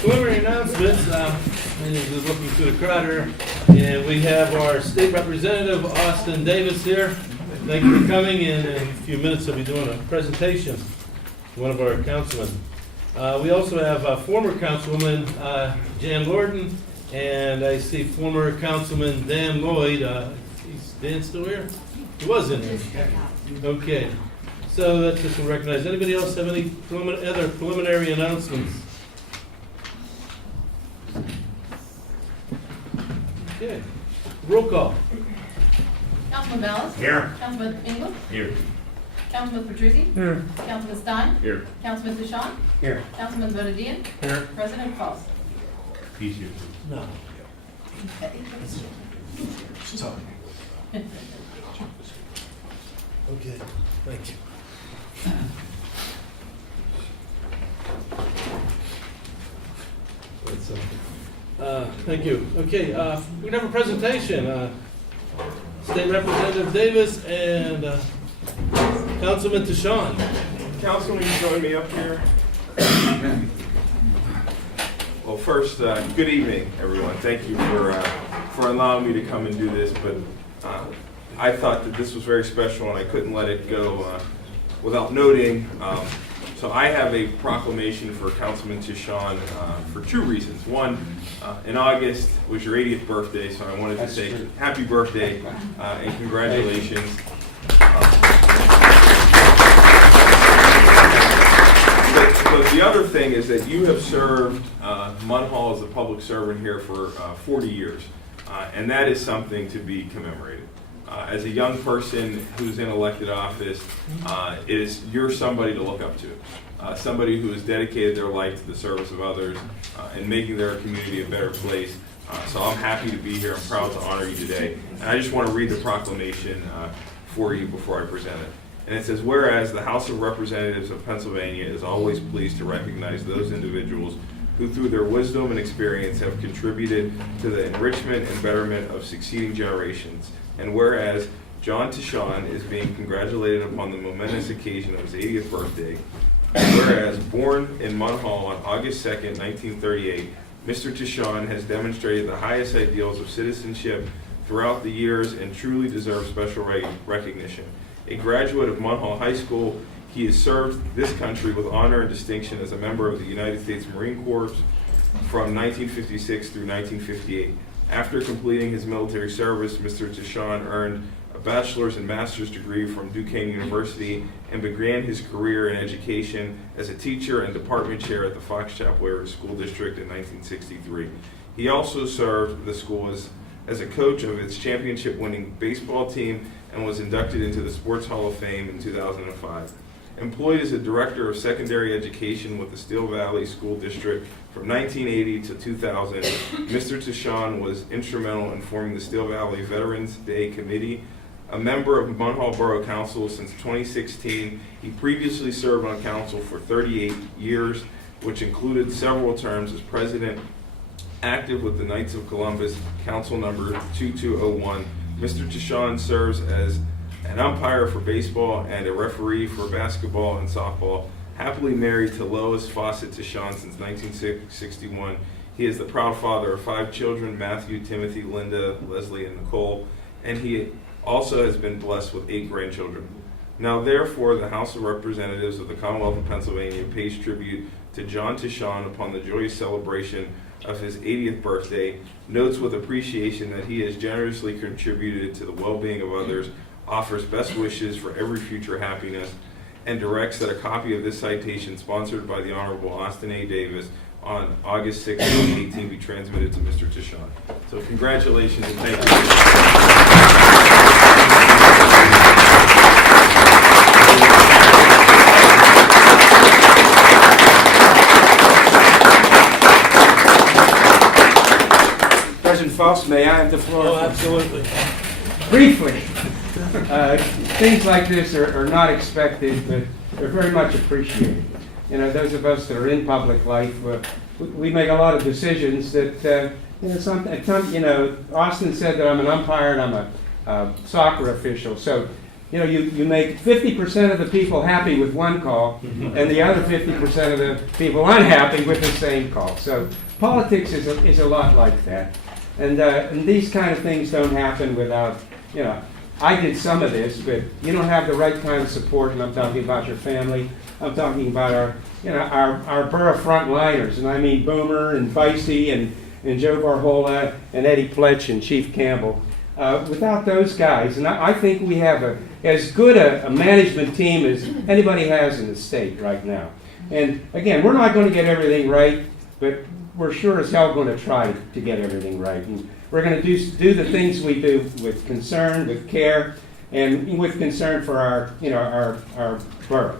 Preliminary announcements, and just looking through the crowd here, and we have our state representative, Austin Davis here. Thank you for coming, and in a few minutes he'll be doing a presentation to one of our councilmen. We also have former councilwoman Jan Lorden, and I see former councilman Dan Lloyd. Is Dan still here? He was in here. Okay, so that's just to recognize. Anybody else have any other preliminary announcements? Okay, roll call. Councilman Ballas? Here. Councilman England? Here. Councilman Patrizzi? Here. Councilman Stein? Here. Councilman Tishan? Here. Councilman Bonadian? Here. President Faust? He's here. No. Okay, thank you. Thank you. Okay, we have a presentation. State Representative Davis and Councilman Tishan. Councilman, you join me up here. Well, first, good evening, everyone. Thank you for allowing me to come and do this, but I thought that this was very special and I couldn't let it go without noting. So I have a proclamation for Councilman Tishan for two reasons. One, in August was your 80th birthday, so I wanted to say happy birthday and congratulations. But the other thing is that you have served Munhall as a public servant here for 40 years, and that is something to be commemorated. As a young person who's in elected office, you're somebody to look up to, somebody who has dedicated their life to the service of others and making their community a better place. So I'm happy to be here. I'm proud to honor you today. And I just want to read the proclamation for you before I present it. And it says, whereas the House of Representatives of Pennsylvania is always pleased to recognize those individuals who through their wisdom and experience have contributed to the enrichment and betterment of succeeding generations. And whereas John Tishan is being congratulated upon the momentous occasion of his 80th birthday, and whereas born in Munhall on August 2nd, 1938, Mr. Tishan has demonstrated the highest ideals of citizenship throughout the years and truly deserves special recognition. A graduate of Munhall High School, he has served this country with honor and distinction as a member of the United States Marine Corps from 1956 through 1958. After completing his military service, Mr. Tishan earned a bachelor's and master's degree from Duquesne University and began his career in education as a teacher and department chair at the Fox Chapel Area School District in 1963. He also served the school as a coach of its championship-winning baseball team and was inducted into the Sports Hall of Fame in 2005. Employed as a director of secondary education with the Steel Valley School District from 1980 to 2000, Mr. Tishan was instrumental in forming the Steel Valley Veterans Day Committee. A member of Munhall Borough Council since 2016, he previously served on council for 38 years, which included several terms as president, active with the Knights of Columbus, Council number 2201. Mr. Tishan serves as an umpire for baseball and a referee for basketball and softball. Happily married to Lois Fawcett Tishan since 1961. He is the proud father of 5 children, Matthew, Timothy, Linda, Leslie, and Nicole, and he also has been blessed with 8 grandchildren. Now therefore, the House of Representatives of the Commonwealth of Pennsylvania pays tribute to John Tishan upon the joyous celebration of his 80th birthday, notes with appreciation that he has generously contributed to the well-being of others, offers best wishes for every future happiness, and directs that a copy of this citation sponsored by the Honorable Austin A. Davis on August 6, 2018 be transmitted to Mr. Tishan. So congratulations and thank you. President Faust, may I have the floor? Oh, absolutely. Briefly, things like this are not expected, but they're very much appreciated. You know, those of us that are in public life, we make a lot of decisions that, Austin said that I'm an umpire and I'm a soccer official. So you know, you make 50% of the people happy with one call, and the other 50% of the people unhappy with the same call. So politics is a lot like that. And these kind of things don't happen without, you know, I did some of this, but you don't have the right kind of support, and I'm talking about your family. I'm talking about our borough frontliners, and I mean Boomer and Feisty and Joe Varhola and Eddie Pletch and Chief Campbell. Without those guys, and I think we have as good a management team as anybody has in the state right now. And again, we're not going to get everything right, but we're sure as hell going to try to get everything right. And we're going to do the things we do with concern, with care, and with concern for our borough.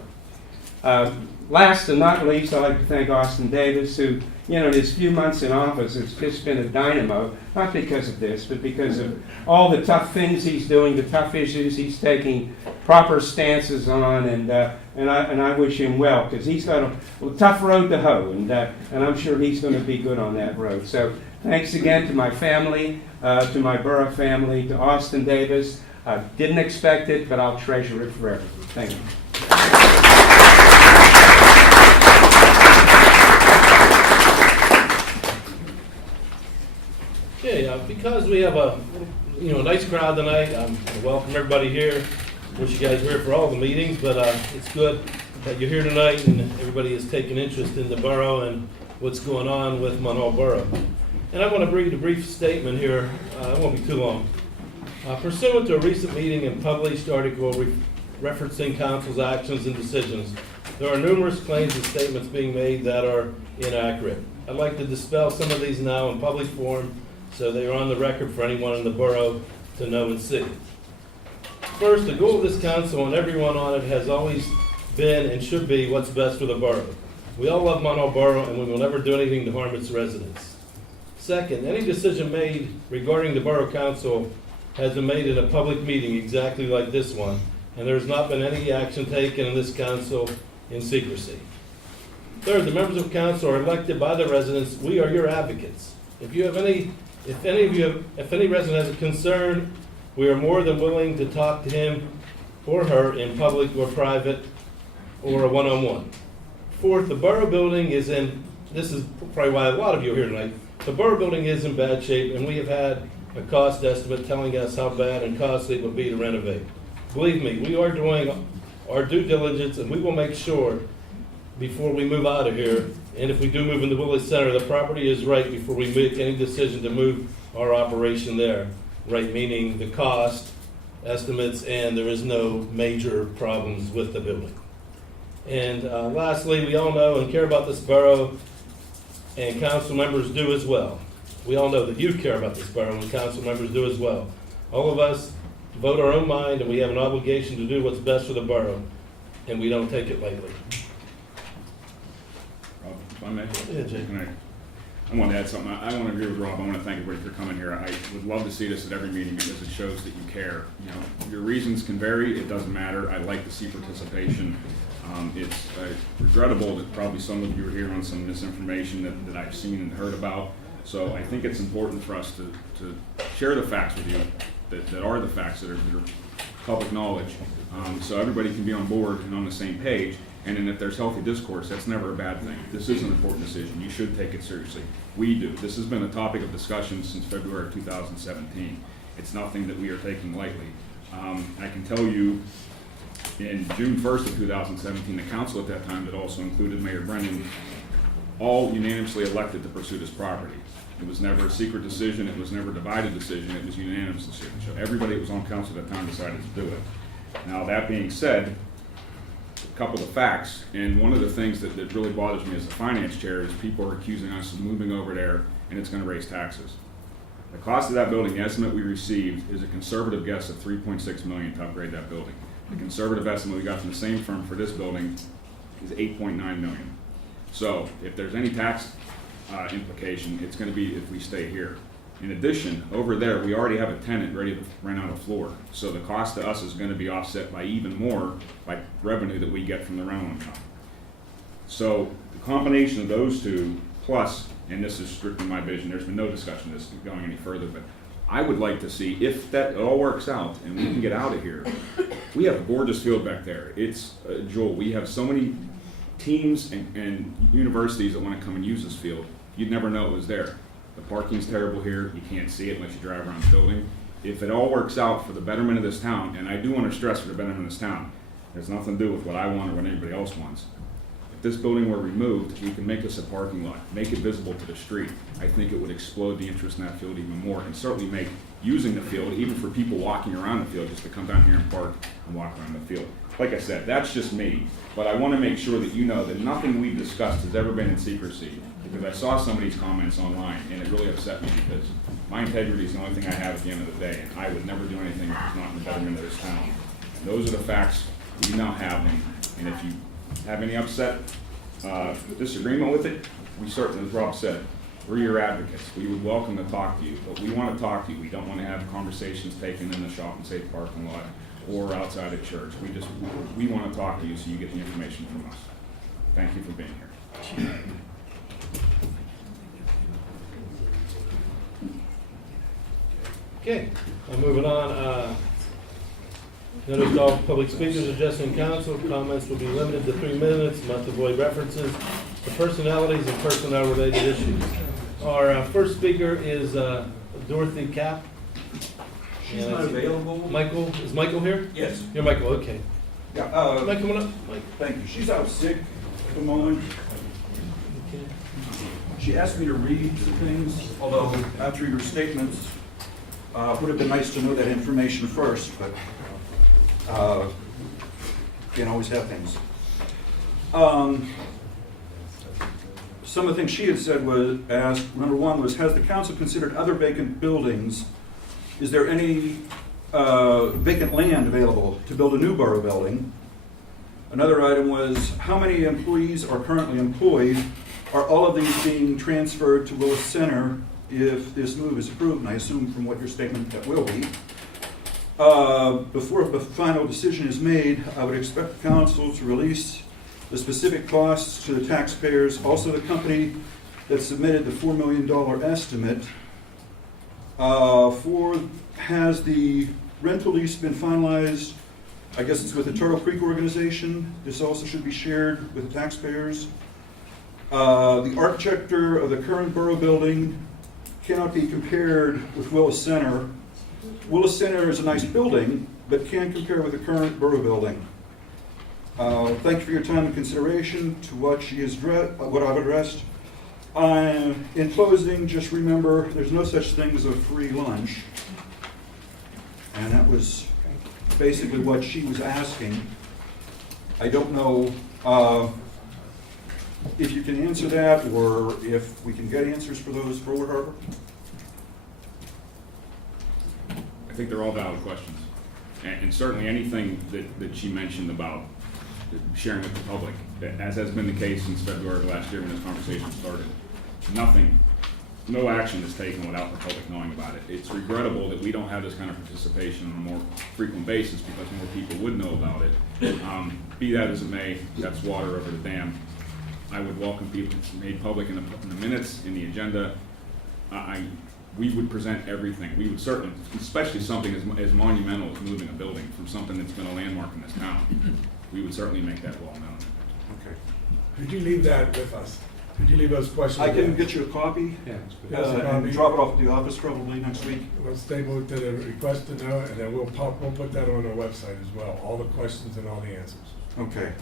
Last and not least, I'd like to thank Austin Davis, who, you know, in his few months in office has just been a dynamo, not because of this, but because of all the tough things he's doing, the tough issues he's taking proper stances on, and I wish him well, because he's got a tough road to hoe, and I'm sure he's going to be good on that road. So thanks again to my family, to my borough family, to Austin Davis. I didn't expect it, but I'll treasure it forever. Thank you. Okay, because we have a nice crowd tonight, I welcome everybody here. Wish you guys were here for all the meetings, but it's good that you're here tonight and everybody is taking interest in the borough and what's going on with Munhall Borough. And I want to read a brief statement here. It won't be too long. Pursuant to a recent meeting and published article referencing council's actions and decisions, there are numerous claims and statements being made that are inaccurate. I'd like to dispel some of these now in public forum, so they are on the record for anyone in the borough to know and see. First, the goal of this council and everyone on it has always been and should be what's best for the borough. We all love Munhall Borough, and we will never do anything to harm its residents. Second, any decision made regarding the borough council has been made in a public meeting exactly like this one, and there has not been any action taken in this council in secrecy. Third, the members of council are elected by the residents. We are your advocates. If any resident has a concern, we are more than willing to talk to him or her in public or private or a one-on-one. Fourth, the borough building is in, this is probably why a lot of you are here tonight, the borough building is in bad shape, and we have had a cost estimate telling us how bad and costly it would be to renovate. Believe me, we are doing our due diligence, and we will make sure before we move out of here, and if we do move into Willis Center, the property is right before we make any decision to move our operation there. Right, meaning the cost estimates, and there is no major problems with the building. And lastly, we all know and care about this borough, and council members do as well. We all know that you care about this borough, and council members do as well. All of us vote our own mind, and we have an obligation to do what's best for the borough, and we don't take it lightly. If I may? Yeah, Jay. I want to add something. I want to agree with Rob. I want to thank everybody for coming here. I would love to see this at every meeting because it shows that you care. You know, your reasons can vary. It doesn't matter. I like to see participation. It's regrettable that probably some of you are here on some misinformation that I've seen and heard about. So I think it's important for us to share the facts with you that are the facts that are public knowledge, so everybody can be on board and on the same page. And then if there's healthy discourse, that's never a bad thing. This is an important decision. You should take it seriously. We do. This has been a topic of discussion since February of 2017. It's nothing that we are taking lightly. I can tell you in June 1st of 2017, the council at that time, that also included Mayor Brennan, all unanimously elected to pursue this property. It was never a secret decision. It was never a divided decision. It was a unanimous decision. So everybody that was on council at that time decided to do it. Now, that being said, a couple of facts, and one of the things that really bothers me as a finance chair is people are accusing us of moving over there and it's going to raise taxes. The cost of that building, the estimate we received, is a conservative guess of $3.6 million to upgrade that building. The conservative estimate we got from the same firm for this building is $8.9 million. So if there's any tax implication, it's going to be if we stay here. In addition, over there, we already have a tenant ready to rent out a floor. So the cost to us is going to be offset by even more by revenue that we get from the rental income. So the combination of those two, plus, and this is strictly my vision, there's been no discussion of this going any further, but I would like to see, if that all works out and we can get out of here, we have a gorgeous field back there. It's a jewel. We have so many teams and universities that want to come and use this field. You'd never know it was there. The parking's terrible here. You can't see it unless you drive around the building. If it all works out for the betterment of this town, and I do want to stress for the betterment of this town, there's nothing to do with what I want or what anybody else wants. If this building were removed, we can make this a parking lot, make it visible to the street. I think it would explode the interest in that field even more, and certainly make using the field, even for people walking around the field, just to come down here and park and walk around the field. Like I said, that's just me, but I want to make sure that you know that nothing we've discussed has ever been in secrecy, because I saw some of these comments online, and it really upset me, because my integrity is the only thing I have at the end of the day, and I would never do anything that's not in the betterment of this town. And those are the facts we now have, and if you have any upset, disagreement with it, we certainly, as Rob said, we're your advocates. We would welcome to talk to you, but we want to talk to you. We don't want to have conversations taken in the shop and safe parking lot or outside of church. We want to talk to you so you get the information from us. Thank you for being here. Okay, moving on. Notice all public speakers addressing council. Comments will be limited to 3 minutes, must avoid references to personalities and personnel-related issues. Our first speaker is Dorothy Kapp. She's not available. Michael, is Michael here? Yes. You're Michael, okay. Yeah, Mike, come on up. Mike. thank you. She's out sick at the moment. Okay. She asked me to read some things, although after your statements, would have been nice to know that information first, but can't always have things. Some of the things she had said was, asked, number one was, has the council considered other vacant buildings? Is there any vacant land available to build a new borough building? Another item was, how many employees are currently employed? Are all of these being transferred to Willis Center if this move is approved? And I assume from what your statement that will be. Before the final decision is made, I would expect the council to release the specific costs to the taxpayers, also the company that submitted the $4 million estimate. Has the rental lease been finalized? I guess it's with the Turtle Creek organization. This also should be shared with the taxpayers. The architecture of the current borough building cannot be compared with Willis Center. Willis Center is a nice building, but can't compare with the current borough building. Thank you for your time and consideration to what what I've addressed. In closing, just remember, there's no such thing as a free lunch. And that was basically what she was asking. I don't know if you can answer that, or if we can get answers for those for Wood Harbor. I think they're all valid questions. And certainly anything that she mentioned about sharing with the public, as has been the case since February of last year when this conversation started, no action is taken without the public knowing about it. It's regrettable that we don't have this kind of participation on a more frequent basis because more people would know about it. Be that as it may, that's water over the dam. I would welcome people made public in the minutes, in the agenda. We would present everything. We would certainly, especially something as monumental as moving a building from something that's been a landmark in this town, we would certainly make that well known. Okay. Could you leave that with us? Could you leave those questions? I can get you a copy. Yeah, it's good. Yes, a And copy. drop it off at the office probably next week. We'll stable to the request to know, and then we'll put that on our website as well, all the questions and all the answers. Okay.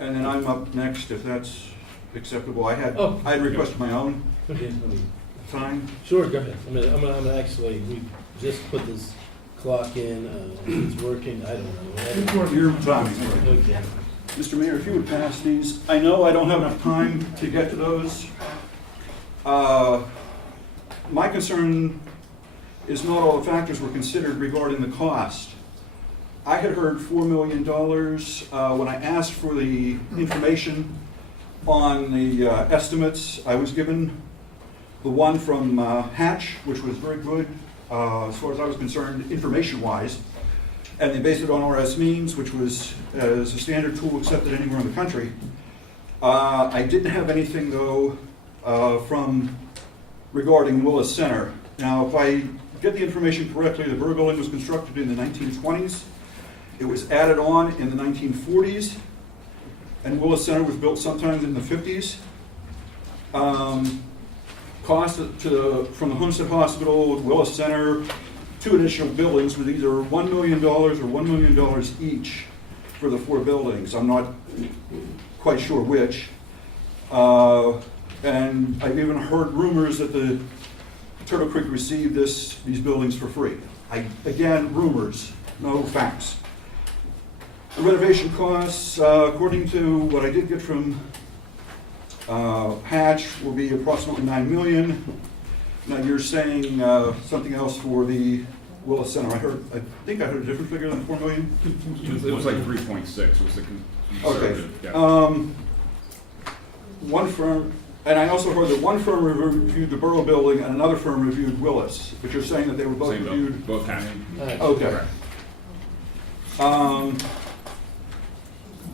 And then I'm up next, if that's acceptable. I had Oh. requested my own Okay, let me- time. Sure, go ahead. I'm gonna actually, we just put this clock in, it's working, I don't know. Your time is right. Okay. Mr. Mayor, if you would pass these. I know I don't have enough time to get to those. My concern is not all the factors were considered regarding the cost. I had heard $4 million when I asked for the information on the estimates. I was given the one from Hatch, which was very good as far as I was concerned, information-wise. And they based it on RS means, which was as a standard tool accepted anywhere in the country. I didn't have anything, though, from regarding Willis Center. Now, if I get the information correctly, the Borough building was constructed in the 1920s. It was added on in the 1940s, and Willis Center was built sometime in the 50s. Cost from the Homestead Hospital, Willis Center, two initial buildings were either $1 million or $1 million each for the 4 buildings. I'm not quite sure which. And I've even heard rumors that the Turtle Creek received these buildings for free. Again, rumors, no facts. The renovation costs, according to what I did get from Hatch, will be approximately $9 million. Now you're saying something else for the Willis Center. I think I heard a different figure than $4 million. It was like 3.6 was the Okay. conservative. Yeah. One firm, and I also heard that one firm reviewed the Borough building and another firm reviewed Willis, but you're saying that they were both Same reviewed? bill, both have. Okay.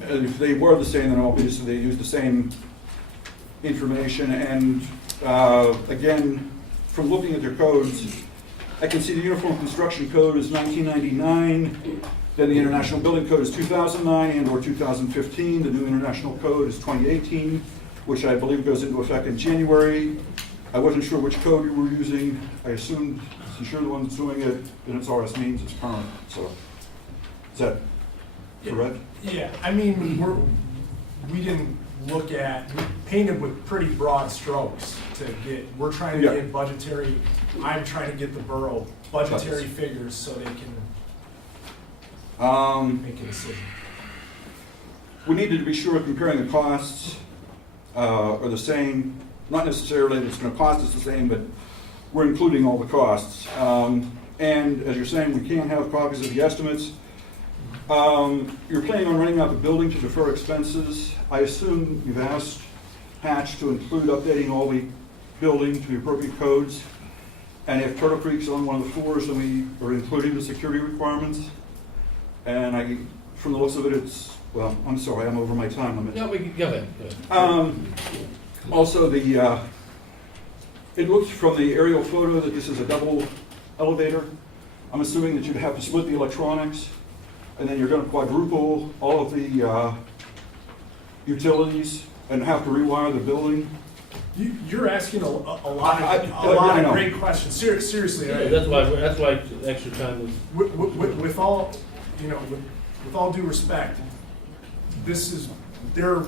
If they were the same, then obviously they used the same information. And again, from looking at their codes, I can see the Uniform Construction Code is 1999, then the International Building Code is 2009 and or 2015. The new International Code is 2018, which I believe goes into effect in January. I wasn't sure which code you were using. I assumed, since you're the one that's doing it, and it's RS means it's current. So is that correct? Yeah, I mean, we didn't look at, we painted with pretty broad strokes to get, we're trying to Yeah. get budgetary, I'm trying to get the borough budgetary figures so they can make a decision. We needed to be sure comparing the costs are the same. Not necessarily that it's going to cost us the same, but we're including all the costs. And as you're saying, we can't have copies of the estimates. You're planning on renting out the building to defer expenses. I assume you've asked Hatch to include updating all the building to the appropriate codes. And if Turtle Creek's on one of the floors, then we are including the security requirements. And from the looks of it, well, I'm sorry, I'm over my time limit. No, we can go ahead. Also, it looks from the aerial photo that this is a double elevator. I'm assuming that you'd have to split the electronics, and then you're going to quadruple all of the utilities and have to rewire the building. You're asking a lot I of know. great questions. Seriously, Yeah, that's why extra time was. with all, with all due respect, this is, their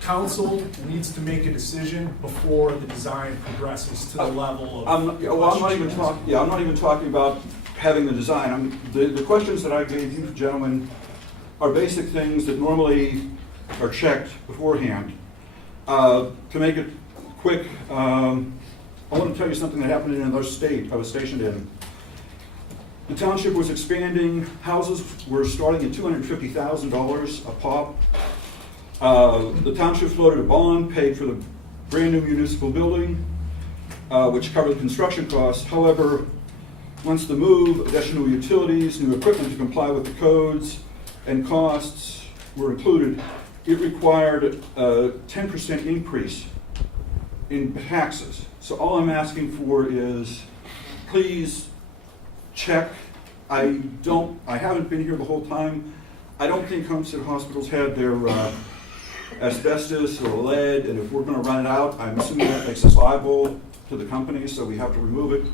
council needs to make a decision before the design progresses to the level of. I'm not even talking about having the design. The questions that I gave you gentlemen are basic things that normally are checked beforehand. To make it quick, I want to tell you something that happened in another state I was stationed in. The township was expanding. Houses were starting at $250,000 a pop. The township floated a bond, paid for the brand new municipal building, which covered construction costs. However, once the move, additional utilities, new equipment to comply with the codes, and costs were included, it required a 10% increase in taxes. So all I'm asking for is, please check. I haven't been here the whole time. I don't think Homestead Hospitals had their asbestos or lead, and if we're going to run it out, I'm assuming that makes us liable to the company, so we have to remove it.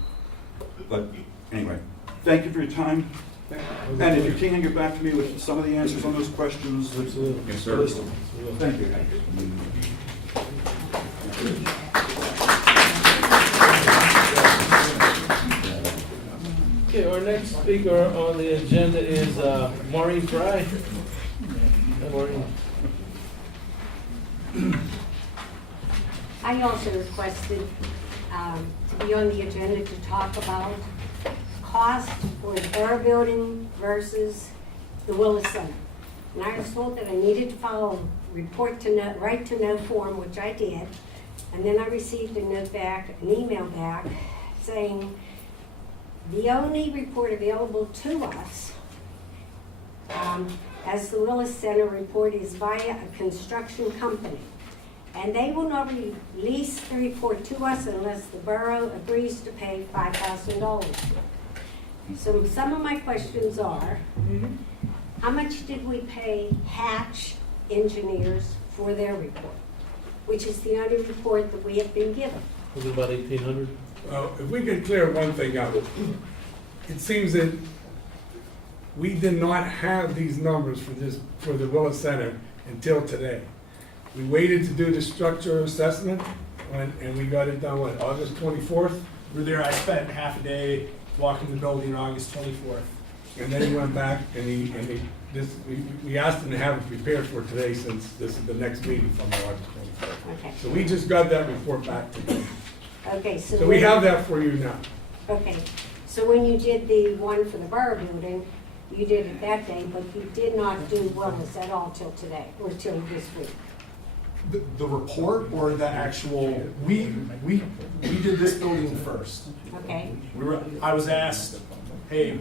But anyway, thank you for your time. And if you can get back to me with some of the answers on those questions, Absolutely. Yes, sir. list them. Thank you. Okay, our next speaker on the agenda is Maureen Fry. Hi, Maureen. I also requested to be on the agenda to talk about cost for the Borough building versus the Willis Center. And I was told that I needed to file a right to know form, which I did. And then I received a note back, an email back, saying the only report available to us as the Willis Center report is via a construction company. and they will not release the report to us unless the borough agrees to pay $5,000. So some of my questions are, how much did we pay Hatch engineers for their report? Which is the only report that we have been given. Was it about 1,800? Well, if we could clear one thing up, it seems that we did not have these numbers for the Willis Center until today. We waited to do the structure assessment, and we got it done, what, August 24th? We're there, I spent half a day walking the building on August 24th. And then he went back and we asked him to have it prepared for today, since this is the next meeting from August 24th. Okay. So we just got that report back today. Okay, So we have that for you now. Okay, so when you did the one for the borough building, you did it that day, but you did not do Willis at all till today, or till this week. The report or the actual, we did this building first. Okay, I was asked, hey,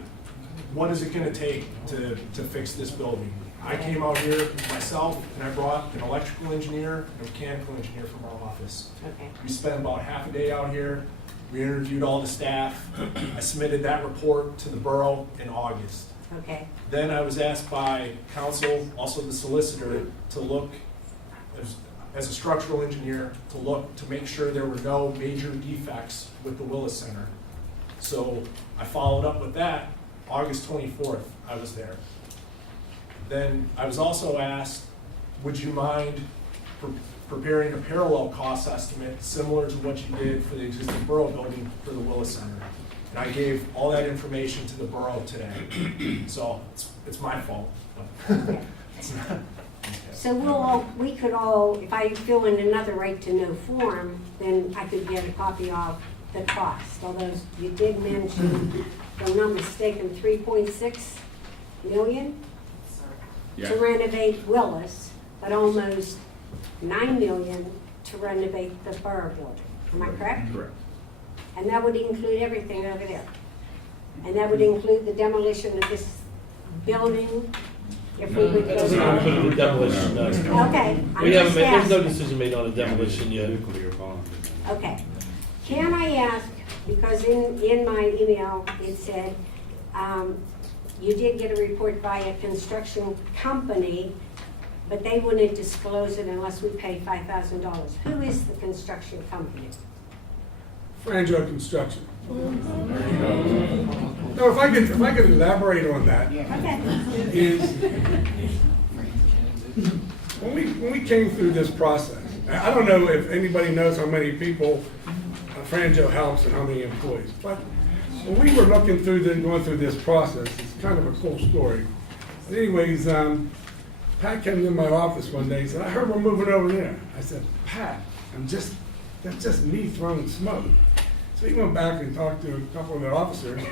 what is it gonna take to fix this building? I came out here myself and I brought an electrical engineer and a mechanical engineer from our office. okay, We spent about half a day out here. We interviewed all the staff. I submitted that report to the borough in August. okay, Then I was asked by council, also the solicitor, to look, as a structural engineer, to look to make sure there were no major defects with the Willis Center. So I followed up with that. August 24th, I was there. Then I was also asked, would you mind preparing a parallel cost estimate similar to what you did for the existing borough building for the Willis Center? And I gave all that information to the borough today. So it's my fault. It's not. so we could all, if I fill in another right to know form, then I could get a copy of the cost, although you did mention, if I'm not mistaken, 3.6 million Yeah. to renovate Willis, but almost 9 million to renovate the borough building. Am I correct? Correct. And that would include everything over there. And that would include the demolition of this building, if we would That go doesn't down. include the demolition, no. Okay, I'm We haven't just made, there's no asking. decision made on a demolition yet. Okay. Can I ask, because in my email, it said, you did get a report by a construction company, but they wouldn't disclose it unless we paid $5,000. Who is the construction company? Franjo Construction. No, if I could elaborate on that, Okay. is when we came through this process, I don't know if anybody knows how many people Franjo helps and how many employees, but when we were going through this process, it's kind of a cool story. But anyways, Pat came in my office one day and said, I heard we're moving over there. I said, Pat, that's just me throwing smoke. So he went back and talked to a couple of the officers.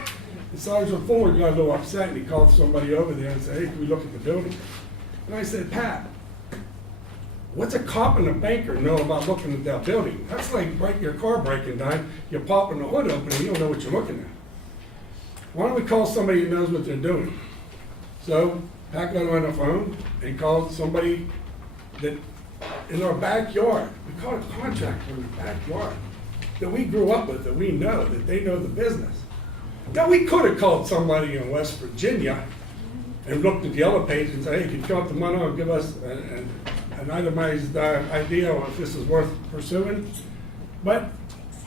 And Sergeant Fuller got a little upset and he called somebody over there and said, hey, can we look at the building? And I said, Pat, what's a cop and a banker know about looking at that building? That's like your car breaking down, you're popping the hood open and you don't know what you're looking at. Why don't we call somebody who knows what they're doing? So Pat got on the phone and called somebody that in our backyard, we called a contractor in the backyard, that we grew up with, that we know, that they know the business. Now, we could have called somebody in West Virginia and looked at the yellow page and said, hey, can you come up to Munhall and give us an itemized idea on if this is worth pursuing? But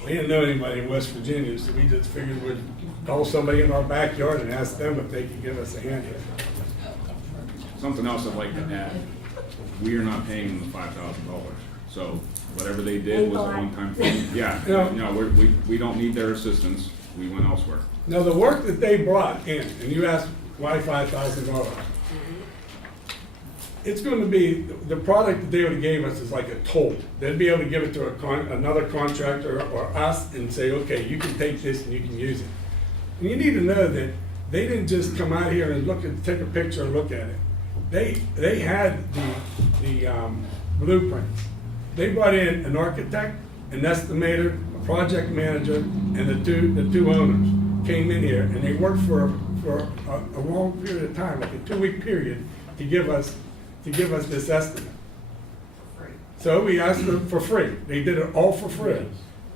we didn't know anybody in West Virginia, so we just figured we'd call somebody in our backyard and ask them if they could give us a hand here. Something else I'd like to add, we are not paying them the $5,000. So whatever they did was a one-time thing. Yeah, we don't need their assistance. We went elsewhere. Now, the work that they brought in, and you asked why $5,000, it's going to be, the product that they would have gave us is like a toll. They'd be able to give it to another contractor or us and say, okay, you can take this and you can use it. And you need to know that they didn't just come out here and take a picture and look at it. They had the blueprints. They brought in an architect, an estimator, a project manager, and the two owners came in here, and they worked for a long period of time, like a 2-week period, to give us this estimate. So we asked them for free. They did it all for free.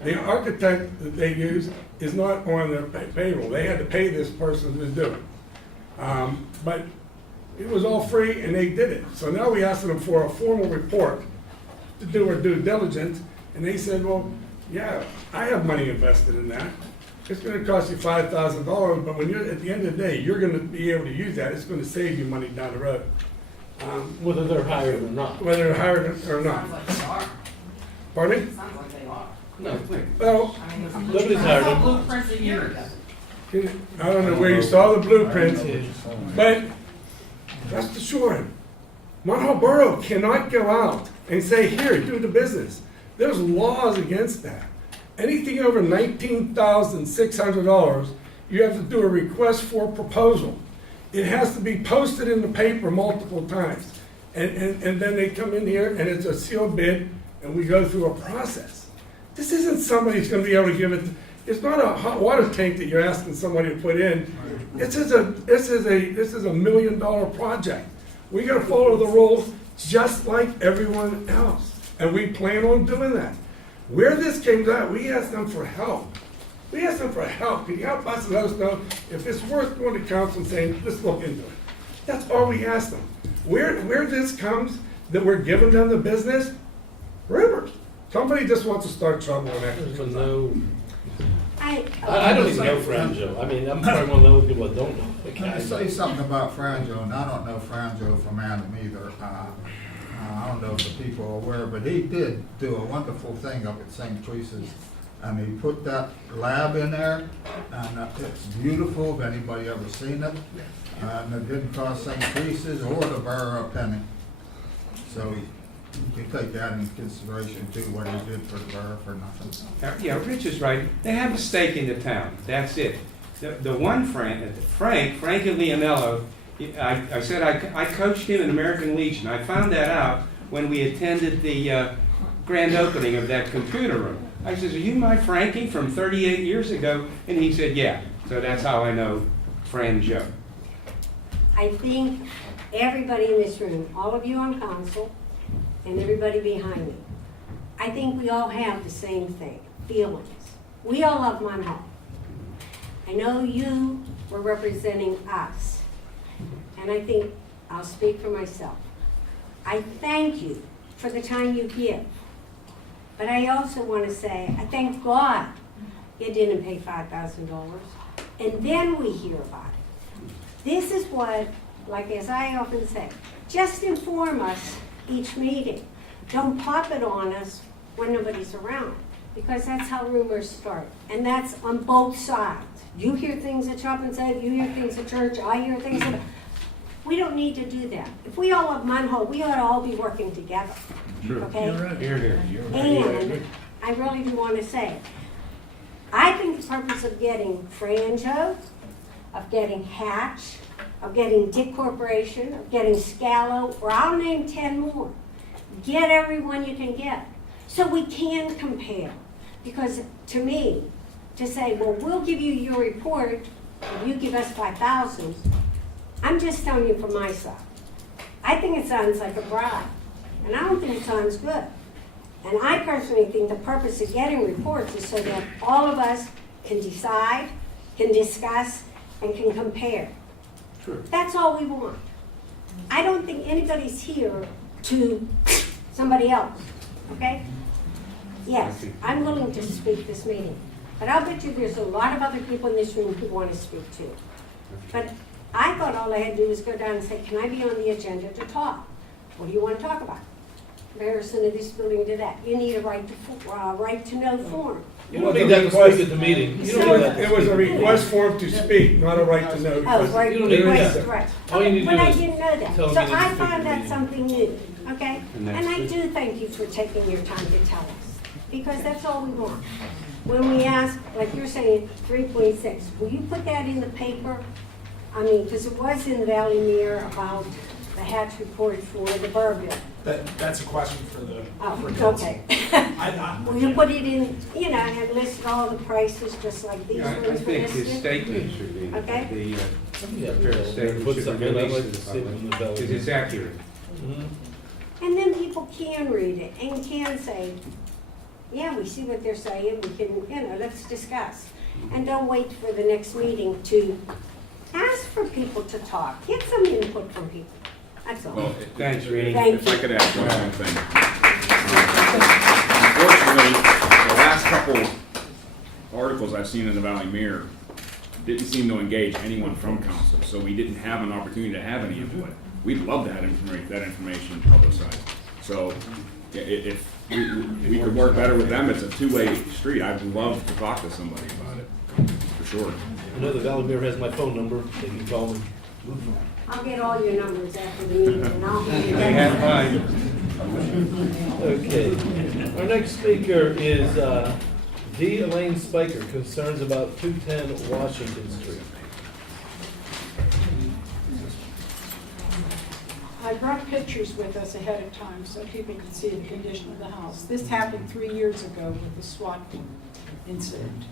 The architect that they use is not on their payroll. They had to pay this person to do it. But it was all free and they did it. So now we asked them for a formal report to do our due diligence, and they said, well, yeah, I have money invested in that. It's gonna cost you $5,000, but when you're, at the end of the day, you're gonna be able to use that. It's gonna save you money down the road. Whether they're hired or not. Whether they're hired or not. Sounds like they are. Pardon me? Sounds like they are. No, Well, I mean, Nobody's hired them. blueprints a year ago. I don't know where you saw the blueprints, but rest assured, Munhall Borough cannot go out and say, here, do the business. There's laws against that. Anything over $19,600, you have to do a request for proposal. It has to be posted in the paper multiple times. And then they come in here and it's a sealed bid and we go through a process. This isn't somebody's gonna be able to give it, it's not a hot water tank that you're asking somebody to put in. This is a $1 million project. We gotta follow the rules just like everyone else. And we plan on doing that. Where this came out, we asked them for help. We asked them for help. Can you help us and let us know if it's worth going to council and saying, let's look into it. That's all we asked them. Where this comes, that we're giving them the business, rumors. Somebody just wants to start trouble in that. There's no, I I don't even know Franjo. I mean, I'm probably one of those people that don't know. the Can I guy. say something about Franjo, and I don't know Franjo from Adam either. I don't know if the people are aware, but he did do a wonderful thing up at St. Teresa's. And he put that lab in there, and it's beautiful, if anybody ever seen it. And it didn't cost St. Teresa's or the borough a penny. So you can take that into consideration too, what he did for the borough for nothing. Yeah, Rich is right. They have a stake in the town. That's it. The one Frank and Leonello, I said I coached him in American Legion. I found that out when we attended the grand opening of that computer room. I said, are you my Frankie from 38 years ago? And he said, yeah. So that's how I know Fran Joe. I think everybody in this room, all of you on council, and everybody behind me, I think we all have the same thing, feelings. We all love Munhall. I know you were representing us, and I think I'll speak for myself. I thank you for the time you give, but I also want to say, I thank God you didn't pay $5,000, and then we hear about it. This is what, like as I often say, just inform us each meeting. Don't pop it on us when nobody's around, because that's how rumors start. And that's on both sides. You hear things at Shop and Save, you hear things at church, I hear things at... We don't need to do that. If we all love Munhall, we ought to all be working together. Sure. Okay? Here. And I really do want to say, I think the purpose of getting Franjo, of getting Hatch, of getting Dick Corporation, of getting Scalo, or I'll name 10 more. Get everyone you can get so we can compare. Because to me, to say, well, we'll give you your report if you give us 5,000, I'm just telling you from my side. I think it sounds like a bribe, and I don't think it sounds good. And I personally think the purpose of getting reports is so that all of us can decide, can discuss, and can compare. Sure. That's all we want. I don't think anybody's here to somebody else, okay? Yes, I'm willing to speak this meeting, but I'll bet you there's a lot of other people in this room who want to speak too. But I thought all I had to do was go down and say, can I be on the agenda to talk? What do you want to talk about? Comparison of this building to that. You need a right to know form. You don't need that to speak at the meeting. You don't need that. It was a request form to speak, not a right to know. Oh, right, You don't need request, that. right. All you need to But do I is didn't know that. tell So them you need to I speak at find the that meeting. something new, okay? And And that's I it. do thank you for taking your time to tell us, because that's all we want. When we ask, like you're saying, 3.6, will you put that in the paper? I mean, because it was in the Valley Mirror about the Hatch report for the borough building. That's a question for the, for Oh, council. okay. I- Will you put it in, you know, and list all the prices, just like these Yeah, I ones were think his listed? statement should be, Okay. the Yeah, fair statement put should something be in, I'd released like to to the see it in public, the bell. because it's accurate. Mhm. And then people can read it and can say, yeah, we see what they're saying, we can, let's discuss. And don't wait for the next meeting to ask for people to talk, get some input from people, that's all. Well, Thanks, Rini. Thank if I you. could add one more thing. Unfortunately, the last couple articles I've seen in the Valley Mirror didn't seem to engage anyone from council, so we didn't have an opportunity to have any input. We'd love to have that information publicized. So if we could work better with them, it's a two-way street. I'd love to talk to somebody about it, for sure. I know the Valley Mirror has my phone number, they can call me. I'll get all your numbers after the meeting and I'll. They have mine. Okay, our next speaker is D. Elaine Spiker, concerns about 210 Washington Street. I brought pictures with us ahead of time so people could see the condition of the house. This happened 3 years ago with the SWAT incident.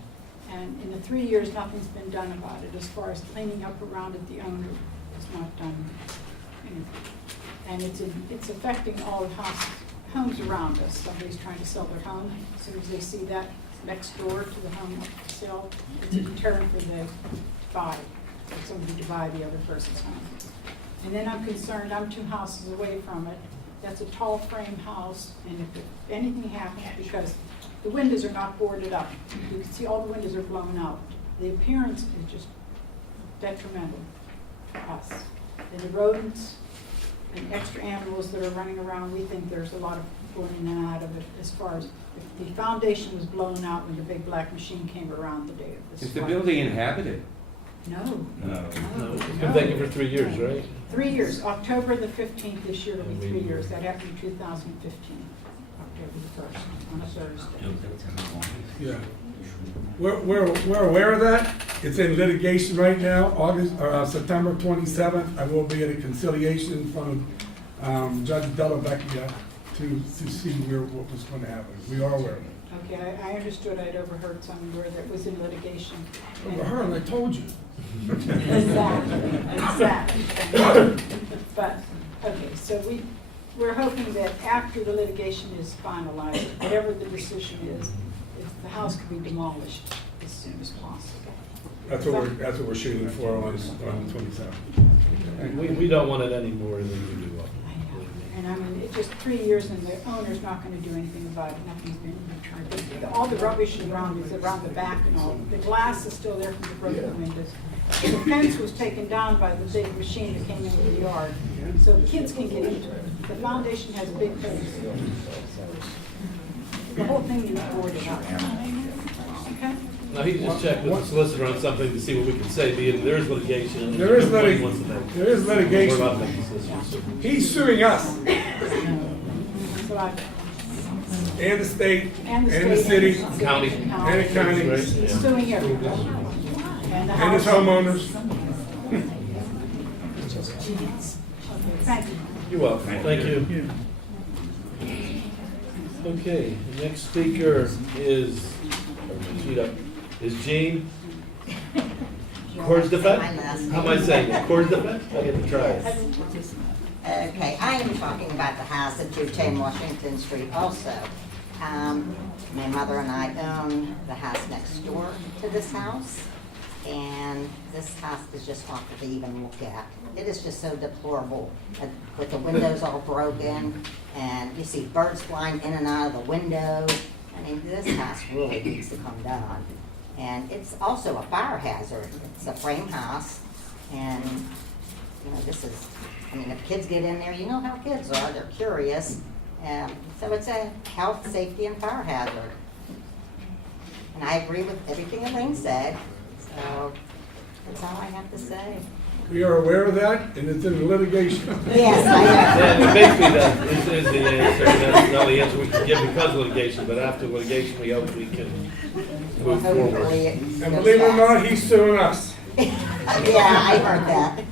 And in the 3 years, nothing's been done about it. As far as cleaning up around it, the owner has not done anything. And it's affecting all the homes around us. Somebody's trying to sell their home. As soon as they see that next door to the home up for sale, it's a deterrent for somebody to buy the other person's home. And then I'm concerned, I'm 2 houses away from it. That's a tall frame house, and if anything happens, because the windows are not boarded up, you can see all the windows are blown out. The appearance is just detrimental to us. And the rodents and extra animals that are running around, we think there's a lot of going in and out of it. As far as, if the foundation was blown out when the big black machine came around the day of this. Is the building inhabited? No. No, it's been vacant for 3 years, right? 3 years, October the 15th this year will be 3 years. That happened in 2015, October the 1st, on a Thursday. Yeah. We're aware of that. It's in litigation right now, September 27th. I will be at a conciliation from Judge Delavecchia to see what was going to happen. We are aware of it. Okay, I understood I'd overheard somewhere that was in litigation. Overheard, I told you. Exactly. But, okay, so we're hoping that after the litigation is finalized, whatever the decision is, if the house can be demolished as soon as possible. That's what we're shooting for on the 27th. We don't want it any more than we do. And I mean, it's just 3 years and the owner's not gonna do anything about it, nothing's been returned. All the rubbish around is around the back and all, the glass is still there from the broken windows. The fence was taken down by the big machine that came into the yard, so kids can get into it. The foundation has a big fence. The whole thing is boarded up. Okay? Now, he just checked with the solicitor on something to see what we can say, being there is litigation. There is Nobody wants to make- there is litigation. We're about to make decisions. He's suing us So I, and the state and and the the city state. County. and the county Right, It's yeah. suing everybody. And the and his house. homeowners. Thank you. You're welcome, thank you. Okay, the next speaker is Jean Cordsdefet? How am I saying it? Cordsdefet? I get to try it. Okay, I am talking about the house at 210 Washington Street also. My mother and I own the house next door to this house, and this house is just awful to even look at. It is just so deplorable, with the windows all broken, and you see birds flying in and out of the window. I mean, this house really needs to come down. And it's also a fire hazard. It's a frame house, and, you know, this is, I mean, if kids get in there, you know how kids are, they're curious. So it's a health, safety, and fire hazard. And I agree with everything Elaine said, so that's all I have to say. We are aware of that, and it's in litigation. Yes, I know. And basically, that is the answer, and that's not the answer we can give because of litigation, but after litigation, we hope we can Well, move hopefully forward. it And goes believe it or fast. not, he's suing us. Yeah, I heard that.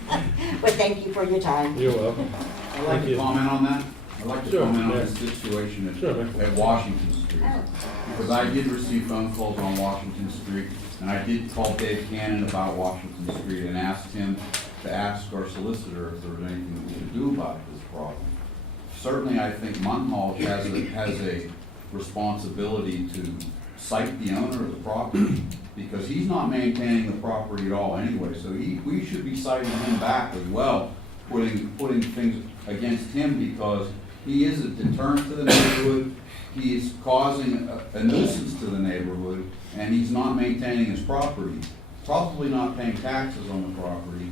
But thank you for your time. You're welcome. I'd like Thank to you. comment on that. I'd like to Sure, comment on yeah. the situation Sure, man. at Washington Street. Oh. Because I did receive phone calls on Washington Street, and I did call Dave Cannon about Washington Street and asked him to ask our solicitor if there was anything that we could do about this problem. certainly I think Munhall has a responsibility to cite the owner of the property, because he's not maintaining the property at all anyway, so we should be citing him back as well, putting things against him, because he is a deterrent to the neighborhood, he is causing a nuisance to the neighborhood, and he's not maintaining his property, probably not paying taxes on the property,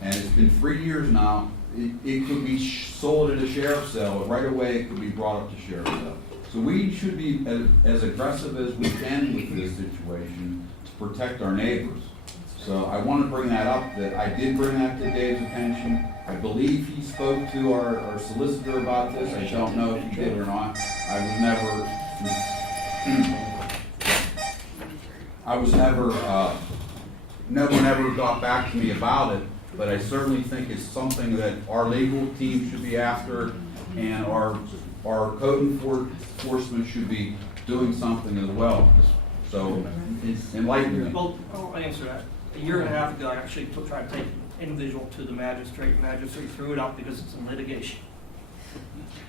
and it's been 3 years now. It could be sold at a sheriff's sale, but right away it could be brought up to sheriff's sale. So we should be as aggressive as we can with this situation to protect our neighbors. So I want to bring that up, that I did bring that to Dave's attention. I believe he spoke to our solicitor about this. I don't know if he did or not. No one ever got back to me about it, but I certainly think it's something that our legal team should be after, and our code enforcement should be doing something as well. So enlighten me. Well, I'll answer that. A year and a half ago, I actually tried to take an individual to the magistrate. The magistrate threw it out because it's in litigation.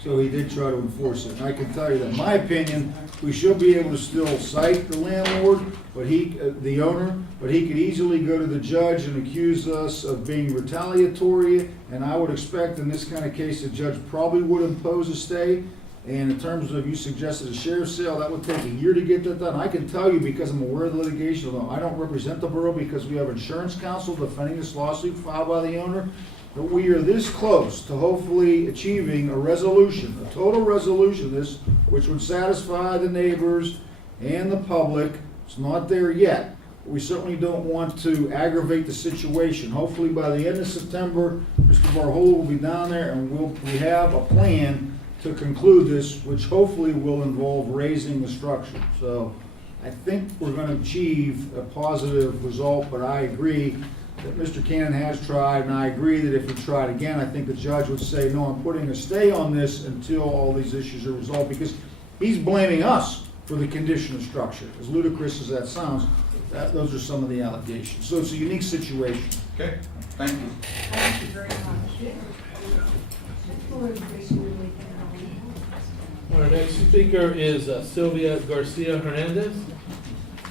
So he did try to enforce it. And I can tell you that, in my opinion, we should be able to still cite the landlord, but the owner, but he could easily go to the judge and accuse us of being retaliatory. And I would expect in this kind of case, the judge probably would impose a stay. And in terms of, you suggested a sheriff's sale, that would take a year to get that done. I can tell you, because I'm aware of the litigation, although I don't represent the borough because we have insurance counsel defending this lawsuit filed by the owner, but we are this close to hopefully achieving a resolution, a total resolution of this, which would satisfy the neighbors and the public. It's not there yet. We certainly don't want to aggravate the situation. Hopefully by the end of September, Mr. Barhola will be down there, and we have a plan to conclude this, which hopefully will involve raising the structure. So I think we're going to achieve a positive result, but I agree that Mr. Cannon has tried, and I agree that if he tried again, I think the judge would say, no, I'm putting a stay on this until all these issues are resolved, because he's blaming us for the condition of structure. As ludicrous as that sounds, those are some of the allegations. So it's a unique situation. Okay, thank you. Thank you very much. Our next speaker is Sylvia Garcia Hernandez.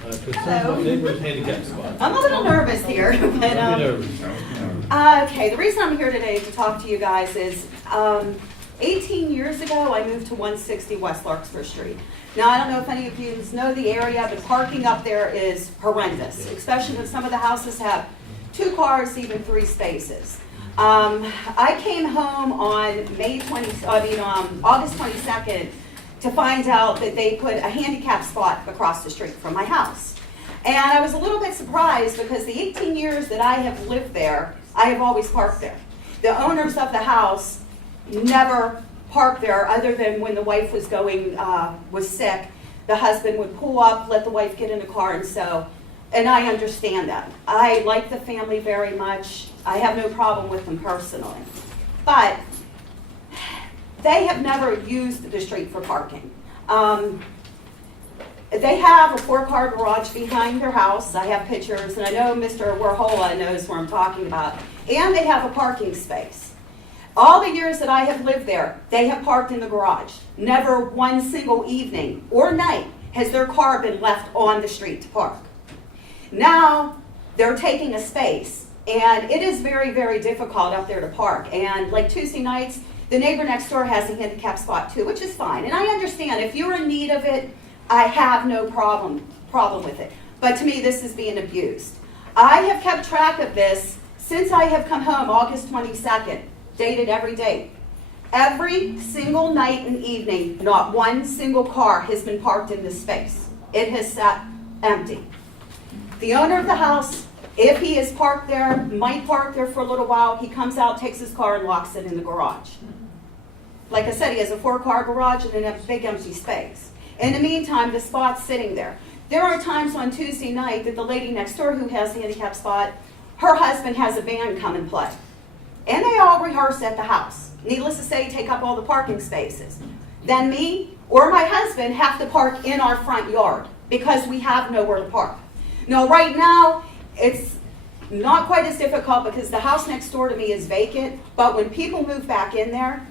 Concerns about neighbor's handicap spot. I'm a little nervous here, but, Don't be nervous. okay, the reason I'm here today to talk to you guys is, 18 years ago, I moved to 160 West Larkspur Street. Now, I don't know if any of you know the area, but parking up there is horrendous, especially if some of the houses have 2 cars, even 3 spaces. I came home on August 22nd to find out that they put a handicap spot across the street from my house. And I was a little bit surprised, because the 18 years that I have lived there, I have always parked there. The owners of the house never parked there, other than when the wife was was sick. The husband would pull up, let the wife get in the car and sew. And I understand that. I like the family very much. I have no problem with them personally. But they have never used the street for parking. They have a 4-car garage behind their house. I have pictures, and I know Mr. Warhola knows where I'm talking about. And they have a parking space. All the years that I have lived there, they have parked in the garage. Never one single evening or night has their car been left on the street to park. Now, they're taking a space, and it is very, very difficult up there to park. And like Tuesday nights, the neighbor next door has a handicap spot too, which is fine. And I understand, if you're in need of it, I have no problem with it. But to me, this is being abused. I have kept track of this since I have come home, August 22nd, dated every date. Every single night and evening, not one single car has been parked in this space. It has sat empty. The owner of the house, if he is parked there, might park there for a little while, he comes out, takes his car, and locks it in the garage. Like I said, he has a 4-car garage and then a big empty space. In the meantime, the spot's sitting there. There are times on Tuesday night that the lady next door who has a handicap spot, her husband has a band come and play. And they all rehearse at the house. Needless to say, take up all the parking spaces. Then me or my husband have to park in our front yard because we have nowhere to park. Now, right now, it's not quite as difficult because the house next door to me is vacant, but when people move back in there,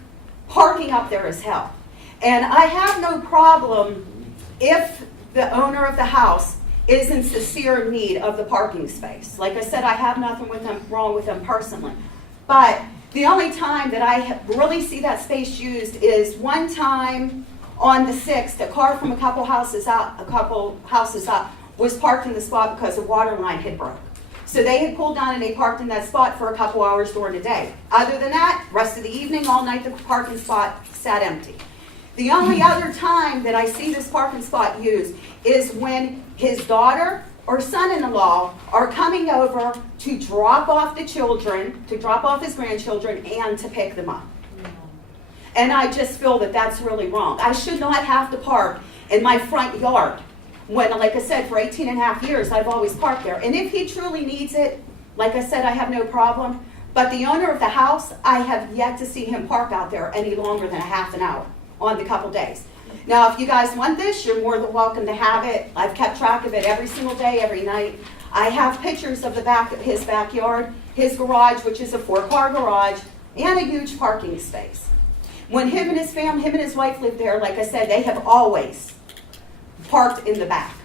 Parking up there is hell. And I have no problem if the owner of the house is in sincere need of the parking space. Like I said, I have nothing wrong with them personally. But the only time that I really see that space used is one time on the 6th, a car from a couple houses up was parked in the spot because a water line had broke. So they had pulled down and they parked in that spot for a couple hours during the day. Other than that, rest of the evening, all night, the parking spot sat empty. The only other time that I see this parking spot used is when his daughter or son-in-law are coming over to drop off the children, to drop off his grandchildren, and to pick them up. And I just feel that that's really wrong. I should not have to park in my front yard when, like I said, for 18 and a half years, I've always parked there. And if he truly needs it, like I said, I have no problem. But the owner of the house, I have yet to see him park out there any longer than a half an hour on the couple days. Now, if you guys want this, you're more than welcome to have it. I've kept track of it every single day, every night. I have pictures of the back of his backyard, his garage, which is a 4-car garage, and a huge parking space. When him and his family, him and his wife lived there, like I said, they have always parked in the back.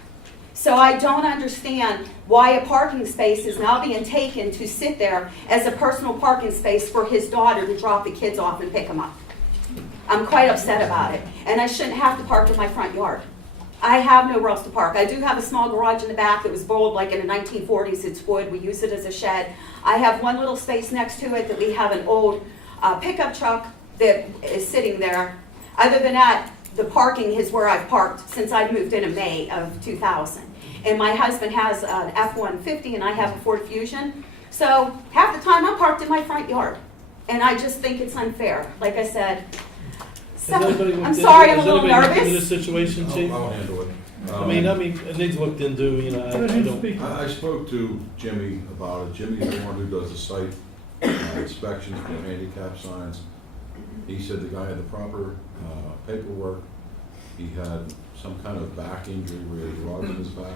So I don't understand why a parking space is now being taken to sit there as a personal parking space for his daughter to drop the kids off and pick them up. I'm quite upset about it, and I shouldn't have to park in my front yard. I have nowhere else to park. I do have a small garage in the back that was built like in the 1940s. It's wood. We use it as a shed. I have one little space next to it that we have an old pickup truck that is sitting there. Other than that, the parking is where I've parked since I moved in May of 2000. And my husband has an F-150 and I have a Ford Fusion. So half the time I'm parked in my front yard. And I just think it's unfair. Like I said, I'm sorry, I'm a little nervous. Has anybody looked into this situation, Chief? I'll handle it. I mean, it needs looked into, you know. I spoke to Jimmy about it. Jimmy's the one who does the site inspections for handicap signs. He said the guy had the proper paperwork. He had some kind of back injury where he had drugs in his back.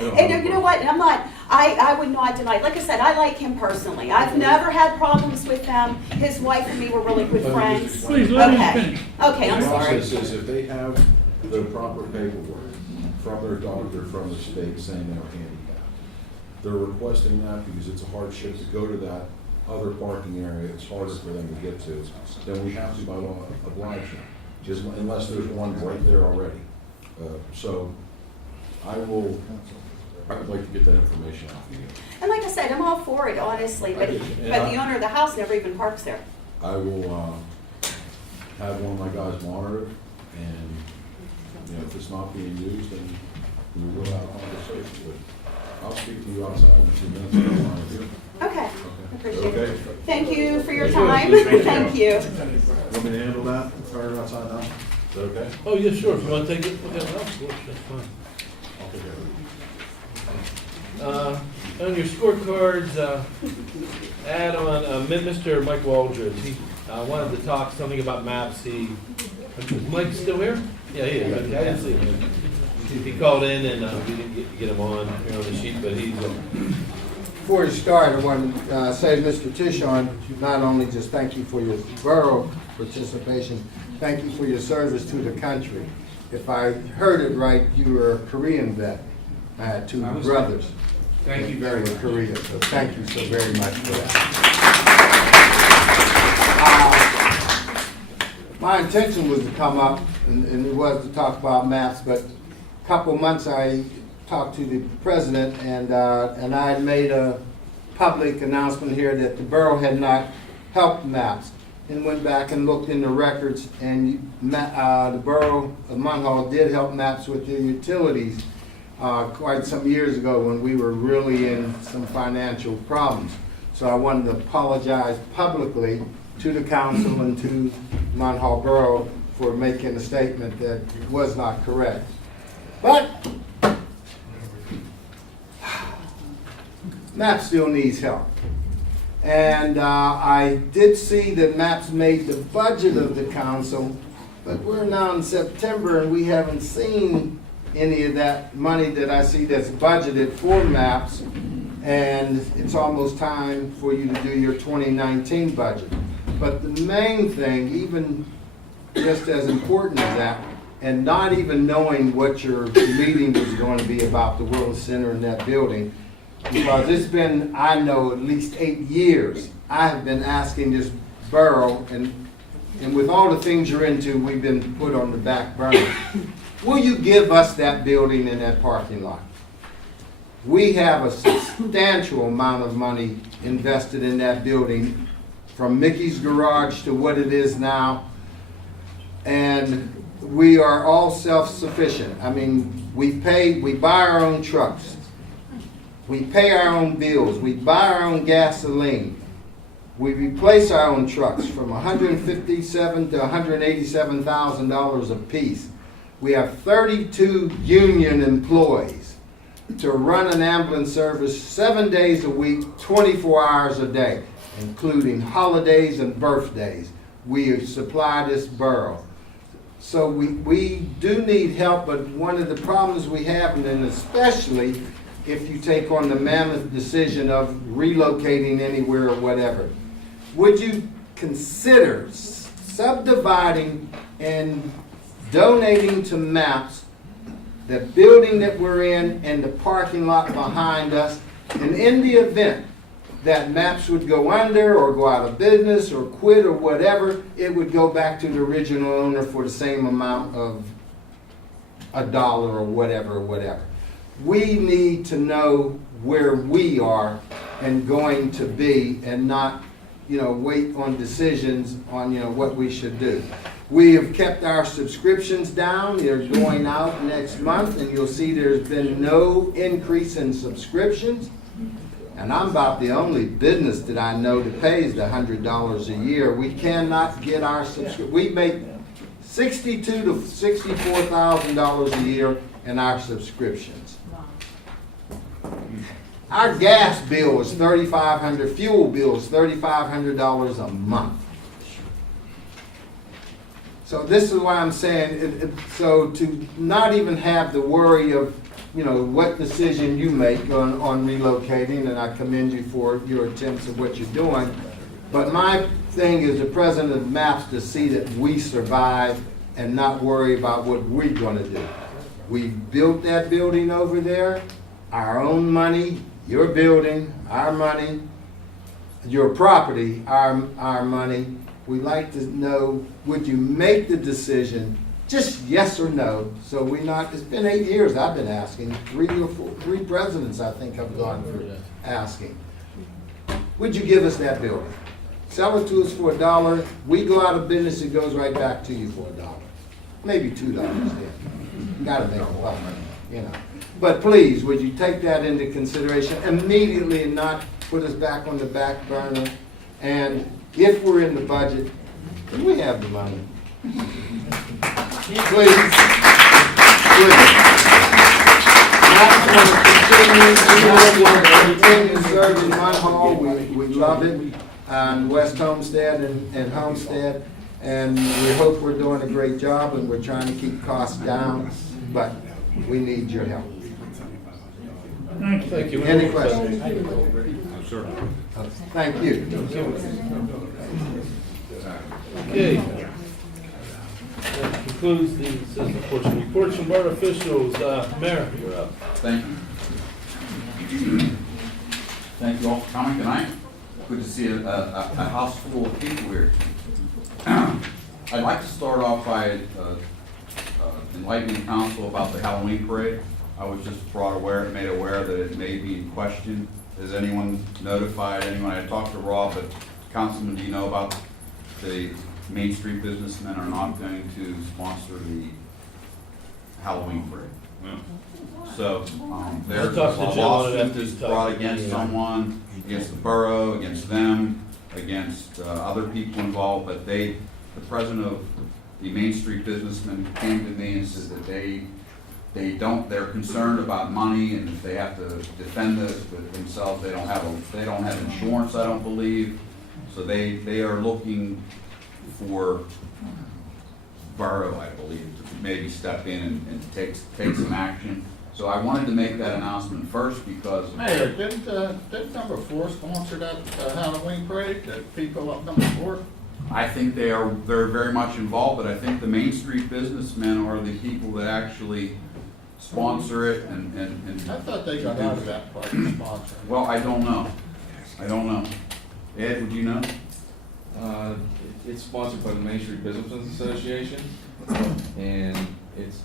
And you know what, and I would not deny, like I said, I like him personally. I've never had problems with them. His wife and me were really good friends. Please, let me Okay, finish. okay, I'm The sorry. process is if they have the proper paperwork from their doctor, from the state saying they're handicapped, they're requesting that because it's a hardship to go to that other parking area. It's harder for them to get to. Then we have to, by law, oblige them, just unless there's one right there already. So I would like to get that information out for you. And like I said, I'm all for it, honestly, but the owner of the house never even parks there. I will have one of my guys monitor it, and you know, if it's not being used, then we will have a conversation. But I'll speak to you outside in 2 minutes. If you want to do it. Okay, appreciate Okay. it. Thank you for your time. Thank you. Want me to handle that? Fire outside now? Is that okay? Oh, yeah, sure, if you want to take it, whatever else, that's fine. I'll take care of it. On your scorecards, add on Mr. Mike Waldron. He wanted to talk something about maps. Is Mike still here? Yeah, he is. Okay, I didn't see him. He called in and we didn't get him on here on the sheet, but he's. Before you start, I want to say to Mr. Tishan, not only just thank you for your borough participation, thank you for your service to the country. If I heard it right, you were a Korean vet. I had 2 brothers. Thank you very much. Korea, so thank you so very much for that. My intention was to come up, and it was to talk about maps, but a couple months I talked to the president, and I made a public announcement here that the borough had not helped maps, and went back and looked in the records, and the borough of Munhall did help maps with their utilities quite some years ago when we were really in some financial problems. So I wanted to apologize publicly to the council and to Munhall Borough for making a statement that was not correct. But MAP still needs help. And I did see that MAP's made the budget of the council, but we're now in September and we haven't seen any of that money that I see that's budgeted for MAPs, and it's almost time for you to do your 2019 budget. But the main thing, even just as important as that, and not even knowing what your meeting was going to be about the Willis Center and that building. Because it's been, I know, at least 8 years, I have been asking this borough, and with all the things you're into, we've been put on the back burner. Will you give us that building and that parking lot? We have a substantial amount of money invested in that building, from Mickey's Garage to what it is now. And we are all self-sufficient. I mean, we buy our own trucks. We pay our own bills. We buy our own gasoline. We replace our own trucks from $157,000 to $187,000 a piece. We have 32 union employees to run an ambulance service 7 days a week, 24 hours a day, including holidays and birthdays. We supply this borough. So we do need help, but one of the problems we have, and then especially if you take on the mammoth decision of relocating anywhere or whatever, would you consider subdividing and donating to MAPS the building that we're in and the parking lot behind us, and in the event that MAPS would go under or go out of business or quit or whatever, it would go back to the original owner for the same amount of $1 or whatever. We need to know where we are and going to be, and not, wait on decisions on, what we should do. We have kept our subscriptions down. They're going out next month, and you'll see there's been no increase in subscriptions. And I'm about the only business that I know that pays the $100 a year. We cannot get our subscription. We make $62,000 to $64,000 a year in our subscriptions. Our gas bill is $3,500. Fuel bill is $3,500 a month. So this is why I'm saying, so to not even have the worry of, what decision you make on relocating, and I commend you for your attempts of what you're doing. But my thing is the president of MAPS to see that we survive and not worry about what we're going to do. We built that building over there, our own money, your building, our money, your property, our money. We'd like to know, would you make the decision, just yes or no, so it's been 8 years I've been asking, 3 presidents I think have gone through asking. Would you give us that building? Sell it to us for $1, we go out of business, it goes right back to you for $1. Maybe $2 then. You gotta make a lot of money, But please, would you take that into consideration immediately and not put us back on the back burner? And if we're in the budget, then we have the money. Please. Continue to serve in Munhall. We love it. West Homestead and Homestead. And we hope we're doing a great job, and we're trying to keep costs down, but we need your help. Thank you. Any questions? Sure. Thank you. Okay. That concludes the citizen portion. Reports from board officials. Mayor, you're up. Thank you. Thank you all for coming tonight. Good to see a house full of people here. I'd like to start off by enlightening council about the Halloween parade. I was just made aware that it may be in question. Has anyone notified anyone? I talked to Rob, but Councilman, do you know about the Main Street businessmen are not going to sponsor the Halloween parade? No. So there's I'll talk to a Joe on it lawsuit after that's he's talked. brought against someone, against the borough, against them, against other people involved, but the president of the Main Street businessmen came to me and said that they're concerned about money, and if they have to defend this with themselves, they don't have insurance, I don't believe. So they are looking for borough, I believe, to maybe step in and take some action. So I wanted to make that announcement first because Mayor, didn't number 4 sponsor that Halloween parade, the people up number 4? I think they're very much involved, but I think the Main Street businessmen are the people that actually sponsor it and. I thought they got out of that part of sponsor. Well, I don't know. Ed, would you know? It's sponsored by the Main Street Business Association, and it's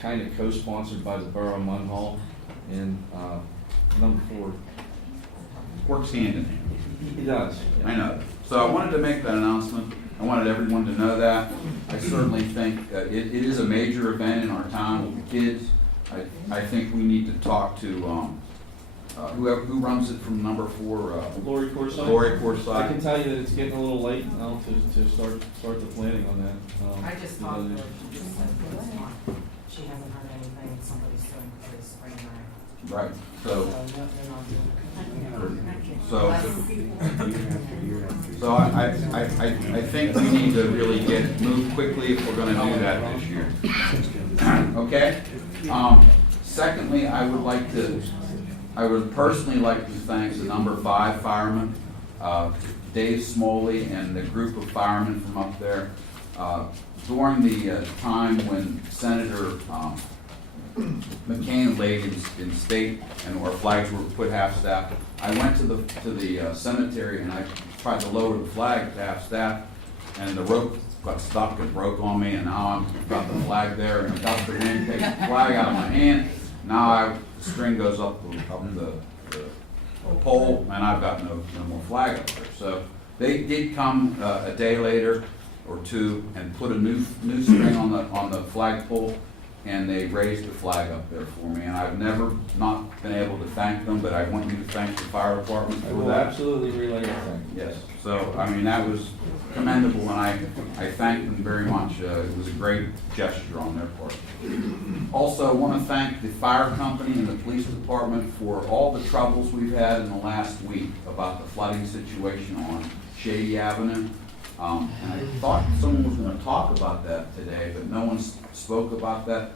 kind of co-sponsored by the Borough of Munhall, and number 4. Works hand in hand. He does. I know. So I wanted to make that announcement. I wanted everyone to know that. I certainly think it is a major event in our town with the kids. I think we need to talk to who runs it from number 4. Lori Corsi. Lori Corsi. I can tell you that it's getting a little late now to start the planning on that. I just talked to her, she just said this month, she hasn't heard anything, somebody's doing for this spring night. Right. So, they're not doing So I think we need to really move quickly if we're going to do that this year. Okay. Secondly, I would personally like to thank the number 5 fireman, Dave Smoley, and the group of firemen from up there. During the time when Senator McCain laid in state and our flags were put half-staff, I went to the cemetery and I tried to lower the flag to half-staff, and the rope got stuck and broke on me, and now I've got the flag there, and I got the wind, take the flag out of my hand. Now the string goes up the pole, and I've got no more flag up there. So they did come a day later or 2 and put a new string on the flagpole, and they raised the flag up there for me. And I've never not been able to thank them, but I want you to thank the fire department I for will that. absolutely relay your thanks. Yes. So I mean that was commendable, and I thank them very much. It was a great gesture on their part. Also, I want to thank the fire company and the police department for all the troubles we've had in the last week about the flooding situation on Shady Avenue. And I thought someone was going to talk about that today, but no one spoke about that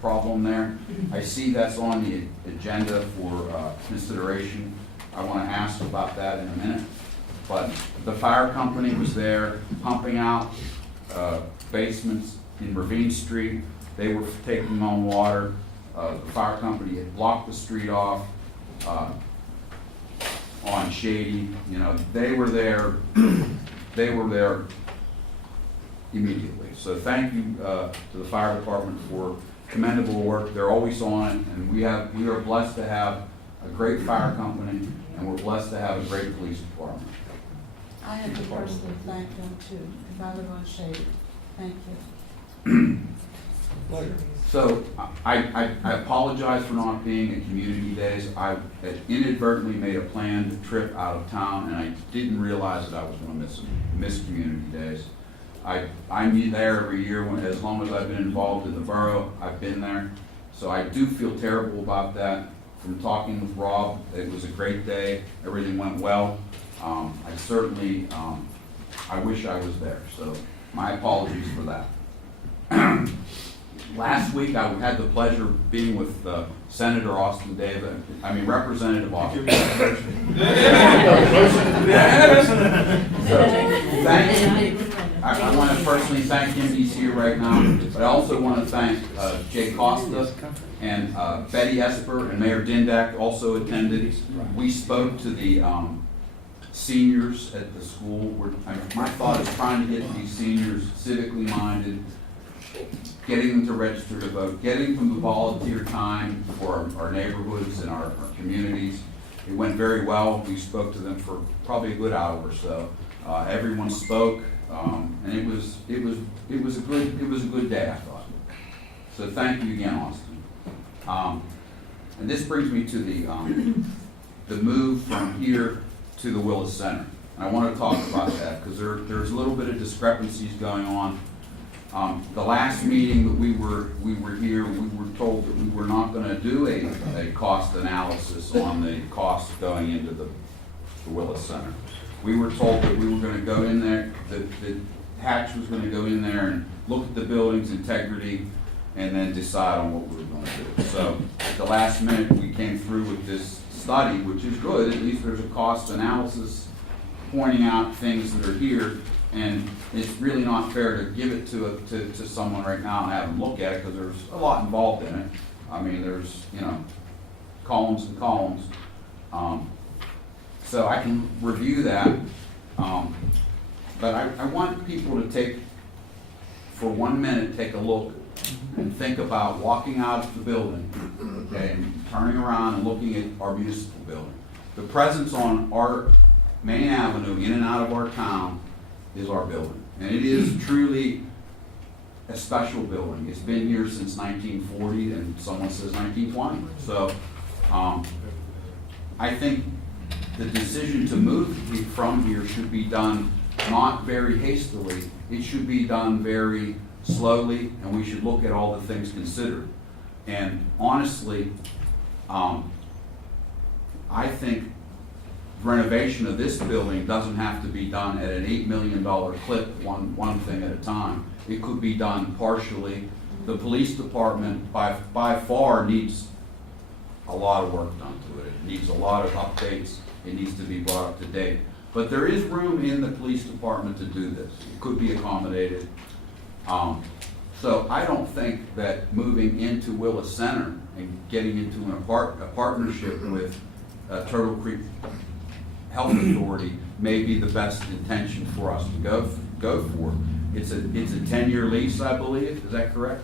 problem there. I see that's on the agenda for consideration. I want to ask about that in a minute. But the fire company was there pumping out basements in Ravine Street. They were taking on water. The fire company had blocked the street off on Shady. You know, they were there. They were there immediately. So thank you to the fire department for commendable work. They're always on it, and we are blessed to have a great fire company, and we're blessed to have a great police department. I had to personally thank them too, if I live on Shady. Thank you. So I apologize for not being at Community Days. I had inadvertently made a planned trip out of town, and I didn't realize that I was going to miss Community Days. I'm there every year. As long as I've been involved in the borough, I've been there. So I do feel terrible about that. From talking with Rob, it was a great day. Everything went well. I certainly, I wish I was there. So my apologies for that. Last week, I had the pleasure of being with Senator Representative Austin. I want to personally thank him. He's here right now. But I also want to thank Jay Costa and Betty Esper and Mayor Dindak also attended. We spoke to the seniors at the school. My thought is trying to get these seniors civically minded, getting them to register to vote, getting them to volunteer time for our neighborhoods and our communities. It went very well. We spoke to them for probably a good hour or so. Everyone spoke, and it was a good day, I thought. So thank you again, Austin. And this brings me to the move from here to the Willis Center. And I want to talk about that because there's a little bit of discrepancies going on. The last meeting that we were here, we were told that we were not going to do a cost analysis on the cost going into the Willis Center. We were told that we were going to go in there, that Hatch was going to go in there and look at the building's integrity and then decide on what we were going to do. So at the last minute, we came through with this study, which is good. At least there's a cost analysis pointing out things that are here And it's really not fair to give it to someone right now and have them look at it, because there's a lot involved in it. I mean, there's, you know, columns and columns. So I can review that. But I want people to take, for 1 minute, take a look and think about walking out of the building, okay, and turning around and looking at our municipal building. The presence on our main avenue, in and out of our town, is our building. And it is truly a special building. It's been here since 1940, and someone says 1920. So I think the decision to move from here should be done not very hastily. It should be done very slowly, and we should look at all the things considered. And honestly, I think renovation of this building doesn't have to be done at an $8 million clip, one thing at a time. It could be done partially. The police department by far needs a lot of work done to it. It needs a lot of updates. It needs to be brought up to date. But there is room in the police department to do this. It could be accommodated. So I don't think that moving into Willis Center and getting into a partnership with Turtle Creek Health Authority may be the best intention for us to go for. It's a 10-year lease, I believe. Is that correct?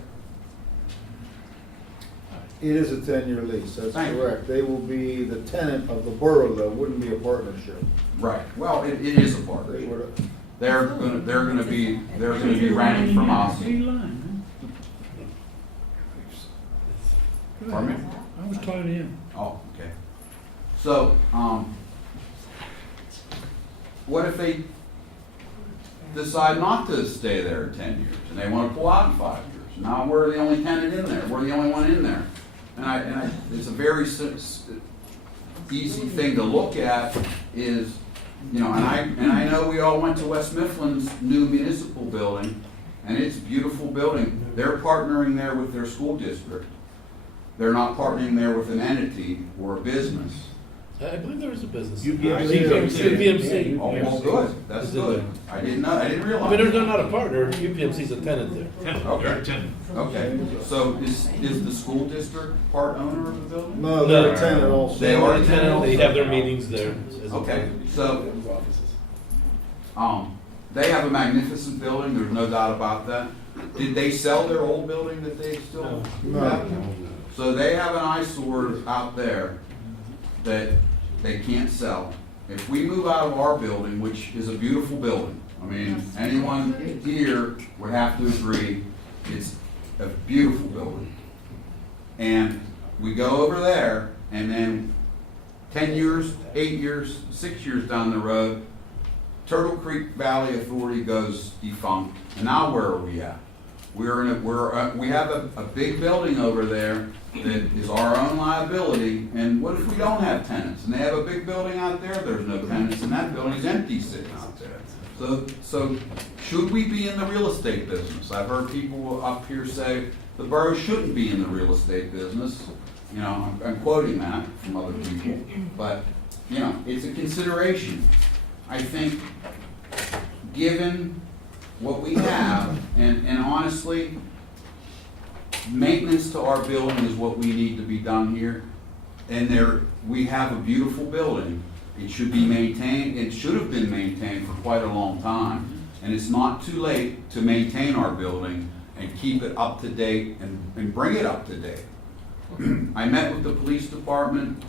It is a 10-year lease, that's Thank you. correct. They will be the tenant of the borough, though, it wouldn't be a partnership. Right. Well, it is a partnership. They're gonna be renting from us. Pardon me? I was talking to him. Oh, okay. So, what if they decide not to stay there in 10 years and they want to pull out in 5 years? Now we're the only tenant in there. We're the only one in there. And it's a very easy thing to look at is, you know, and I know we all went to West Mifflin's new municipal building, and it's a beautiful building. They're partnering there with their school district. They're not partnering there with an entity or a business. I believe there is a business. UPMC. Oh, well, good. That's good. I didn't know. I didn't realize. I mean, they're not a partner. UPMC's a tenant there. Okay. Okay. So is the school district part owner of the building? No, they're a tenant also. They are a tenant. They have their meetings there. Okay. So they have a magnificent building. There's no doubt about that. Did they sell their old building that they still have? So they have an eyesore out there that they can't sell. If we move out of our building, which is a beautiful building, I mean, anyone here would have to agree, it's a beautiful building. And we go over there, and then 10 years, 8 years, 6 years down the road, Turtle Creek Valley Authority goes defunct. And now where are we at? We have a big building over there that is our own liability, and what if we don't have tenants? And they have a big building out there, there's no tenants, and that building's empty sitting out there. So should we be in the real estate business? I've heard people up here say the borough shouldn't be in the real estate business. You know, I'm quoting that from other people, but, you know, it's a consideration. I think, given what we have, and honestly, maintenance to our building is what we need to be done here. And we have a beautiful building. It should be maintained. It should have been maintained for quite a long time. And it's not too late to maintain our building and keep it up to date and bring it up to date. I met with the police department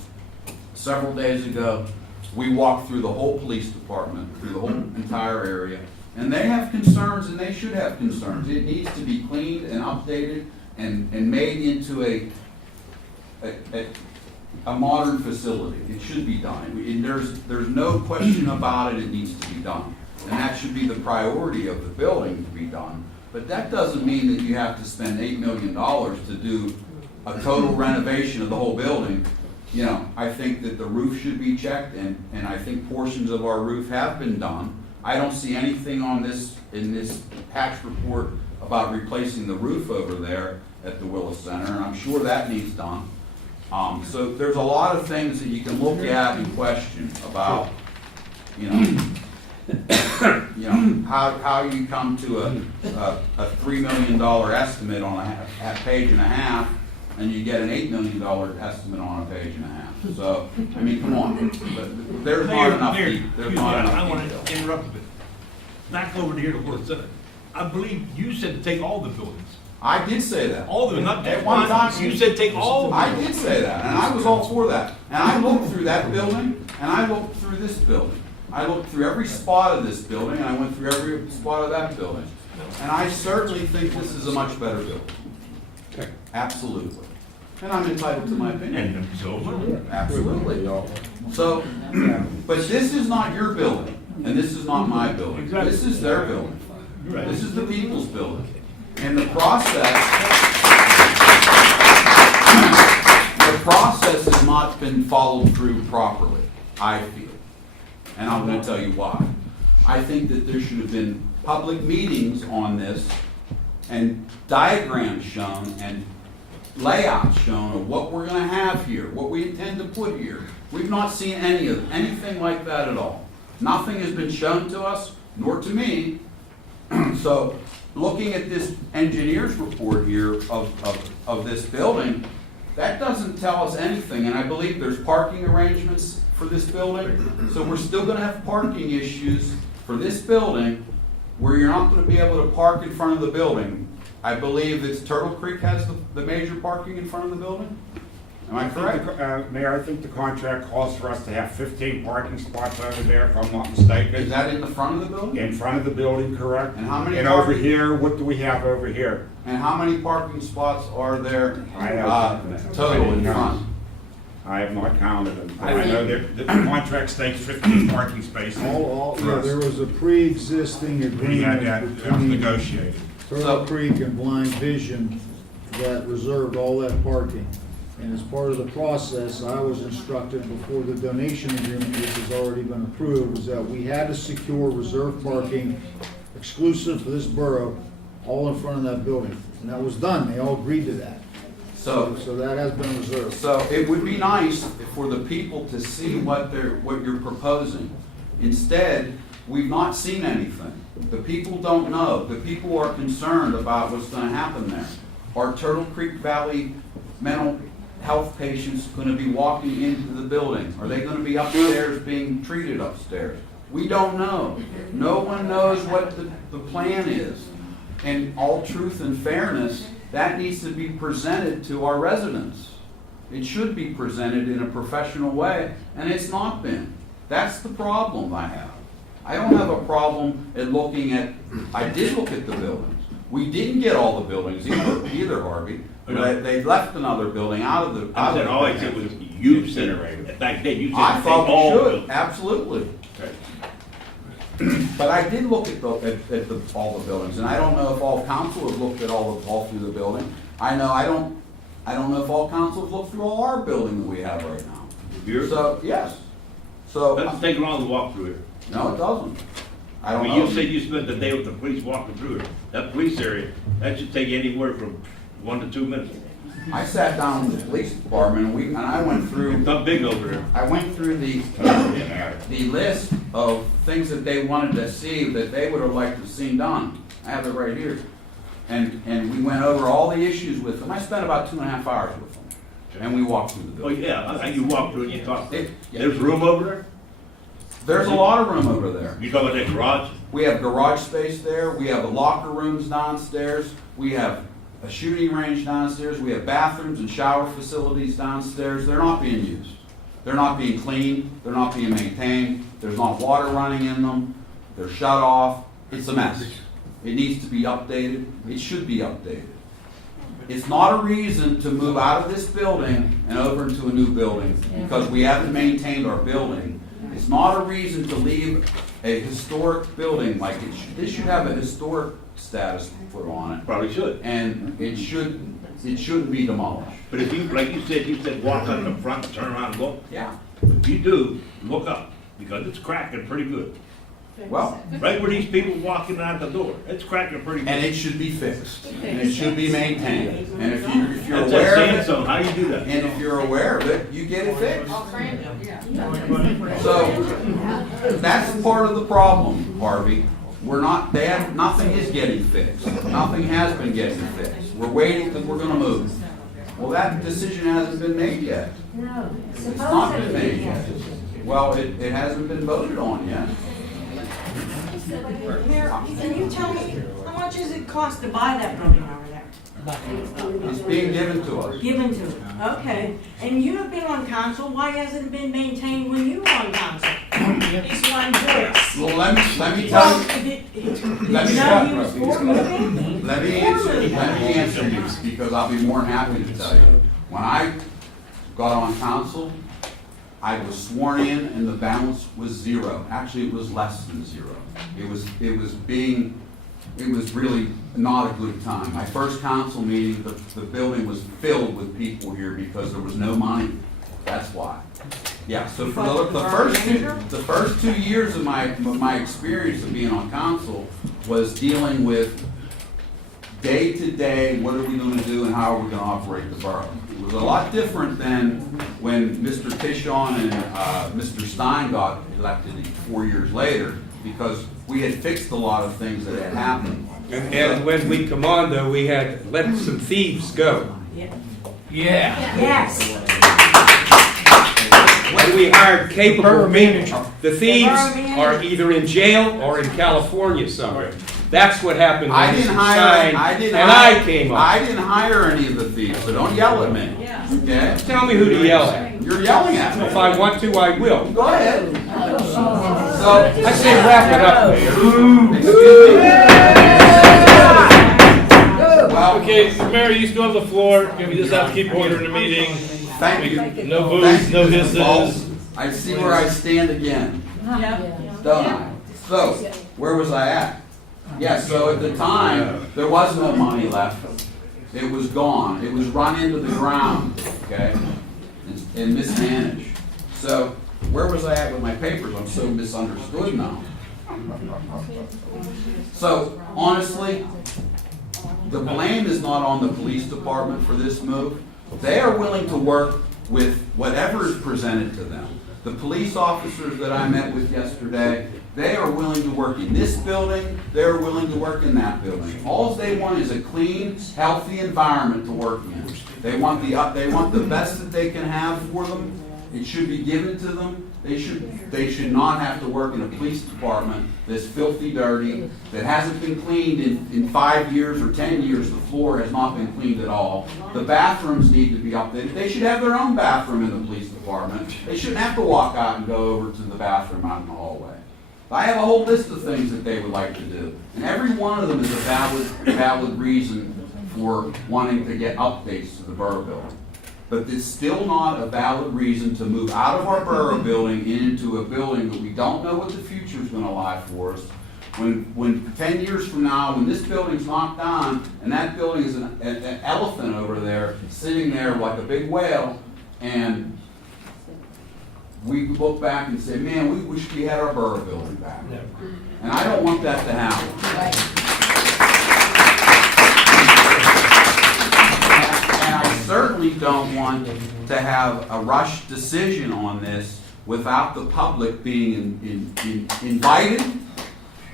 several days ago. We walked through the whole police department, through the whole entire area. And they have concerns, and they should have concerns. It needs to be cleaned and updated and made into a modern facility. It should be done. And there's no question about it. It needs to be done. And that should be the priority of the building to be done. But that doesn't mean that you have to spend $8 million to do a total renovation of the whole building. You know, I think that the roof should be checked, and I think portions of our roof have been done. I don't see anything in this patch report about replacing the roof over there at the Willis Center, and I'm sure that needs done. So there's a lot of things that you can look at and question about, you know. You know, how you come to a $3 million estimate on a page and a half, and you get an $8 million estimate on a page and a half. So, I mean, come on, but there's not enough. There's not enough. I want to interrupt a bit. Back over here to Willis Center. I believe you said to take all the buildings. I did say that. All of them, not At just one one. time, You said take all of them. I did say that, and I was all for that. And I looked through that building, and I looked through this building. I looked through every spot of this building, and I went through every spot of that building. And I certainly think this is a much better building. Absolutely. And I'm entitled to my opinion. And so, Absolutely. So, but this is not your building, and this is not my building. Exactly. This is their building. Right. This is the people's building. And the process has not been followed through properly, I feel. And I'm going to tell you why. I think that there should have been public meetings on this and diagrams shown and layouts shown of what we're going to have here, what we intend to put here. We've not seen anything like that at all. Nothing has been shown to us, nor to me. So, looking at this engineer's report here of this building, that doesn't tell us anything. And I believe there's parking arrangements for this building. So we're still going to have parking issues for this building where you're not going to be able to park in front of the building. I believe that Turtle Creek has the major parking in front of the building. Am I correct? Mayor, I think the contract calls for us to have 15 parking spots over there, if I'm not mistaken. Is that in the front of the building? In front of the building, correct. And how many And over here, what do we have over here? And how many parking spots are there I total in front? I have not counted them. I know that the contract states 15 parking spaces. Yeah, there was a pre-existing We had that agreement that was between negotiated. Turtle Creek and Blind Vision that reserved all that parking. And as part of the process, I was instructed before the donation agreement, which has already been approved, was that we had to secure reserved parking exclusive for this borough, all in front of that building. And that was done. They all agreed to that. So that has been reserved. So it would be nice for the people to see what you're proposing. Instead, we've not seen anything. The people don't know. The people are concerned about what's going to happen there. Are Turtle Creek Valley mental health patients going to be walking into the building? Are they going to be upstairs being treated upstairs? We don't know. No one knows what the plan is. And all truth and fairness, that needs to be presented to our residents. It should be presented in a professional way, and it's not been. That's the problem I have. I don't have a problem at looking at, I did look at the buildings. We didn't get all the buildings either, Harvey. They left another building out of the. I said all I said was you said back then. You said I thought all we should, buildings. absolutely. But I did look at all the buildings, and I don't know if all council has looked at all through the building. I don't know if all council has looked through all our building that we have right now. Yours? So yes. So Doesn't take long to walk through it. no, it doesn't. I don't mean, know. you said you spent the day with the police walking through it. That police area, that should take anywhere from 1 to 2 minutes. I sat down with the police department and I went through. It's not big over there. I went through the list of things that they wanted to see that they would have liked to have seen done. I have it right here. And we went over all the issues with them. I spent about 2.5 hours with them. And we walked through the Oh, building. yeah, you walk through it, you talk. There's room over there? There's a lot of room over there. You talking about that garage? We have garage space there. We have locker rooms downstairs. We have a shooting range downstairs. We have bathrooms and shower facilities downstairs. They're not being used. They're not being cleaned. They're not being maintained. There's not water running in them. They're shut off. It's a mess. It needs to be updated. It should be updated. It's not a reason to move out of this building and over into a new building because we haven't maintained our building. It's not a reason to leave a historic building like it should. This should have a historic status put on it. Probably should. And it shouldn't be demolished. But if you, like you said walk out the front and turn around and look. Yeah. If you do, look up, because it's cracking pretty good. Well, right where these people walking out the door, it's cracking pretty good. and it should be fixed. And it should be maintained. And if you're That's aware that of it, sandstone. How do you do that? and if you're aware of it, you get it fixed. So, That's part of the problem, Harvey. We're not, nothing is getting fixed. Nothing has been getting fixed. We're waiting because we're gonna move. Well, that decision hasn't been made yet. No, It's not been made yet. Well, it hasn't been voted on yet. Mayor, can you tell me, how much does it cost to buy that building over there? It's being given to us. Given to it, okay. And you have been on council, why hasn't it been maintained when you were on council? It's one voice. Well, let me tell you. Let me answer you, because I'll be more than happy to tell you. When I got on council, I was sworn in and the balance was zero. Actually, it was less than zero. It was really not a good time. My first council meeting, the building was filled with people here because there was no money. That's why. Yeah, so for the first 2 years of my experience of being on council was dealing with day to day, what are we going to do and how are we going to operate the borough. It was a lot different than when Mr. Tishan and Mr. Stein got elected 4 years later, because we had fixed a lot of things that had happened. And when we come on, though, we had let some thieves go. Yeah. Yes. When we hired capable people, the thieves are either in jail or in California somewhere. That's what happened when Mr. Stein and I came on. I didn't hire any of the thieves, so don't yell at me. Okay? Tell me who to yell at. You're yelling at me. If I want to, I will. Go ahead. So I say wrap it up, Mayor. Excuse me. Well, Okay, Mayor, you still have the floor. We just have to keep order in the meeting. Thank you. No booze, no hisses. I see where I stand again. Don't I? So, where was I at? Yeah, so at the time, there was no money left. It was gone. It was run into the ground, okay, and mismanaged. So, where was I at with my papers? I'm so misunderstood now. So, honestly, the blame is not on the police department for this move. They are willing to work with whatever is presented to them. The police officers that I met with yesterday, they are willing to work in this building, they're willing to work in that building. All they want is a clean, healthy environment to work in. They want the best that they can have for them. It should be given to them. They should not have to work in a police department that's filthy dirty, that hasn't been cleaned in 5 years or 10 years. The floor has not been cleaned at all. The bathrooms need to be updated. They should have their own bathroom in the police department. They shouldn't have to walk out and go over to the bathroom out in the hallway. I have a whole list of things that they would like to do, and every one of them is a valid reason for wanting to get updates to the borough building. But it's still not a valid reason to move out of our borough building into a building that we don't know what the future is going to lie for us. When 10 years from now, when this building's knocked down, and that building is an elephant over there, sitting there like a big whale, and we look back and say, man, we wish we had our borough building back. And I don't want that to happen. And I certainly don't want to have a rushed decision on this without the public being invited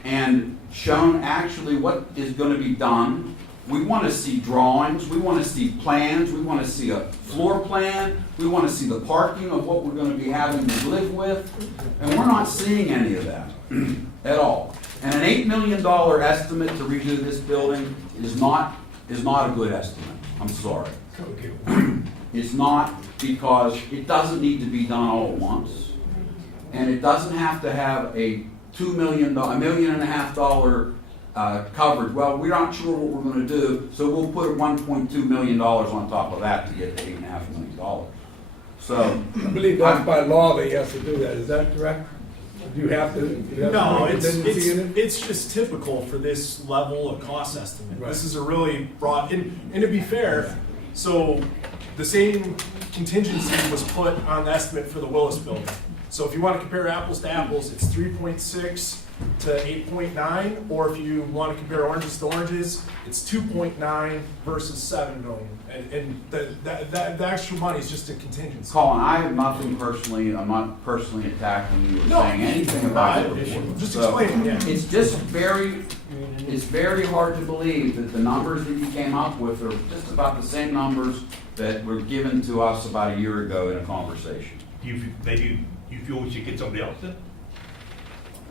and shown actually what is going to be done. We want to see drawings, we want to see plans, we want to see a floor plan, we want to see the parking of what we're going to be having to live with, and we're not seeing any of that at all. And an $8 million estimate to redo this building is not a good estimate. I'm sorry. It's not, because it doesn't need to be done all at once, and it doesn't have to have a $1.5 million coverage. Well, we're not sure what we're going to do, so we'll put $1.2 million on top of that to get to $8.5 million. So I believe that's by law they have to do that. Is that correct? Do you have to? No, it's just typical for this level of cost estimate. Right. This is a really broad, and to be fair, so the same contingency was put on the estimate for the Willis building. So if you want to compare apples to apples, it's 3.6 to 8.9, or if you want to compare oranges to oranges, it's 2.9 versus 7 million. And the extra money is just a contingency. Colin, I have nothing personally, I'm not personally attacking you or No. saying anything about it. Just So, explain it, yeah. It's just it's very hard to believe that the numbers that you came up with are just about the same numbers that were given to us about a year ago in a conversation. Maybe you feel we should get somebody else then?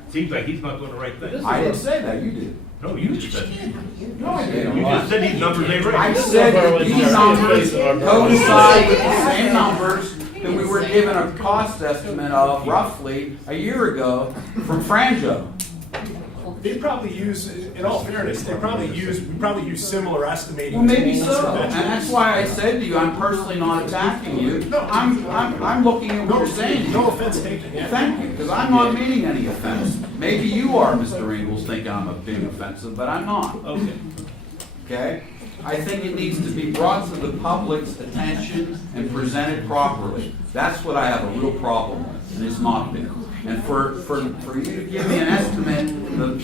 Seems like he's not doing the right thing. I didn't say that, you did. No, you just said. No, I didn't. You just said these numbers ain't right. I said that these numbers coincide with the same numbers that we were given a cost estimate of roughly a year ago from Franjo. They probably use, in all fairness, we probably use similar estimating. Well, maybe tools so, or and benchmarks. that's why I said to you, I'm personally not attacking you. I'm looking at what you're saying. No offense taken, yeah. Thank you, because I'm not meaning any offense. Maybe you are, Mr. Ingles, thinking I'm being offensive, but I'm not. Okay. Okay? I think it needs to be brought to the public's attention and presented properly. That's what I have a real problem with, and it's not been. And for you to give me an estimate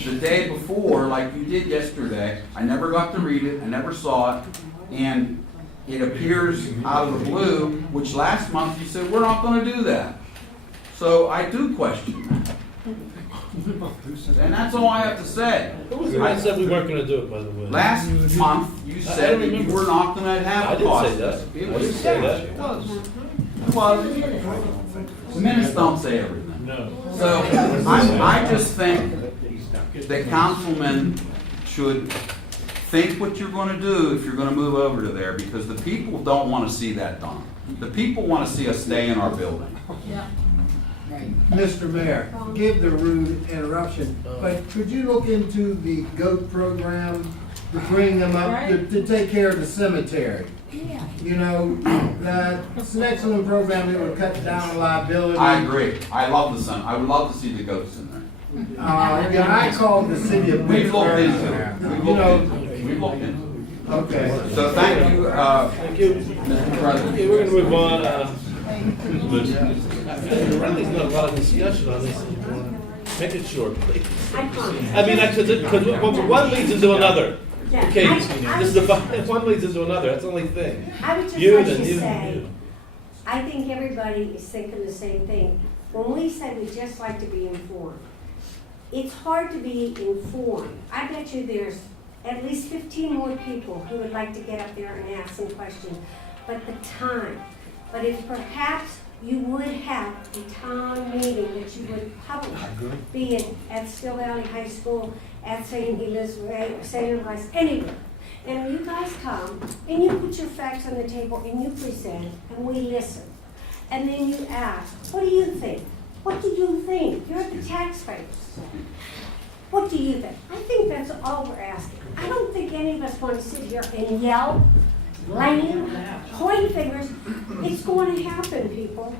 the day before, like you did yesterday, I never got to read it, I never saw it, and it appears out of the blue, which last month you said, we're not gonna do that. So I do question that. And that's all I have to say. I said we weren't gonna do it, by the way. Last month, you said that you were not gonna have I a didn't cost. say that. It I was didn't say that. It was. The minutes don't say everything. No. So I just think that councilmen should think what you're gonna do if you're gonna move over to there, because the people don't wanna see that done. The people wanna see us stay in our building. Mr. Mayor, give the rude interruption, but could you look into the GOAT program to bring them up, to take care of the cemetery? You know, it's an excellent program that would cut down liability. I agree. I love the sun. I would love to see the goats in there. Yeah, I called the city of We've looked Pittsburgh. into it. We've looked into it. Okay. So thank you, Thank you. Mr. President. Okay, we're gonna move on. There really is not a lot of discussion on this. Make it short, please. I mean, because one leads into another. Yeah, Okay, I- this is one leads into another, that's the only thing. I would just You, like then to you, say, you. I think everybody is thinking the same thing. When we say we just like to be informed, it's hard to be informed. I bet you there's at least 15 more people who would like to get up there and ask some questions, but the time. But if perhaps you would have a town meeting that you would publish, be it at Still Valley High School, at St. Elizabeth, St. Elias, anywhere. And you guys come, and you put your facts on the table, and you present, and we listen. And then you ask, what do you think? What do you think? You're the taxpayers. What do you think? I think that's all we're asking. I don't think any of us want to sit here and yell, blame, point fingers. It's going to happen, people.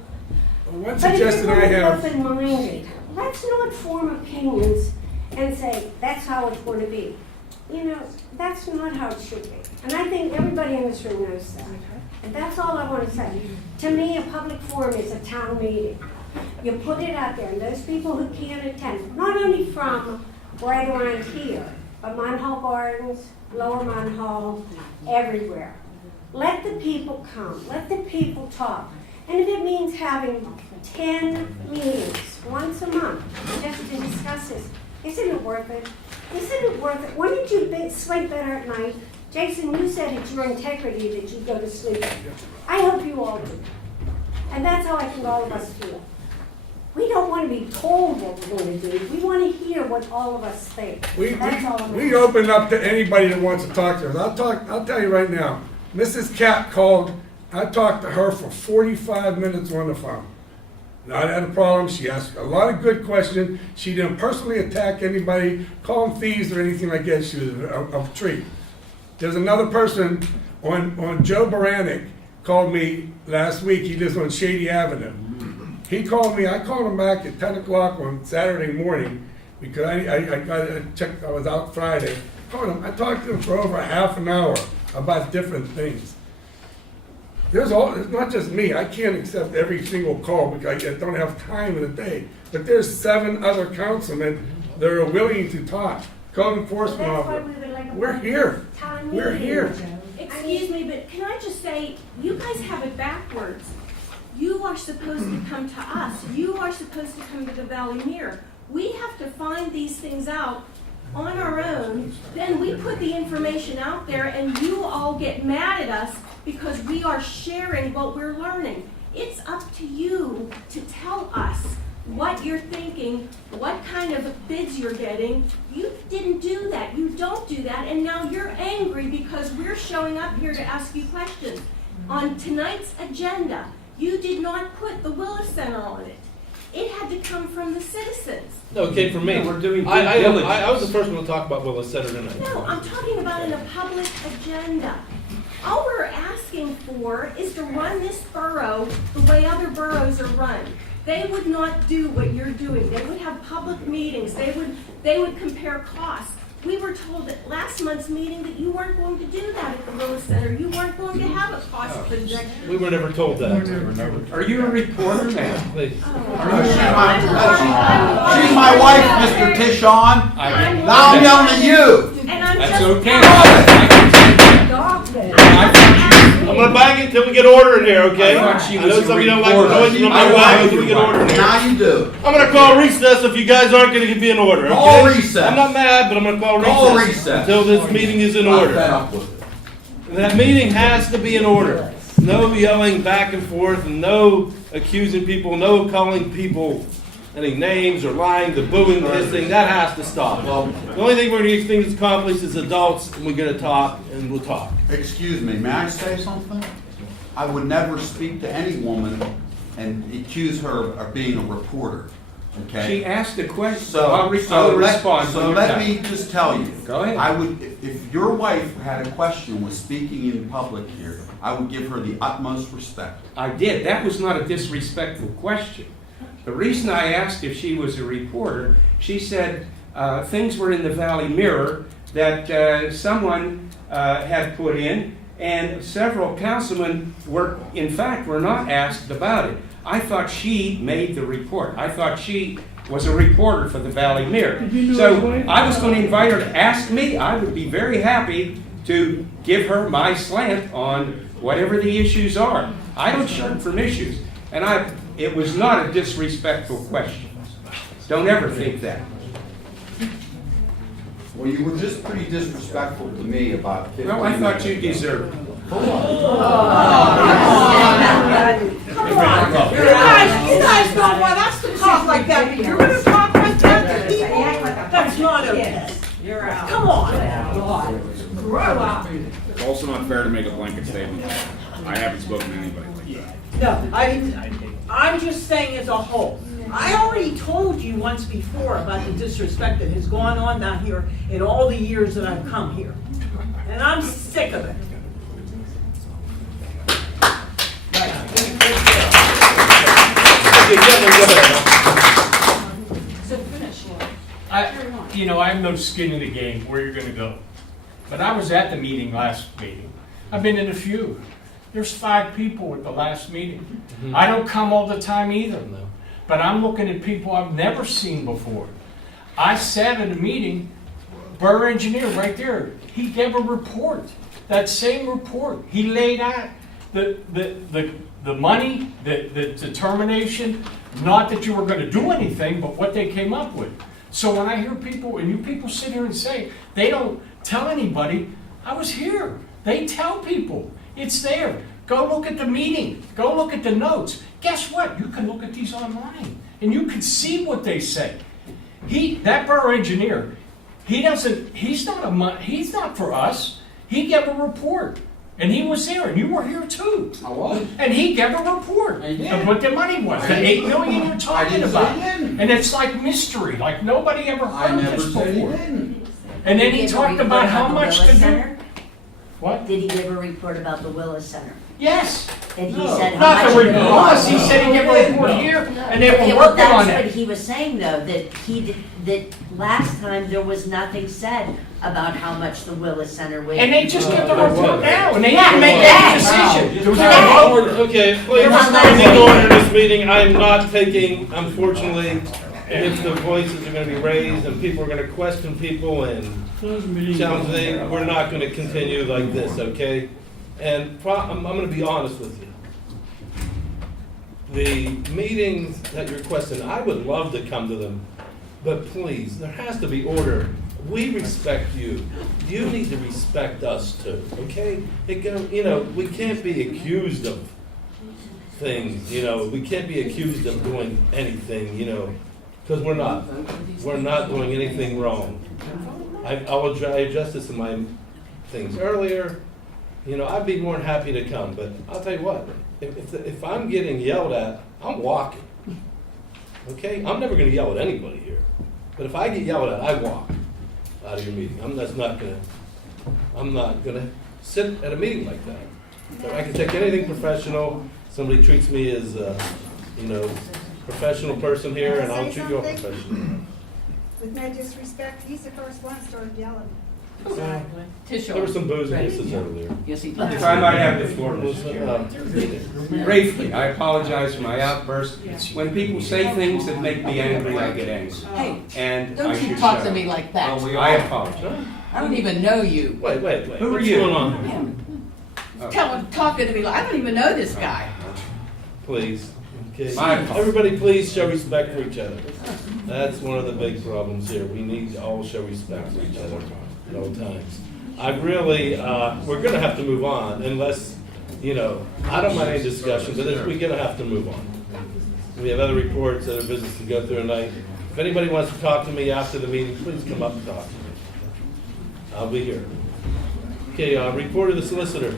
One But if you're suggestion I going to be have, open-minded, let's not form opinions and say, that's how it's going to be. You know, that's not how it should be. And I think everybody in this room knows that. And that's all I want to say. To me, a public forum is a town meeting. You put it out there, and those people who can't attend, not only from right around here, but Munhall Gardens, Lower Munhall, everywhere. Let the people come. Let the people talk. And if it means having 10 meetings once a month just to discuss this, isn't it worth it? Isn't it worth it? When did you sleep better at night? Jason, you said it's your integrity that you go to sleep. I hope you all do. And that's how I think all of us feel. We don't want to be told what we're going to do. We want to hear what all of us think. That's all I'm we open up to anybody that wants to talk to us. I'll tell you right now, Mrs. Cat called, I talked to her for 45 minutes on the phone. Not had a problem. She asked a lot of good questions. She didn't personally attack anybody, call them thieves or anything like that. She was a treat. There's another person on Joe Baranek called me last week. He lives on Shady Avenue. He called me. I called him back at 10 o'clock on Saturday morning because I got to check. I was out Friday. Called him. I talked to him for over half an hour about different things. It's not just me. I can't accept every single call because I don't have time in the day. But there's 7 other councilmen that are willing to talk. Code enforcement That's why officer. we would like a We're here. town We're meeting. here. Excuse me, but can I just say, you guys have it backwards. You are supposed to come to us. You are supposed to come to the Valley Mirror. We have to find these things out on our own. Then we put the information out there and you all get mad at us because we are sharing what we're learning. It's up to you to tell us what you're thinking, what kind of bids you're getting. You didn't do that. You don't do that. And now you're angry because we're showing up here to ask you questions. On tonight's agenda, you did not put the Willis Center on it. It had to come from the citizens. No, it came from me. No, we're doing due I was the first one to talk about Willis Center tonight. No, I'm talking about in a public agenda. All we're asking for is to run this borough the way other boroughs are run. They would not do what you're doing. They would have public meetings. They would compare costs. We were told at last month's meeting that you weren't going to do that at the Willis Center. You weren't going to have a cost projection. We were never told that. Are you a reporter now? Please. She's my wife, Mr. Tishan. Now I'm yelling at you. And I'm That's just okay. I'm gonna bang it till we get order in here, okay? I thought she I was know a some of you don't like reporter. noise, but I'm gonna bang it till we get order in here. Now you do. I'm gonna call recess if you guys aren't gonna be in order, okay? Call recess. I'm not mad, but I'm gonna call Call recess recess. until this meeting is in I'm order. fed up with it. That meeting has to be in order. No yelling back and forth, and no accusing people, no calling people any names or lying, the booing, the hissing. That has to stop. Well, the only thing we're gonna get things accomplished is adults, and we're gonna talk, and we'll talk. Excuse me, may I say something? I would never speak to any woman and accuse her of being a reporter, okay? She asked a question. So, I'll respond. so let me just tell you. Go ahead. I would, if your wife had a question, was speaking in public here, I would give her the utmost respect. I did. That was not a disrespectful question. The reason I asked if she was a reporter, she said things were in the Valley Mirror that someone had put in, and several councilmen were not asked about it. I thought she made the report. I thought she was a reporter for the Valley Mirror. So I was going to invite her to ask me. I would be very happy to give her my slant on whatever the issues are. I don't shirk from issues. And it was not a disrespectful question. Don't ever think that. Well, you were just pretty disrespectful to me about 15 Well, I thought you minutes ago. deserved it. Come on. You guys don't want us to talk like that, but you're gonna talk like that to people? That's not okay. You're out. Come on. Grow up. It's also not fair to make a blanket statement. I haven't spoken to anybody like that. No, I'm just saying as a whole. I already told you once before about the disrespect that has gone on down here in all the years that I've come here. And I'm sick of it. So finish, Laura. I have no skin in the game where you're gonna go. But I was at the meeting last meeting. I've been in a few. There's 5 people at the last meeting. I don't come all the time either, but I'm looking at people I've never seen before. I sat at a meeting, borough engineer right there, he gave a report. That same report, he laid out the money, the determination, not that you were gonna do anything, but what they came up with. So when I hear people, and you people sit here and say, they don't tell anybody, I was here. They tell people. It's there. Go look at the meeting. Go look at the notes. Guess what? You can look at these online, and you can see what they say. That borough engineer, he's not for us. He gave a report, and he was there, and you were here too. I was. And he gave a report of what the money was, the $8 million you're talking about. And it's like mystery, like nobody ever heard this before. And then he talked about how much to do. What? Did he give a report about the Willis Center? Yes. And he said how Not much the it report. cost. He said he gave a report here, and they Okay, were well, working on that's it. what he was saying, though, that last time there was nothing said about how much the Willis Center weighed. And they just get the report now, and they Yeah, didn't make any decision. There was no vote. Okay, please, in order this meeting, I am not taking, unfortunately, if the voices are gonna be raised and people are gonna question people and challenge things, we're not gonna continue like this, okay? And I'm gonna be honest with you. The meetings that you're requesting, I would love to come to them, but please, there has to be order. We respect you. You need to respect us too, okay? We can't be accused of things, we can't be accused of doing anything, because we're not. We're not doing anything wrong. I addressed this in my things earlier. I'd be more than happy to come, but I'll tell you what, if I'm getting yelled at, I'm walking. Okay? I'm never gonna yell at anybody here. But if I get yelled at, I walk out of your meeting. I'm not gonna sit at a meeting like that. But I can take anything professional. Somebody treats me as professional person here, and I'll treat you all professional. With no disrespect, he's the first one that started yelling. Exactly. There were some booze and hisses earlier. Yes, he did. If I might have the floor, briefly, I apologize for my outburst. When people say things that make me angry, I get angry. Hey, And don't I you should talk shut to up. me like that. I apologize. I don't even know you. Wait. Who are What's you? going on? Talking to me like, I don't even know this guy. Please. Okay. My apologies. Everybody, please show respect for each other. That's one of the big problems here. We need to all show respect for each other at all times. We're gonna have to move on unless, I don't mind any discussion, but we're gonna have to move on. We have other reports, other business to go through tonight. If anybody wants to talk to me after the meeting, please come up and talk to me. I'll be here. Okay, report of the solicitor.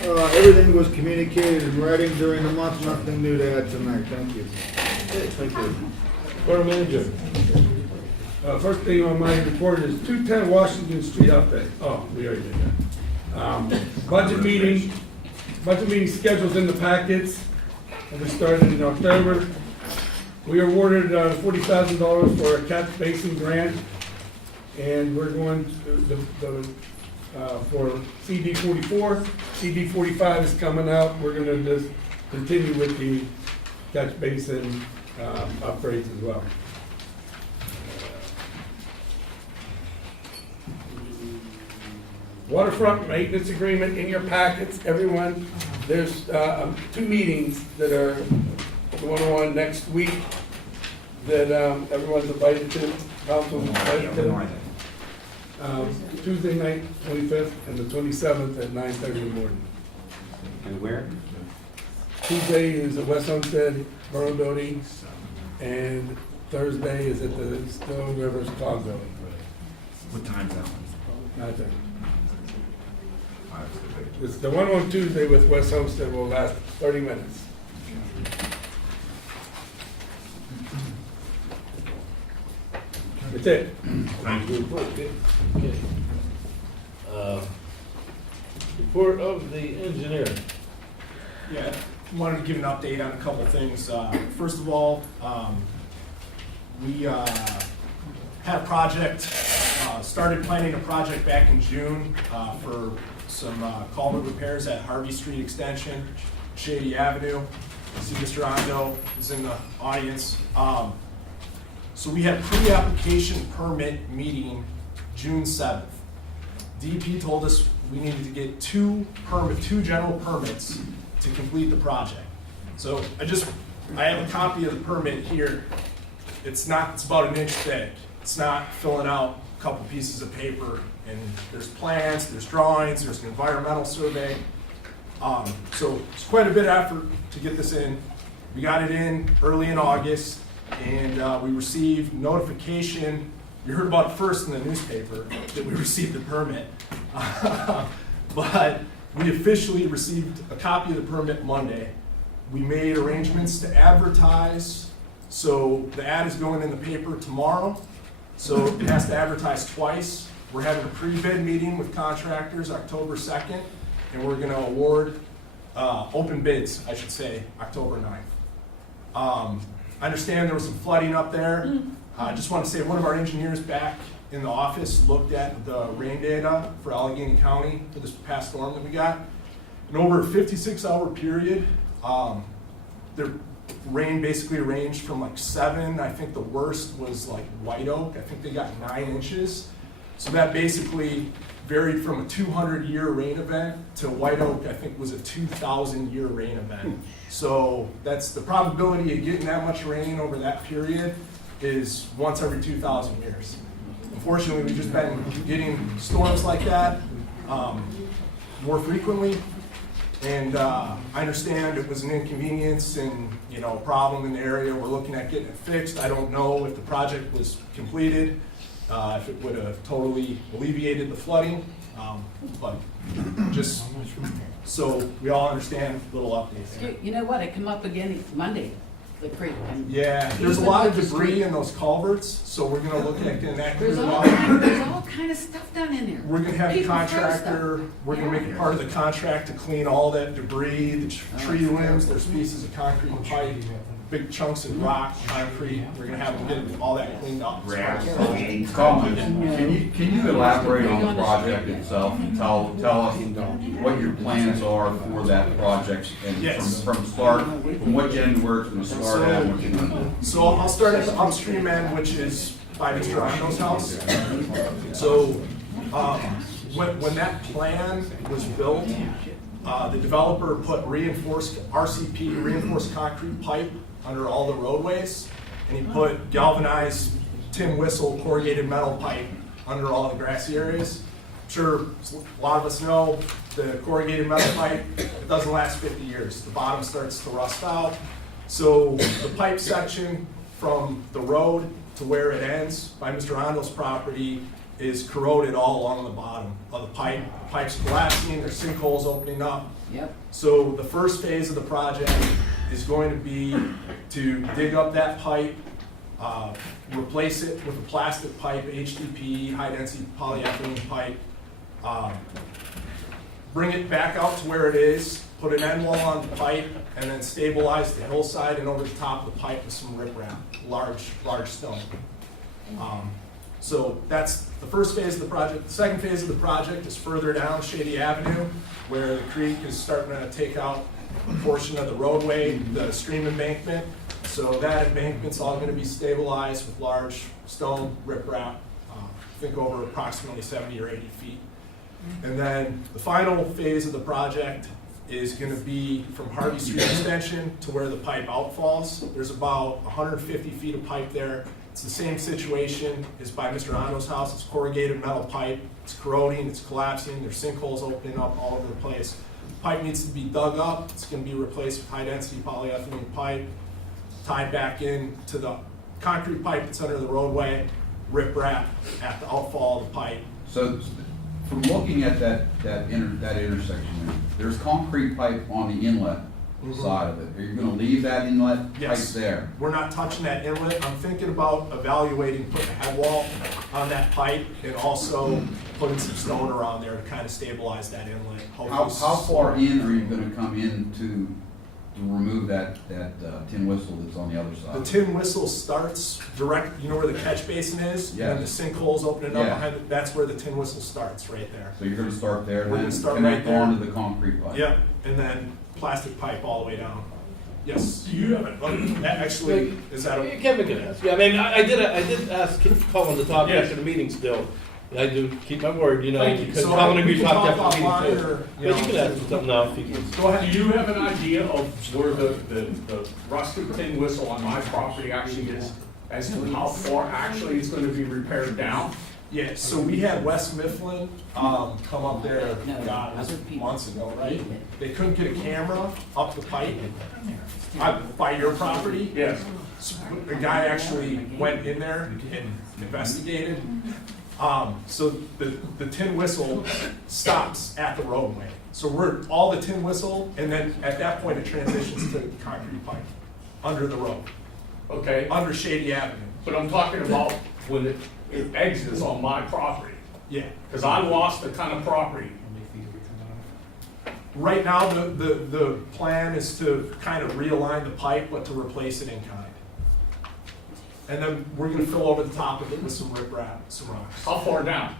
Everything was communicated in writing during the month, nothing new to add tonight, thank you. Okay, thank you. Borough manager. First thing on my report is 210 Washington Street update. Oh, we already did that. Budget meeting schedules in the packets. And we started in October. We awarded $40,000 for a catch basin grant. And we're going to for CD 44. CD 45 is coming out. We're gonna just continue with the catch basin upgrades as well. Waterfront maintenance agreement in your packets, everyone. There's 2 meetings that are going on next week that everyone's invited to, council's invited to. Tuesday night, 25th, and the 27th at 9:30 in the morning. And where? Tuesday is at West Homestead Borough Building, and Thursday is at the Stone Rivers Cog Building. What time's that one? 9:30. The one on Tuesday with West Homestead will last 30 minutes. That's it. Thank you. Okay. Report of the engineer. Yeah, wanted to give an update on a couple things. First of all, we had a project, started planning a project back in June for some culvert repairs at Harvey Street Extension, Shady Avenue. I see Mr. Ondo is in the audience. So we had a pre-application permit meeting June 7th. DEP told us we needed to get two general permits to complete the project. So I have a copy of the permit here. It's about an inch thick. It's not filling out a couple pieces of paper, and there's plans, there's drawings, there's an environmental survey. So it's quite a bit of effort to get this in. We got it in early in August, and we received notification. You heard about it first in the newspaper that we received the permit. But we officially received a copy of the permit Monday. We made arrangements to advertise. So the ad is going in the paper tomorrow. So it has to advertise twice. We're having a pre-bid meeting with contractors October 2nd, and we're gonna award, open bids, I should say, October 9th. I understand there was some flooding up there. I just want to say one of our engineers back in the office looked at the rain data for Allegheny County for this past storm that we got. And over a 56-hour period, there rain basically ranged from like 7, I think the worst was like White Oak, I think they got 9 inches. So that basically varied from a 200-year rain event to White Oak, I think was a 2,000-year rain event. So that's the probability of getting that much rain over that period is once every 2,000 years. Unfortunately, we've just been getting storms like that more frequently. And I understand it was an inconvenience and, you know, a problem in the area. We're looking at getting it fixed. I don't know if the project was completed, if it would have totally alleviated the flooding, but just so we all understand, little updates. You know what, it come up again Monday, the creek. And Yeah, there's a lot of debris in those culverts, so we're gonna look at getting that there's cleared all, out. there's all kind of stuff down in there. We're gonna have the People throw contractor, stuff. we're gonna make it part of the contract to clean all that debris, the tree limbs, there's pieces of concrete pipe, big chunks of rock, concrete, we're gonna have them get all that cleaned up. Can you elaborate on the project itself and tell us what your plans are for that project and Yes. from start, from what end works from the start and what you're doing? So I'll start at the upstream end, which is by Mr. Rondo's house. So, when that plan was built, the developer put reinforced RCP, reinforced concrete pipe under all the roadways, and he put galvanized tin whistle corrugated metal pipe under all the grassy areas. I'm sure a lot of us know the corrugated metal pipe, it doesn't last 50 years. The bottom starts to rust out. So the pipe section from the road to where it ends by Mr. Rondo's property is corroded all along the bottom of the pipe. The pipe's collapsing, there's sinkholes opening up. Yep. So the first phase of the project is going to be to dig up that pipe, replace it with a plastic pipe, HDPE, high-density polyethylene pipe, bring it back out to where it is, put an end wall on the pipe, and then stabilize the hillside and over the top of the pipe with some riprap, large stone. So that's the first phase of the project. The second phase of the project is further down Shady Avenue, where the creek is starting to take out a portion of the roadway, the stream embankment. So that embankment's all gonna be stabilized with large stone riprap, I think over approximately 70 or 80 feet. And then the final phase of the project is gonna be from Harvey Street Extension to where the pipe outfalls. There's about 150 feet of pipe there. It's the same situation as by Mr. Rondo's house. It's corrugated metal pipe. It's corroding, it's collapsing, there's sinkholes opening up all over the place. Pipe needs to be dug up. It's gonna be replaced with high-density polyethylene pipe, tied back in to the concrete pipe that's under the roadway, riprap at the outfall of the pipe. So from looking at that intersection there's concrete pipe on the inlet side of it. Are you gonna leave that inlet pipe Yes. there? We're not touching that inlet. I'm thinking about evaluating putting a head wall on that pipe and also putting some stone around there to kind of stabilize that inlet. How far in are you gonna come in to remove that tin whistle that's on the other side? The tin whistle starts direct, you know where the catch basin is? Yes. And the sinkholes opening up Yeah. behind it, that's where the tin whistle starts, right there. So you're gonna start there, We're then gonna start connect right there. onto the concrete pipe? Yep, and then plastic pipe all the way down. Yes. Do you have it? Actually, is that a? Kevin can ask. Yeah, I mean, I did ask Colin to talk after the meeting still. I do keep my word, you know, Thank you. because So Colin we agreed to can talk talk after the offline meeting too. or, But you you know. can ask him something now if you can. Go ahead. Do you have an idea of where the rusted tin whistle on my property actually is? As to how far actually it's gonna be repaired down? Yeah, so we had West Mifflin come up there, God, it was months ago, right? They couldn't get a camera up the pipe by your property. Yes. So the guy actually went in there and investigated. So the tin whistle stops at the roadway. So we're all the tin whistle, and then at that point it transitions to concrete pipe under the road. Okay. Under Shady Avenue. But I'm talking about when it exits on my property. Yeah. Because I lost a ton of property. Right now, the plan is to kind of realign the pipe, but to replace it in kind. And then we're gonna fill over the top of it with some riprap, some rocks. How far down?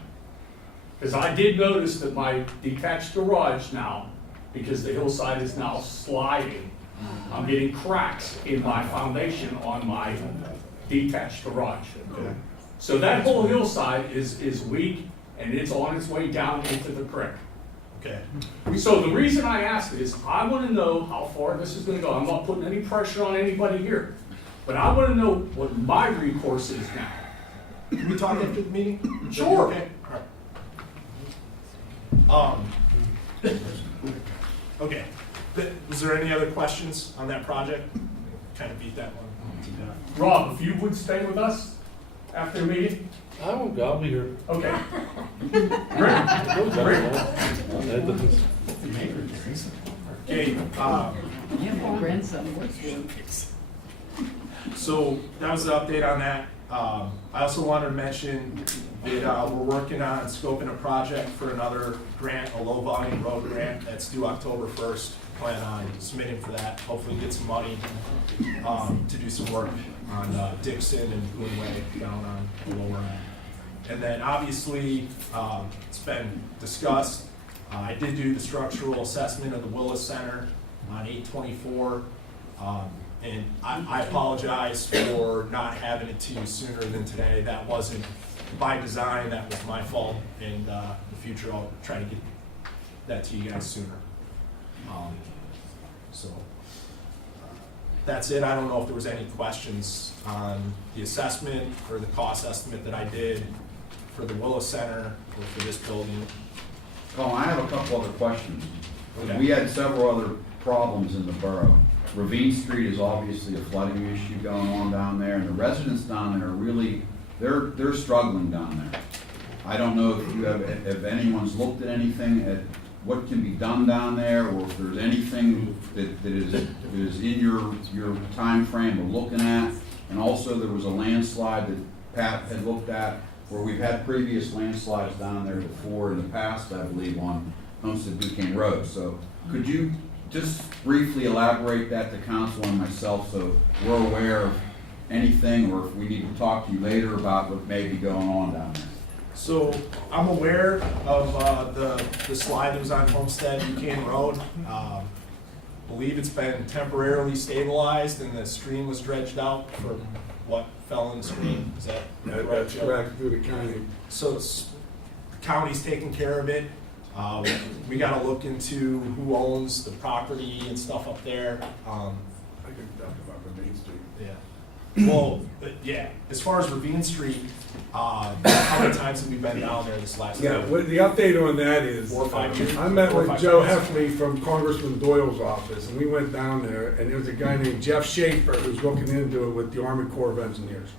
Because I did notice that my detached garage now, because the hillside is now sliding, I'm getting cracks in my foundation on my detached garage. So that whole hillside is weak, and it's on its way down into the creek. Okay. So the reason I asked is, I want to know how far this is going to go. I'm not putting any pressure on anybody here, but I want to know what my recourse is now. Can we talk after the meeting? Sure. Okay. All right. Okay. Was there any other questions on that project? Kind of beat that one. Rob, if you would stay with us after the meeting? I won't go, I'll be here. Okay. Great. Okay, Yeah, my grandson works there. so that was the update on that. I also wanted to mention that we're working on scoping a project for another grant, a low volume road grant that's due October 1st. Plan on submitting for that, hopefully get some money to do some work on Dixon and Boone Way down on the lower end. And then obviously, it's been discussed, I did do the structural assessment of the Willis Center on 8/24. And I apologize for not having it to you sooner than today. That wasn't by design, that was my fault. And in the future, I'll try to get that to you guys sooner. That's it. I don't know if there was any questions on the assessment or the cost estimate that I did for the Willis Center or for this building. Colin, I have a couple other questions. Okay. We had several other problems in the borough. Ravine Street is obviously a flooding issue going on down there, and the residents down there are really, they're struggling down there. I don't know if you have, if anyone's looked at anything at what can be done down there, or if there's anything that is in your time frame of looking at. And also, there was a landslide that Pat had looked at, where we've had previous landslides down there before in the past, I believe, on Homestead Duquesne Road. So could you just briefly elaborate that to council and myself, so we're aware of anything, or if we need to talk to you later about what may be going on down there? So I'm aware of the slide that was on Homestead Duquesne Road. Believe it's been temporarily stabilized and the stream was dredged out for what fell in the stream. Is that correct? That's correct, through the county. So the county's taking care of it. We gotta look into who owns the property and stuff up there. I can talk about the Main Street. Yeah. Well, yeah, as far as Ravine Street, how many times have we been down there this last year? Yeah, well, the update on that is, 4 or 5 years? I met 4 or with 5 Joe years? Heffley from Congressman Doyle's office, and we went down there, and there was a guy named Jeff Schaefer who's looking into it with the Army Corps of Engineers.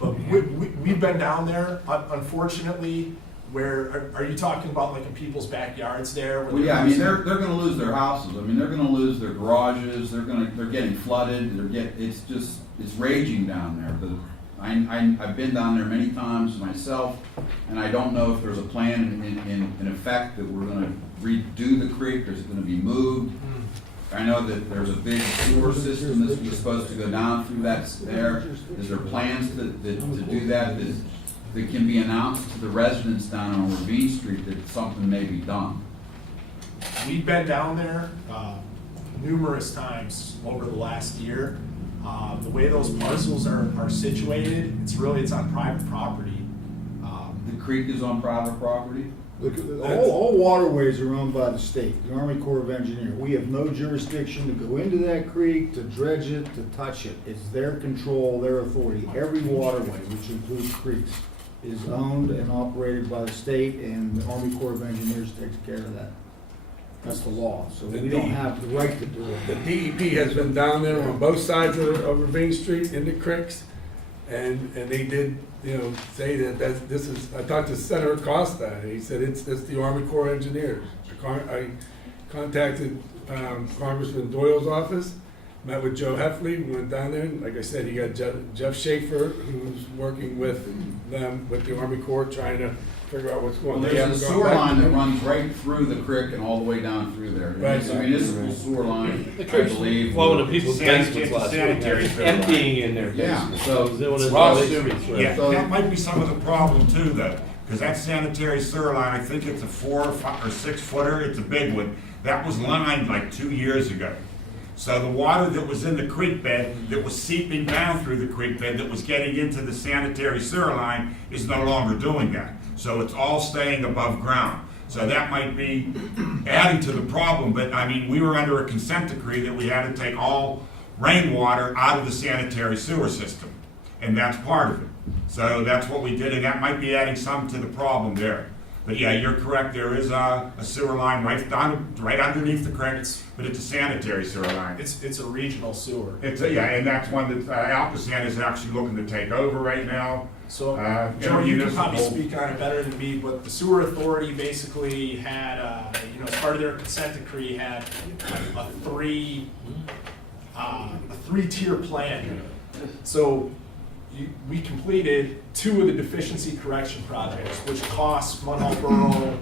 But we've been down there, unfortunately, where, are you talking about like in people's backyards there? where Well, yeah, I mean, they're- they're gonna lose their houses, I mean, they're gonna lose their garages, they're getting flooded, it's raging down there. I've been down there many times myself, and I don't know if there's a plan in effect that we're gonna redo the creek, or is it gonna be moved? I know that there's a big sewer system that's supposed to go down through that there. Is there plans to do that can be announced to the residents down on Ravine Street that something may be done? We've been down there numerous times over the last year. The way those parcels are situated, it's on private property. The creek is on private property? Look, all waterways are owned by the state, the Army Corps of Engineers. We have no jurisdiction to go into that creek, to dredge it, to touch it. It's their control, their authority. Every waterway, which includes creeks, is owned and operated by the state, and the Army Corps of Engineers takes care of that. That's the law, so we don't have the right to do it. The DEP has been down there on both sides of Ravine Street in the creeks, and they did, say that this is, I talked to Senator Costa, and he said it's the Army Corps of Engineers. I contacted Congressman Doyle's office, met with Joe Heffley, we went down there, and like I said, he got Jeff Schaefer, who's working with them, with the Army Corps, trying to figure out what's going on. Well, there's a sewer line that runs right through the creek and all the way down through there. Right. It's a municipal sewer line, The I creek's believe. flowing to people's basements last week, sanitary sewer emptying in their Yeah, basements. so They wanna Well, know they streets, right? yeah, So- that might be some of the problem too, that Because that sanitary sewer line, I think it's a 4 or 6 footer, it's a big one, that was lined like 2 years ago. So the water that was in the creek bed, that was seeping down through the creek bed, that was getting into the sanitary sewer line, is no longer doing that. So it's all staying above ground. So that might be adding to the problem, but I mean, we were under a consent decree that we had to take all rainwater out of the sanitary sewer system. And that's part of it. So that's what we did, and that might be adding some to the problem there. But yeah, you're correct, there is a sewer line right underneath the creek, but it's a sanitary sewer line. It's a regional sewer. Yeah, and that's one that Alcosan is actually looking to take over right now. So, Joe, you can probably speak on it better than me, but the sewer authority basically had, as part of their consent decree, had a three-tier plan. So we completed 2 of the deficiency correction projects, which cost Munhall Borough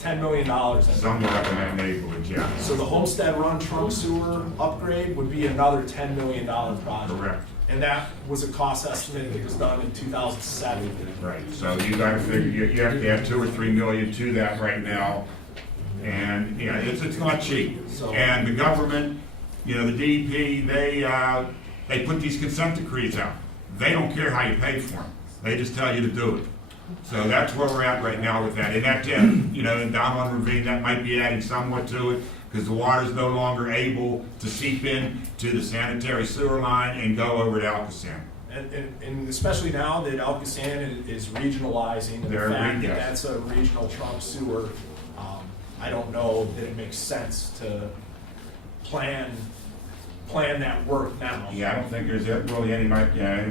$10 million. Somewhere up in that neighborhood, yeah. So the Homestead Run trunk sewer upgrade would be another $10 million project. Correct. And that was a cost estimate that was done in 2007. Right, so you gotta figure, you have to add 2 or 3 million to that right now. And, yeah, it's not cheap. And the government, the DEP, they put these consent decrees out. They don't care how you pay for them. They just tell you to do it. So that's where we're at right now with that. And that, and down on Ravine, that might be adding somewhat to it, because the water's no longer able to seep in to the sanitary sewer line and go over to Alcosan. And especially now that Alcosan is regionalizing, and the fact that that's a regional trunk sewer, I don't know that it makes sense to plan that work now. Yeah, I don't think there's really any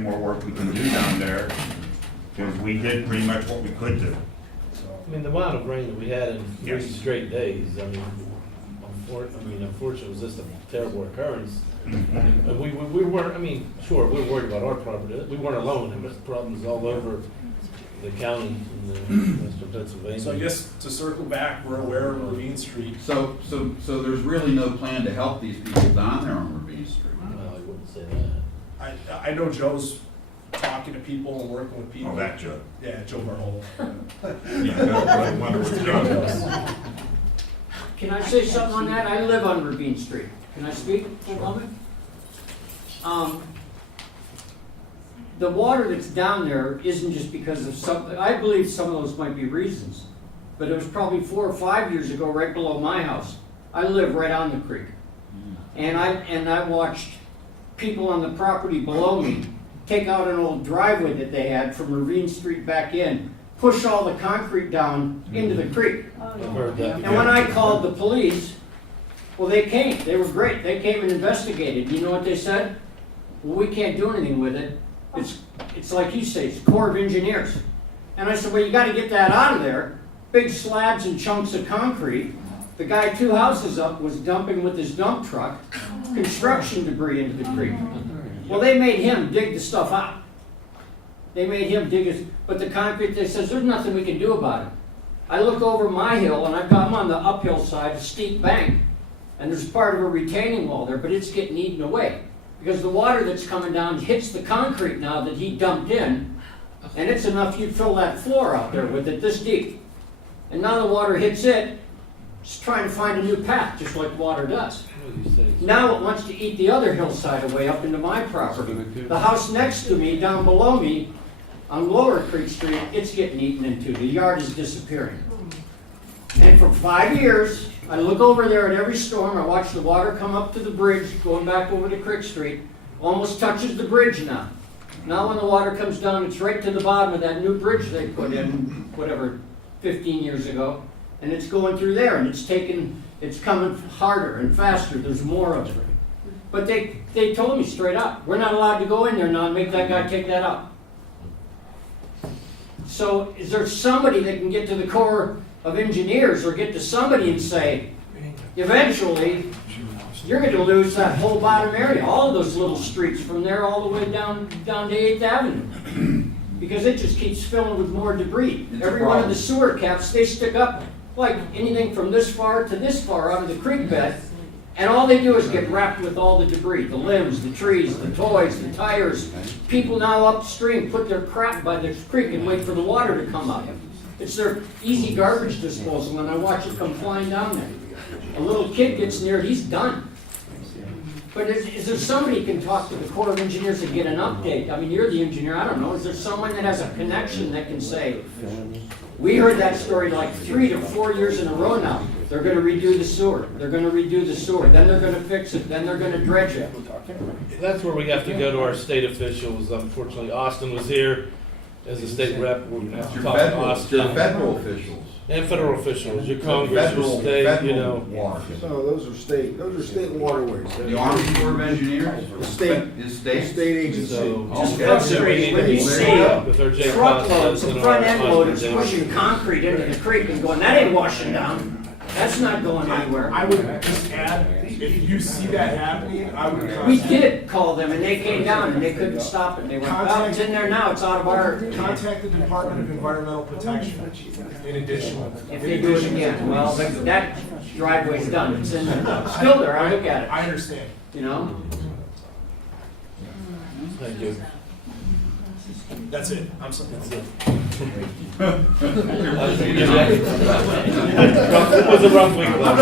more work we can do down there, because we did pretty much what we could do. I mean, the amount of rain that we had in 3 straight days, I mean, unfortunately, it was just a terrible occurrence. And we weren't, sure, we were worried about our property. We weren't alone. There was problems all over the county in western Pennsylvania. So I guess to circle back, we're aware of Ravine Street. So there's really no plan to help these people down there on Ravine Street? Well, I wouldn't say that. I know Joe's talking to people and working with people. Oh, that Joe. Yeah, Joe Barhol. Can I say something on that? I live on Ravine Street. Can I speak for a moment? The water that's down there isn't just because of something. I believe some of those might be reasons. But it was probably 4 or 5 years ago, right below my house. I live right on the creek. And I watched people on the property below me take out an old driveway that they had from Ravine Street back in, push all the concrete down into the creek. And when I called the police, well, they came. They were great. They came and investigated. You know what they said? Well, we can't do anything with it. It's like you say, it's Corps of Engineers. And I said, well, you got to get that out of there. Big slabs and chunks of concrete. The guy 2 houses up was dumping with his dump truck construction debris into the creek. Well, they made him dig the stuff out. They made him dig it. But the concrete, they says, there's nothing we can do about it. I look over my hill, and I'm on the uphill side, a steep bank, and there's part of a retaining wall there, but it's getting eaten away. Because the water that's coming down hits the concrete now that he dumped in, and it's enough you'd fill that floor out there with it this deep. And now the water hits it, it's trying to find a new path, just like water does. Now it wants to eat the other hillside away up into my property. The house next to me, down below me, on Lower Creek Street, it's getting eaten into. The yard is disappearing. And for 5 years, I look over there at every storm. I watch the water come up to the bridge, going back over to Creek Street. Almost touches the bridge now. Now when the water comes down, it's right to the bottom of that new bridge they put in, whatever, 15 years ago. And it's going through there, and it's coming harder and faster. There's more of it. But they told me straight up, we're not allowed to go in there now and make that guy take that out. So is there somebody that can get to the Corps of Engineers or get to somebody and say, eventually, you're going to lose that whole bottom area, all of those little streets from there all the way down to 8th Avenue. Because it just keeps filling with more debris. Every one of the sewer caps, they stick up like anything from this far to this far out of the creek bed. And all they do is get wrapped with all the debris, the limbs, the trees, the toys, the tires. People now upstream put their crap by the creek and wait for the water to come up. It's their easy garbage disposal, and I watch it come flying down there. A little kid gets near it, he's done. But is there somebody who can talk to the Corps of Engineers and get an update? I mean, you're the engineer, I don't know. Is there someone that has a connection that can say, we heard that story like 3 to 4 years in a row now. They're gonna redo the sewer, they're gonna redo the sewer, then they're gonna fix it, then they're gonna dredge it. That's where we have to go to our state officials. Unfortunately, Austin was here as a state rep. We're gonna have to talk to Austin. Your federal officials. And federal officials, your Congress, your state, you know. No, those are state waterways. The Army Corps of Engineers? The state, Is state? state agency. So, Just that's what we frustrating need when to you be see made up with our J truckloads, and the our front end loaders responsibility. pushing concrete into the creek and going, that ain't washing down. That's not going anywhere. I would just add, if you see that happening, I would contact. We did call them and they came down and they couldn't stop it. They went, oh, it's in there now, it's out of our. Contact the Department of Environmental Protection in addition. If they do it again, well, that driveway's done, it's in there. Still there, I look at it, I understand. you know? Thank you. That's it. I'm sorry. It was a rough week. I'm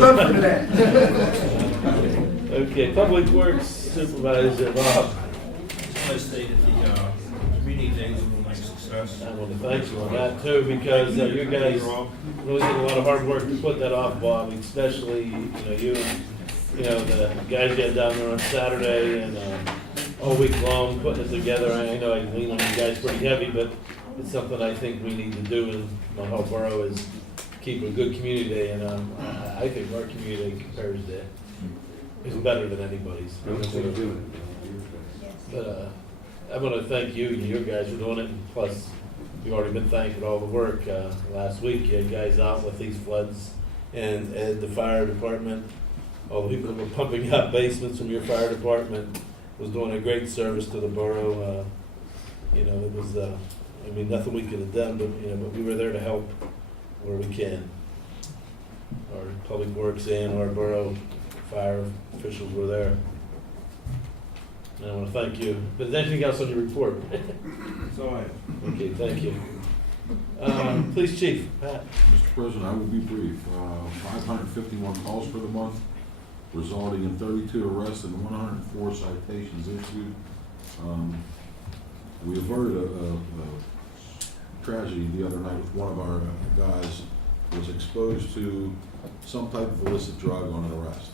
done for today. Okay, Public Works Supervisor Bob. I stated the meeting days will make success. I want to thank you on that too, because you guys really did a lot of hard work to put that off, Bob, especially, you know, the guys you had down there on Saturday and all week long, putting it together. I know I lean on you guys pretty heavy, but it's something I think we need to do in Munhall Borough is keep a good community day, and I think our community compares to is better than anybody's. But I want to thank you and you guys for doing it, and plus you've already been thanked for all the work. Last week you had guys out with these floods and the fire department, all the people that were pumping up basements from your fire department was doing a great service to the borough. It was, nothing we could have done, but we were there to help where we can. Our public works and our borough fire officials were there. And I want to thank you. But is there anything else on your report? Okay, thank you. Police Chief, Pat. Mr. President, I will be brief. 551 calls for the month, resulting in 32 arrests and 104 citations issued. We averted a tragedy the other night with one of our guys who was exposed to some type of illicit drug on an arrest.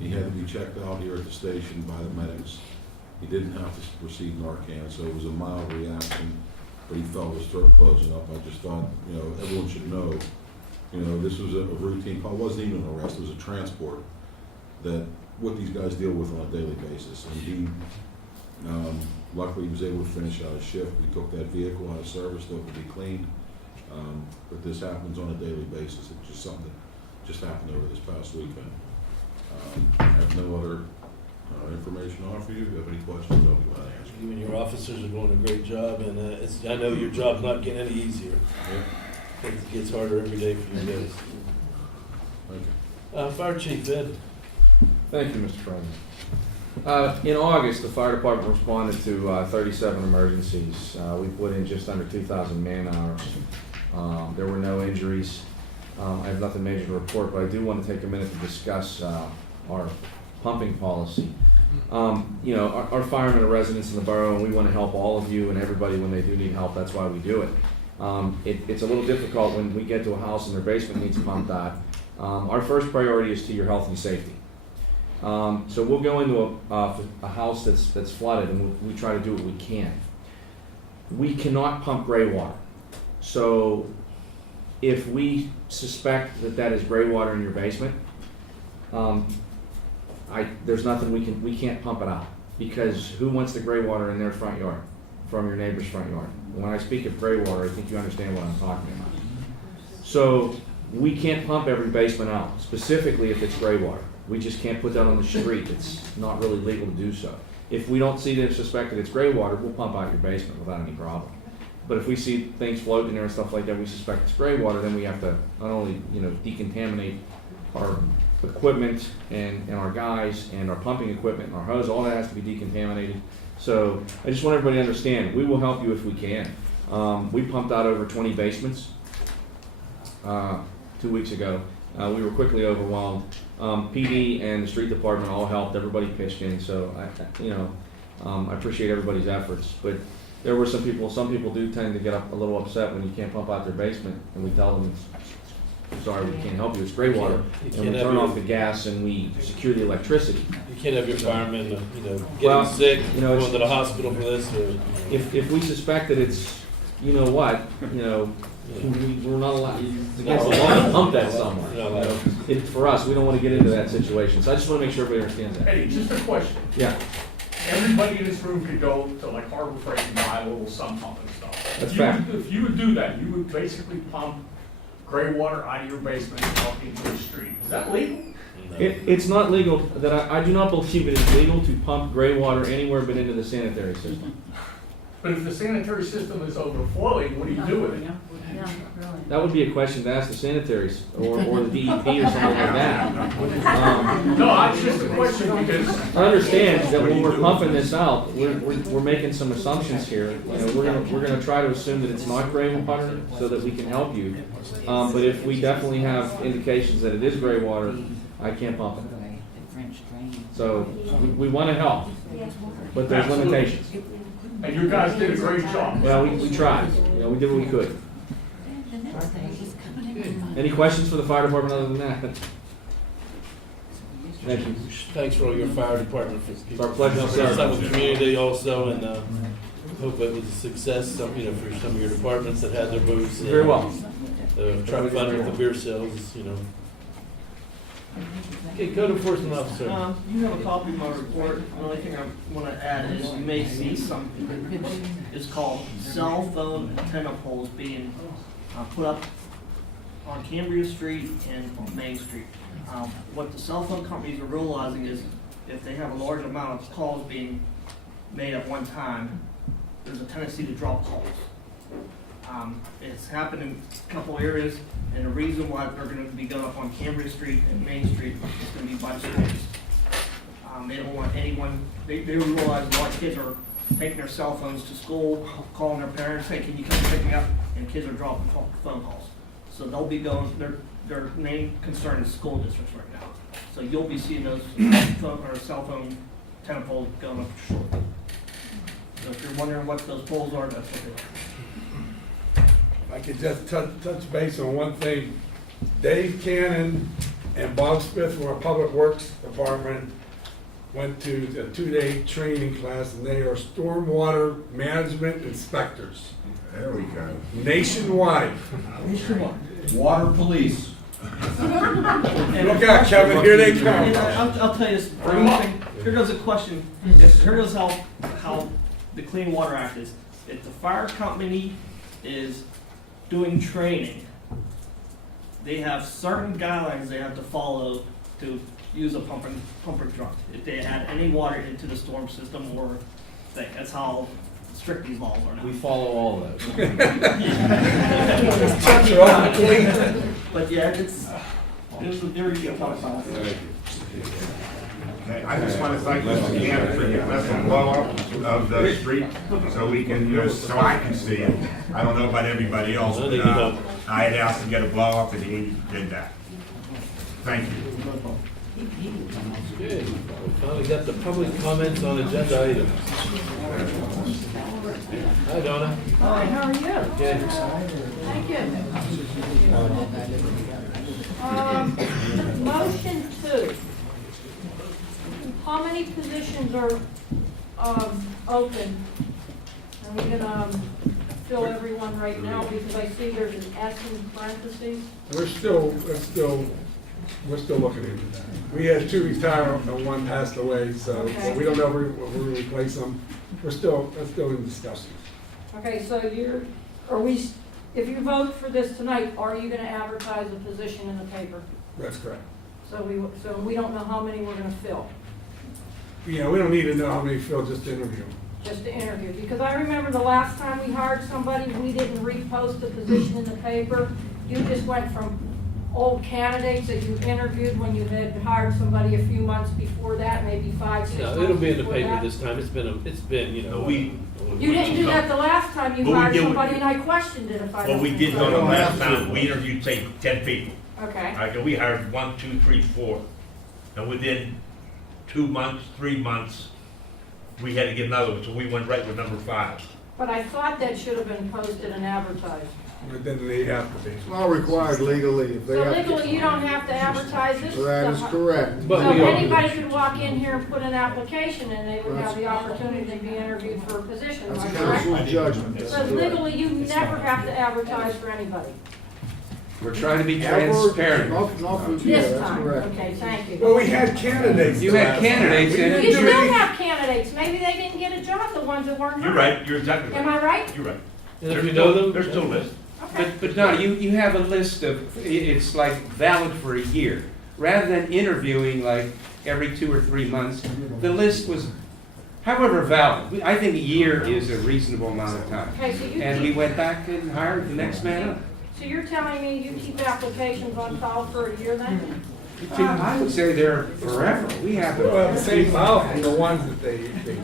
He had to be checked out here at the station by the medics. He didn't have to receive Narcan, so it was a mild reaction, but he felt his throat closing up. I just thought, everyone should know, this was a routine call. It wasn't even an arrest, it was a transport that what these guys deal with on a daily basis. And he, luckily he was able to finish out his shift. We took that vehicle out of service, so it could be cleaned. But this happens on a daily basis. It's just something that just happened over this past weekend. I have no other information to offer you. If you have any questions, I'll be glad to answer. You and your officers are doing a great job, and I know your job's not getting any easier. Yeah. It gets harder every day for you guys. Thank you. Fire Chief, Ed. Thank you, Mr. President. In August, the fire department responded to 37 emergencies. We put in just under 2,000 man-hours. There were no injuries. I have nothing major to report, but I do want to take a minute to discuss our pumping policy. Our firemen are residents in the borough, and we want to help all of you and everybody when they do need help. That's why we do it. It's a little difficult when we get to a house and their basement needs pumped out. Our first priority is to your health and safety. So we'll go into a house that's flooded, and we try to do what we can. We cannot pump gray water. So if we suspect that is gray water in your basement, there's nothing we can't pump it out, because who wants the gray water in their front yard from your neighbor's front yard? When I speak of gray water, I think you understand what I'm talking about. So we can't pump every basement out, specifically if it's gray water. We just can't put that on the street. It's not really legal to do so. If we don't see that suspect that it's gray water, we'll pump out your basement without any problem. But if we see things floating there and stuff like that, we suspect it's gray water, then we have to not only decontaminate our equipment and our guys and our pumping equipment and our hose, all that has to be decontaminated. So I just want everybody to understand, we will help you if we can. We pumped out over 20 basements 2 weeks ago. We were quickly overwhelmed. PD and the street department all helped. Everybody pitched in. So I appreciate everybody's efforts. But there were some people do tend to get a little upset when you can't pump out their basement, and we tell them, sorry, we can't help you. It's gray water, and we turn off the gas and we secure the electricity. You can't have your firemen, getting sick, going to the hospital for this. Or, if we suspect that it's, we're not allowed, it's against the law to pump that somewhere. For us, we don't want to get into that situation. So I just want to make sure everybody understands that. Eddie, just a question. Yeah. Everybody in this room could go to like Harbor Freight and buy a little sump pump and stuff. That's fact. If you would do that, you would basically pump gray water out of your basement and out into the street. Is that legal? It's not legal, I do not believe it is legal to pump gray water anywhere but into the sanitary system. But if the sanitary system is overflowing, what do you do with it? That would be a question to ask the sanitaries or the DEP or something like that. No, it's just a question because I understand that when we're pumping this out, we're making some assumptions here. We're gonna try to assume that it's not gray water so that we can help you. But if we definitely have indications that it is gray water, I can't pump it. So we want to help, but there's limitations. And you guys did a great job. Well, we tried. We did what we could. Any questions for the fire department other than that? Thank you. Thanks for all your fire department. It's our pleasure to serve. With the community also, and hope it was a success. For some of your departments that had their booths. Very well. Truck fund with the beer sales. Okay, code enforcement officer. You have a copy of my report. The only thing I want to add is you may see something. It's called cell phone antenna poles being put up on Cambria Street and on Main Street. What the cell phone companies are realizing is if they have a large amount of calls being made at one time, there's a tendency to drop calls. It's happened in a couple areas, and the reason why they're going to be going up on Cambria Street and Main Street is going to be by students. They don't want anyone, they realize a lot of kids are taking their cell phones to school, calling their parents, hey, can you come pick me up? And kids are dropping phone calls. So they'll be going, their main concern is school districts right now. So you'll be seeing those cell phone antenna poles going up shortly. So if you're wondering what those poles are, that's what they are. I could just touch base on one thing. Dave Cannon and Bob Smith from our Public Works Department went to the 2-day training class, and they are stormwater management inspectors. There we go. Nationwide. Water police. Look out, Kevin, here they come. I'll tell you this. Here goes a question. Here goes how the Clean Water Act is. If the fire company is doing training, they have certain guidelines they have to follow to use a pumper truck. If they add any water into the storm system or thing, that's how strict these laws are now. We follow all of those. But yeah, it's very tough. Okay, I just want to thank Mr. Cannon for giving us a blow up of the street so we can, so I can see it. I don't know about everybody else, but I had asked to get a blow up and he did that. Thank you. Good. We finally got the public comments on agenda items. Hi, Donna. Hi, how are you? Good. Thank you. Motion 2. How many positions are open? And we're gonna fill everyone right now because I see there's an S in parentheses. We're still looking into that. We had 2 retire and 1 passed away, so we don't know if we'll replace them. That's still in discussion. Okay, so if you vote for this tonight, are you gonna advertise a position in the paper? That's correct. So we don't know how many we're gonna fill. Yeah, we don't need to know how many fill, just to interview. Just to interview, because I remember the last time we hired somebody, we didn't repost the position in the paper. You just went from old candidates that you interviewed when you had hired somebody a few months before that, maybe 5, 6 months No, it'll be in the before paper that? this time. It's been, you know. You didn't do that the last time you But we hired did- somebody, and I questioned it if I. Well, we did know the last time, we interviewed, say, 10 people. Okay. All right, and we hired 1, 2, 3, 4. And within 2 months, 3 months, we had to get another one, so we went right with number 5. But I thought that should have been posted and advertised. But then they have to be. It's not required legally. If they So have to- legally, you don't have to advertise this That is stuff. correct. So But we are- anybody could walk in here and put an application, and they would have the opportunity to be interviewed for a position, am That's I correct? council's judgment. That's So correct. legally, you never have to advertise for anybody. We're trying to be Ever- transparent. not for- yeah, This that's time, correct. okay, thank you. Well, we had candidates. You had last candidates time. We in didn't You do still any- have candidates, maybe they didn't get a job, the ones that weren't You're hired. right, you're exactly right. Am I right? You're right. And if There's you know still- them. There's still a list. Okay. But no, you have a list of, it's like valid for a year. Rather than interviewing like every 2 or 3 months, the list was, however valid. I think a year is a reasonable amount of time. Okay, so you And we keep, went back and hired the next man up. so you're telling me you keep applications on file for a year then? I would say they're forever. We have Well, the same file from the ones that they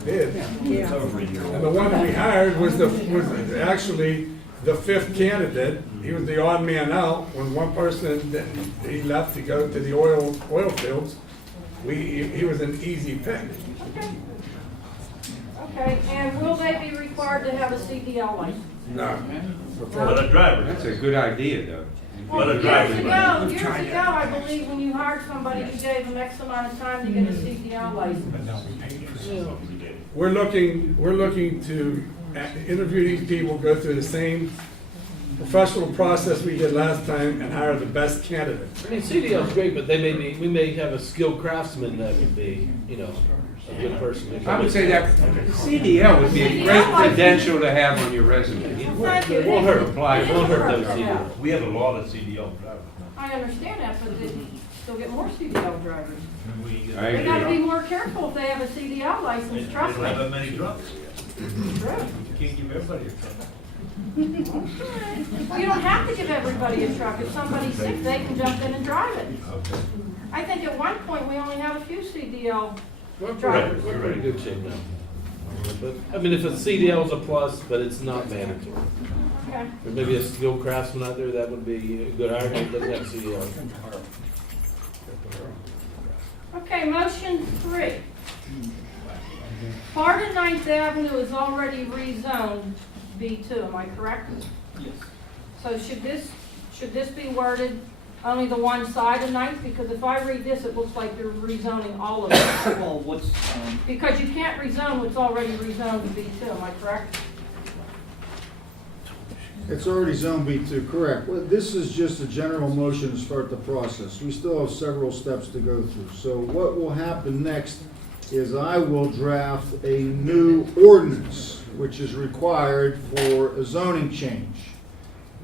did. Yeah. And the one that we hired was actually the 5th candidate. He was the odd man out. When one person, that he left to go to the oil fields, he was an easy pick. Okay. Okay, and will they be required to have a CDL license? No. But a driver. That's a good idea, though. But a Well, driver. years ago, I believe when you hired somebody, you gave them X amount of time to get a CDL license. We're looking to interview these people, go through the same professional process we did last time and hire the best candidate. I mean, CDL's great, but we may have a skilled craftsman that would be, you know, a good person. to come I would in. say that CDL would be a great credential to have on your resume. Thank you. It won't hurt. Apply. It won't hurt those Yeah. CDL. We have a law that CDL drivers. I understand that, but they still get more CDL drivers. I They gotta be agree. more careful if they have a CDL They license, they trust don't me. have that many trucks. True. You can't give everybody a truck. Well, you don't have to give everybody a truck. If somebody's sick, they can jump in and drive it. I think at one point, we only had a few CDL drivers. We're in pretty good shape now. But, I mean, if a CDL is a plus, but it's not mandatory. Okay. There may be a skilled craftsman out there that would be a good hire, that doesn't have CDL. Okay, motion 3. Part of 9th Avenue is already rezoned B2, am I correct? Yes. So should this be worded only the one side of 9th? Because if I read this, it looks like you're rezoning all of it. Well, what's, Because you can't rezone what's already rezoned to B2, am I correct? It's already zone B2, correct. Well, this is just a general motion to start the process. We still have several steps to go through. So what will happen next is I will draft a new ordinance, which is required for a zoning change.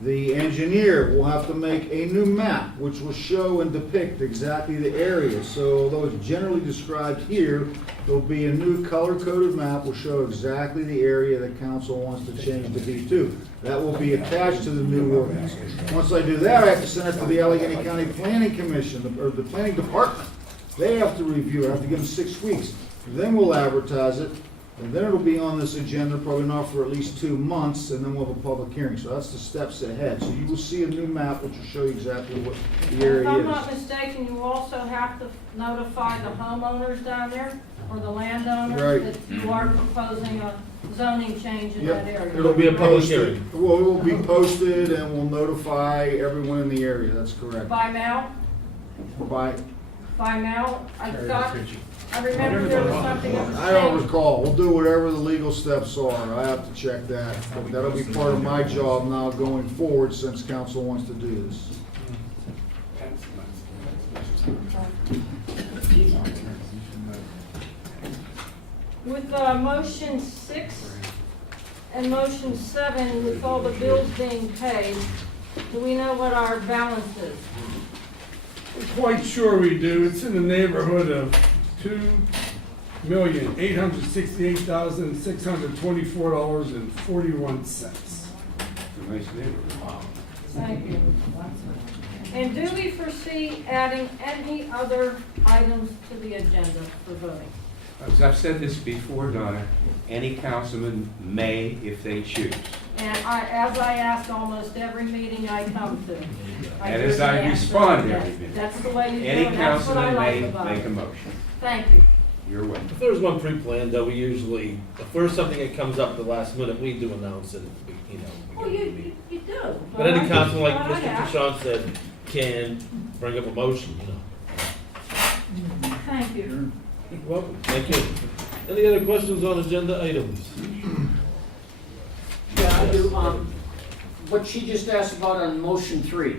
The engineer will have to make a new map, which will show and depict exactly the area. So although it's generally described here, there'll be a new color-coded map will show exactly the area that council wants to change to B2. That will be attached to the new ordinance. Once I do that, I have to send it to the Allegheny County Planning Commission, or the Planning Department. They have to review it, I have to give them 6 weeks. Then we'll advertise it, and then it'll be on this agenda, probably not for at least 2 months, and then we'll have a public hearing. So that's the steps ahead. So you will see a new map which will show you exactly what the If area I'm is. not mistaken, you also have to notify the homeowners down there, or the landowners, Right. that you are proposing a zoning change in that Yep. area. It'll be a public Posted. hearing. Well, it will be posted, and we'll notify everyone in the area. That's correct. By mail? By, By mail? I remember there was something that was I don't saying. recall. We'll do whatever the legal steps are. I have to check that. But that'll be part of my job now going forward since council wants to do this. With motion 6 and motion 7, with all the bills being paid, do we know what our balance is? I'm quite sure we do. It's in the neighborhood of $2,868,624.41. Nice neighborhood. Thank you. And do we foresee adding any other items to the agenda for voting? As I've said this before, Donna, any councilman may if they choose. And as I ask almost every meeting I come to. And as hear the I answer. respond Yes, every meeting. That's the way you do Any it, that's what I councilman like may about make a it. motion. Thank you. You're welcome. If there's one pre-planned, though, we usually, if there's something that comes up at the last minute, we do announce it, you know. Well, you do. But any I just councilman, like thought I'd Mr. ask. Tishan said, can bring up a motion, you know. Thank you. You're welcome, thank you. Any other questions on agenda items? Yeah, I do. What she just asked about on motion 3,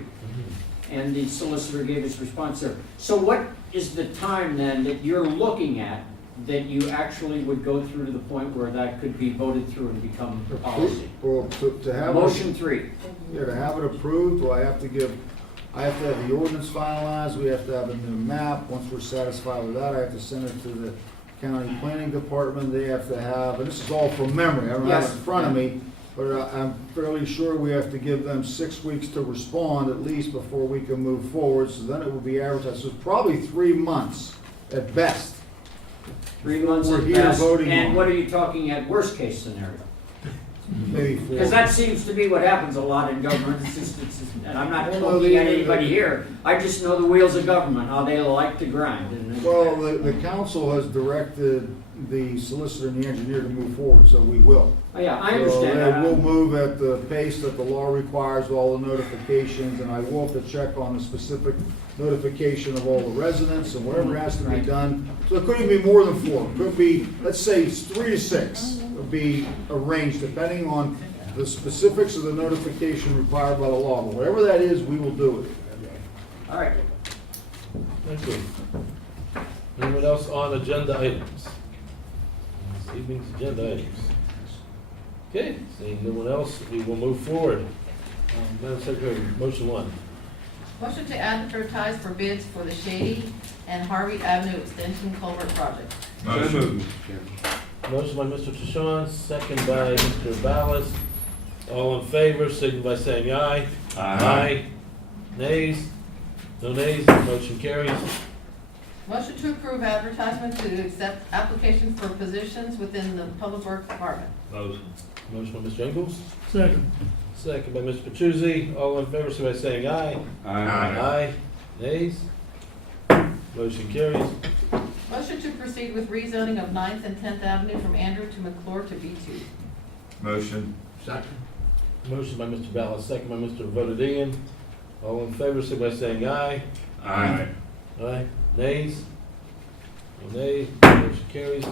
and the solicitor gave his response there. So what is the time then that you're looking at that you actually would go through to the point where that could be voted through and become policy? Well, to have. Motion 3. Yeah, to have it approved, well, I have to have the ordinance finalized, we have to have a new map. Once we're satisfied with that, I have to send it to the county planning department. They have to have, and this is all from memory, I don't have it in front of me, but I'm fairly sure we have to give them 6 weeks to respond at least before we can move forward. So then it will be advertised, so it's probably 3 months at best. 3 months We're at here best. voting And on what it. are you talking at worst case scenario? Maybe 4. Because that seems to be what happens a lot in government, and I'm not Well, no, poking at the- anybody here, I just know the wheels of government, how they like to grind. And Well, the council has directed the solicitor and the engineer to move forward, so we will. Oh, yeah, I understand that. So we'll move at the pace that the law requires, with all the notifications, and I will have to check on the specific notification of all the residents and whatever has to be done. So it couldn't be more than 4. It could be, let's say, it's 3 to 6 would be arranged, depending on the specifics of the notification required by the law. But whatever that is, we will do it. All right. Thank you. Anyone else on agenda items? This evening's agenda items. Okay, seeing no one else, we will move forward. Madam Secretary, motion 1. Motion to advertise for bids for the Shady and Harvey Avenue Extension Culvert Project. Motion. Motion by Mr. Tishan, second by Mr. Ballas. All in favor, signify by saying aye. Aye. Nays? No nays, motion carries. Motion to approve advertisement to accept applications for positions within the Public Works Department. Motion. Motion by Mr. Engels, Second. second by Mr. Petrucci. All in favor, signify by saying aye. Aye. Nays? Motion carries. Motion to proceed with rezoning of 9th and 10th Avenue from Andrew to McClure to B2. Motion. Second. Motion by Mr. Ballas, second by Mr. Vonadian. All in favor, signify by saying aye. Aye. Aye. Nays? No nays, motion carries.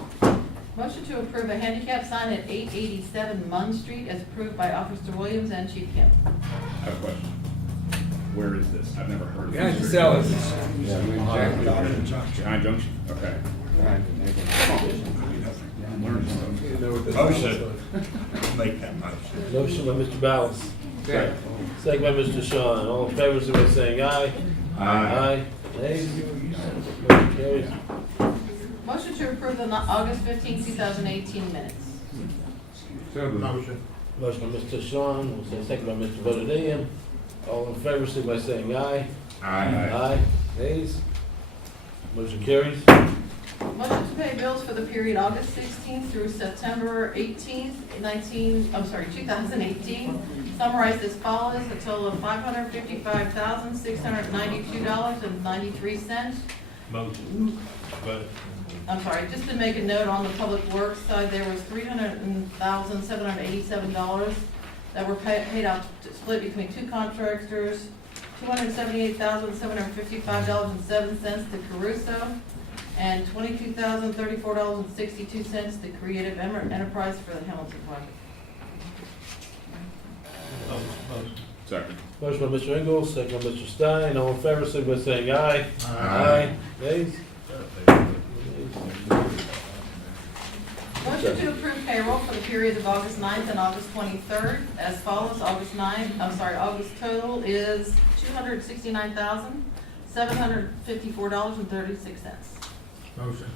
Motion to approve a handicap sign at 887 Munn Street as approved by Officer Williams and Chief Kemp. I have a question. Where is this? I've never heard of Behind this. the cellars. Behind Junction, okay. Motion. Make that motion. Motion by Mr. Ballas. Okay. Second by Mr. Shawn. All in favor, signify by saying aye. Aye. Nays? Motion carries. Motion to approve the August 15, 2018 minutes. Motion. Motion by Mr. Shawn, we'll say second by Mr. Vonadian. All in favor, signify by saying aye. Aye. Nays? Motion carries. Motion to pay bills for the period August 16th through September 18th, 2018, summarized as follows: a total of $555,692.93. Motion. But I'm sorry, just to make a note, on the public works side, there was $300,787 that were paid out, split between 2 contractors, $278,755.07 to Caruso, and $22,034.62 to Creative Enterprise for the Hamilton project. motion. Second. Motion by Mr. Engels, second by Mr. Stein. All in favor, signify by saying aye. Aye. Nays? Motion to approve payroll for the periods of August 9th and August 23rd as follows. August total is $269,754.36. Motion.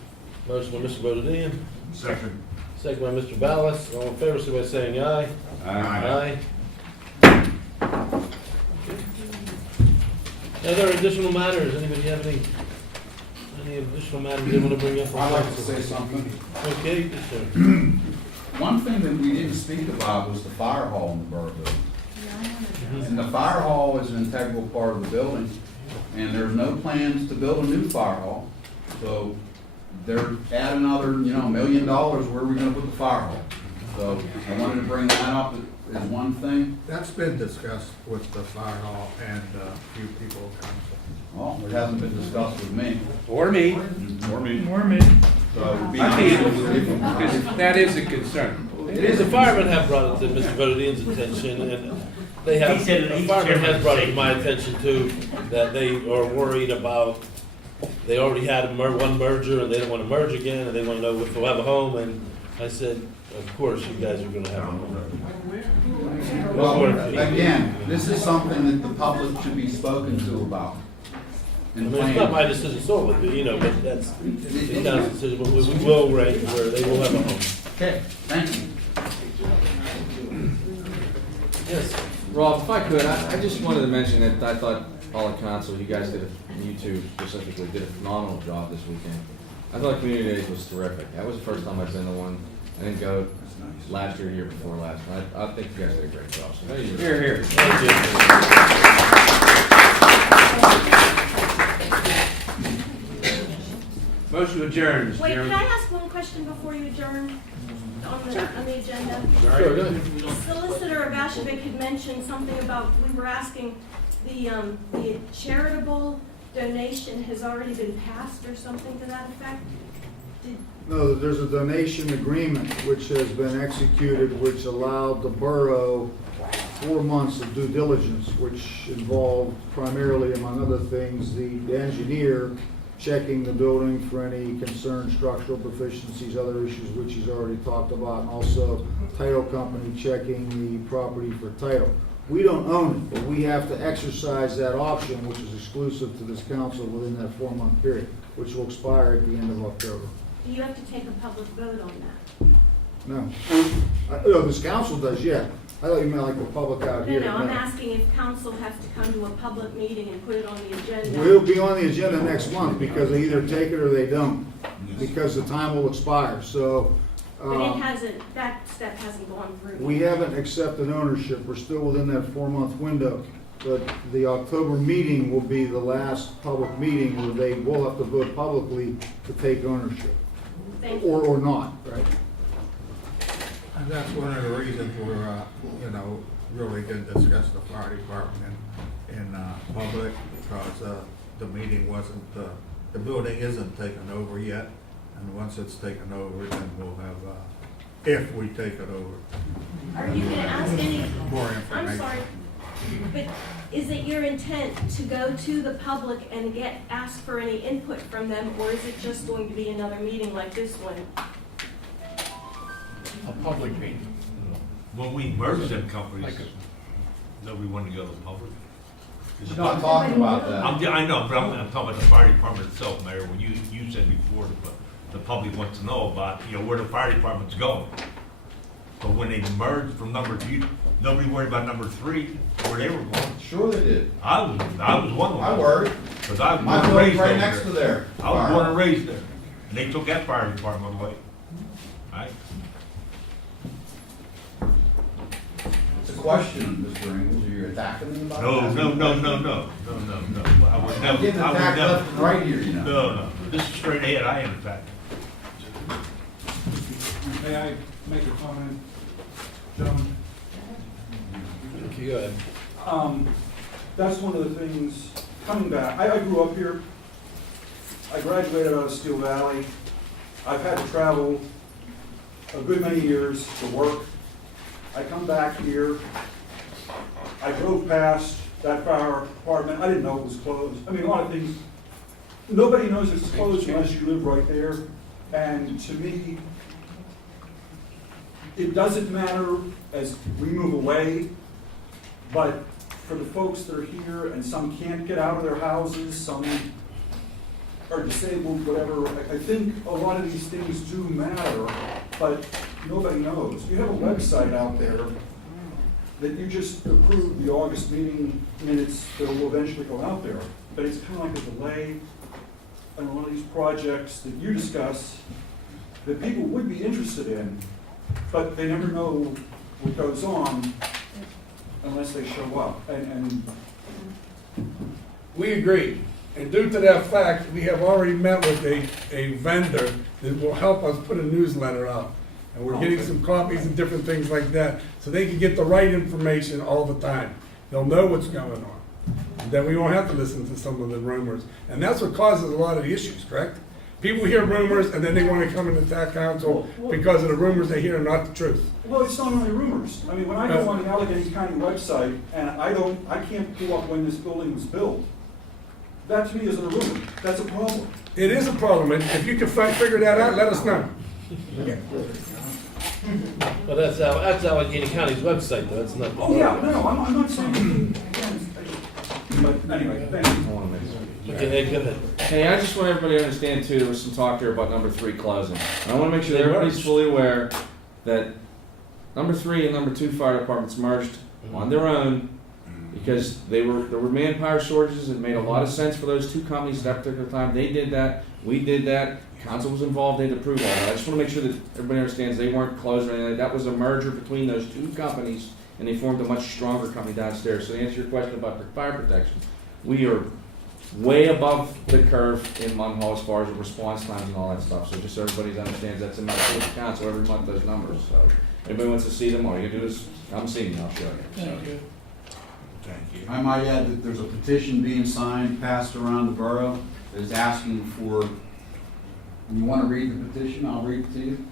Motion by Mr. Vonadian, Second. second by Mr. Ballas. All in favor, signify by saying aye. Aye. Other additional matters, anybody have any additional matters they want to bring up? I'd like to say something. Okay, yes, sir. One thing that we didn't speak about was the fire hall in the borough building. And the fire hall is an integral part of the building, and there's no plans to build a new fire hall. So they're add another, $1 million, where are we gonna put the fire hall? So I wanted to bring that up as one thing. That's been discussed with the fire hall and a few people of council. Well, it hasn't been discussed with me. Or me. Or me. So it would be I nice think if- that is a concern. The firemen have brought it to Mr. Bodine attention, and they have, He said it- the firemen has brought it to my attention too, that they are worried about, they already had one merger, and they don't want to merge again, and they want to know if they'll have a home, and I said, of course, you guys are gonna have a home. Well, again, this is something that the public should be spoken to about. I mean, it's not my decision solely, but that's the council's decision, but we will rank where they will have a home. Okay, thank you. Yes. Rob, if I could, I just wanted to mention that I thought all the council, you guys you two specifically, did a phenomenal job this weekend. I thought Community Days was terrific. That was the first time I've been to one. I didn't go last year, year before last. I think you guys did a great job. So here, here. Thank you. Motion adjourned, Mr. Wait, Chairman. can I ask one question before you adjourn on the agenda? Sure, go ahead. Solicitor Abashovic had mentioned something about, we were asking, the charitable donation has already been passed or something to that effect? No, there's a donation agreement which has been executed, which allowed the borough 4 months of due diligence, which involved primarily, among other things, the engineer checking the building for any concerned structural deficiencies, other issues which he's already talked about, and also title company checking the property for title. We don't own it, but we have to exercise that option, which is exclusive to this council within that 4-month period, which will expire at the end of October. Do you have to take a public vote on that? No. No, this council does, yeah. I thought you meant like the public out here. No, I'm asking if council has to come to a public meeting and put it on the agenda. We'll be on the agenda next month because they either take it or they don't, because the time will expire, so. But it hasn't, that step hasn't gone through. We haven't accepted ownership, we're still within that 4-month window. But the October meeting will be the last public meeting where they will have to vote publicly to take ownership. Thank you. Or not, right? And that's one of the reasons we're, really didn't discuss the fire department in public, because the meeting wasn't, the building isn't taken over yet. And once it's taken over, then we'll have, if we take it over. Are you gonna ask any? More information. I'm sorry, but is it your intent to go to the public and ask for any input from them, or is it just going to be another meeting like this one? A public meeting. When we merged them companies, nobody wanted to go to the public. We're not talking about that. I know, but I'm talking about the fire department itself, Mayor, when you said before, the public wants to know about, where the fire department's going. But when they merged from number 2, nobody worried about number 3, where they were going. Sure they did. I was one of them. I worried. Because I was My born and building's raised right over next to there. I was born and raised there. And they took that fire department away. Right? It's a question, Mr. Ingles, are you attacking them about No. that? I would I'm getting never. attacked left and right here, No. This is straight ahead. I am attacked. May I make a comment, gentlemen? Okay, go ahead. That's one of the things, coming back, I grew up here. I graduated out of Steel Valley. I've had to travel a good many years to work. I come back here. I drove past that fire department. I didn't know it was closed. I mean, a lot of things, nobody knows it's closed unless you live right there. And to me, it doesn't matter as we move away, but for the folks that are here, and some can't get out of their houses, some are disabled, whatever, I think a lot of these things do matter, but nobody knows. You have a website out there that you just approved the August meeting minutes that will eventually go out there, but it's kind of like a delay on a lot of these projects that you discuss that people would be interested in, but they never know what goes on unless they show up. And We agree. And due to that fact, we have already met with a vendor that will help us put a newsletter out. And we're getting some copies and different things like that, so they can get the right information all the time. They'll know what's going on. And then we won't have to listen to some of the rumors. And that's what causes a lot of the issues, correct? People hear rumors and then they want to come into town council because of the rumors they hear are not the truth. well, it's not only rumors. I mean, when I go on the Allegheny County website and I can't pull up when this building was built, that to me isn't a rumor. That's a problem. It is a problem, and if you can figure that out, let us know. Well, that's Allegheny County's website, though, that's not. Oh, yeah, no, I'm not saying anything against, but anyway, thank you. Okay, go ahead. Hey, I just want everybody to understand too, there was some talk here about number 3 closing. And I want to make sure that everybody's fully aware that number 3 and number 2 fire departments merged on their own because there were manpower shortages. It made a lot of sense for those 2 companies at that particular time. They did that. We did that. Council was involved. They had to approve all that. I just want to make sure that everybody understands they weren't closed or anything. That was a merger between those 2 companies, and they formed a much stronger company downstairs. So to answer your question about the fire protection, we are way above the curve in Munhall as far as response times and all that stuff. So just so everybody understands, that's in my council every month, those numbers. So if anybody wants to see them, all you can do is come see me, I'll show you. Thank you. I might add that there's a petition being signed, passed around the borough, that is asking for, you want to read the petition? I'll read it to you.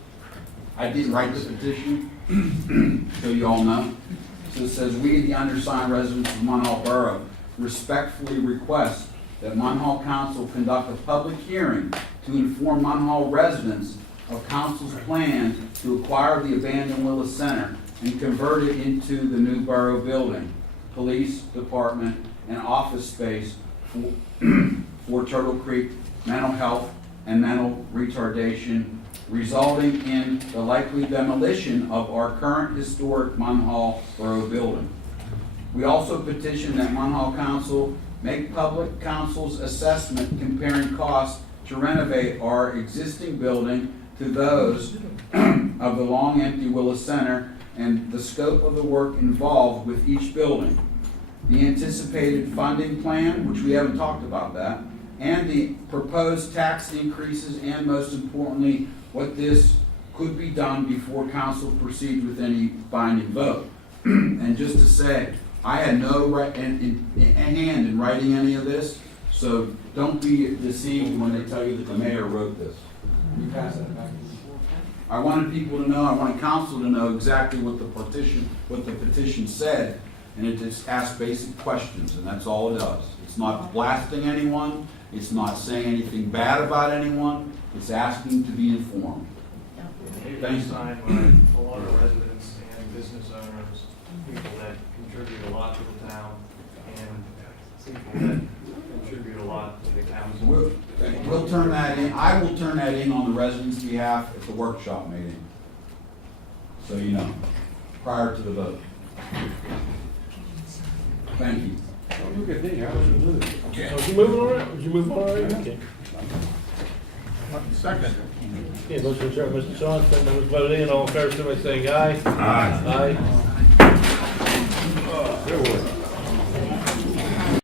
I didn't write the petition, so you all know. So it says, we, the undersigned residents of Munhall Borough, respectfully request that Munhall Council conduct a public hearing to inform Munhall residents of Council's plan to acquire the abandoned Willis Center and convert it into the new borough building, police department, and office space for Turtle Creek mental health and mental retardation, resulting in the likely demolition of our current historic Munhall Borough building. We also petition that Munhall Council make public council's assessment comparing costs to renovate our existing building to those of the long empty Willis Center and the scope of the work involved with each building. The anticipated funding plan, which we haven't talked about that, and the proposed tax increases, and most importantly, what this could be done before council proceeds with any binding vote. And just to say, I had no hand in writing any of this, so don't be deceived when they tell you that the mayor wrote this. Can you pass that back? I wanted people to know, I wanted council to know exactly what the petition said, and it just asked basic questions, and that's all it does. It's not blasting anyone, it's not saying anything bad about anyone, it's asking to be informed. Thanks. Signed by a lot of residents and business owners, people that contribute a lot to the town, and people that contribute a lot to the council. We'll turn that in, I will turn that in on the residents' behalf at the workshop meeting. So you know, prior to the vote. Thank you. Look at me, I was moved. Okay. Was you moving all right? Was you moving all right? Okay. Second. Okay, motion to adjourn, Mr. Shaw, second by Mr. Bodine, all in favor, somebody saying aye. Aye. Aye. There was.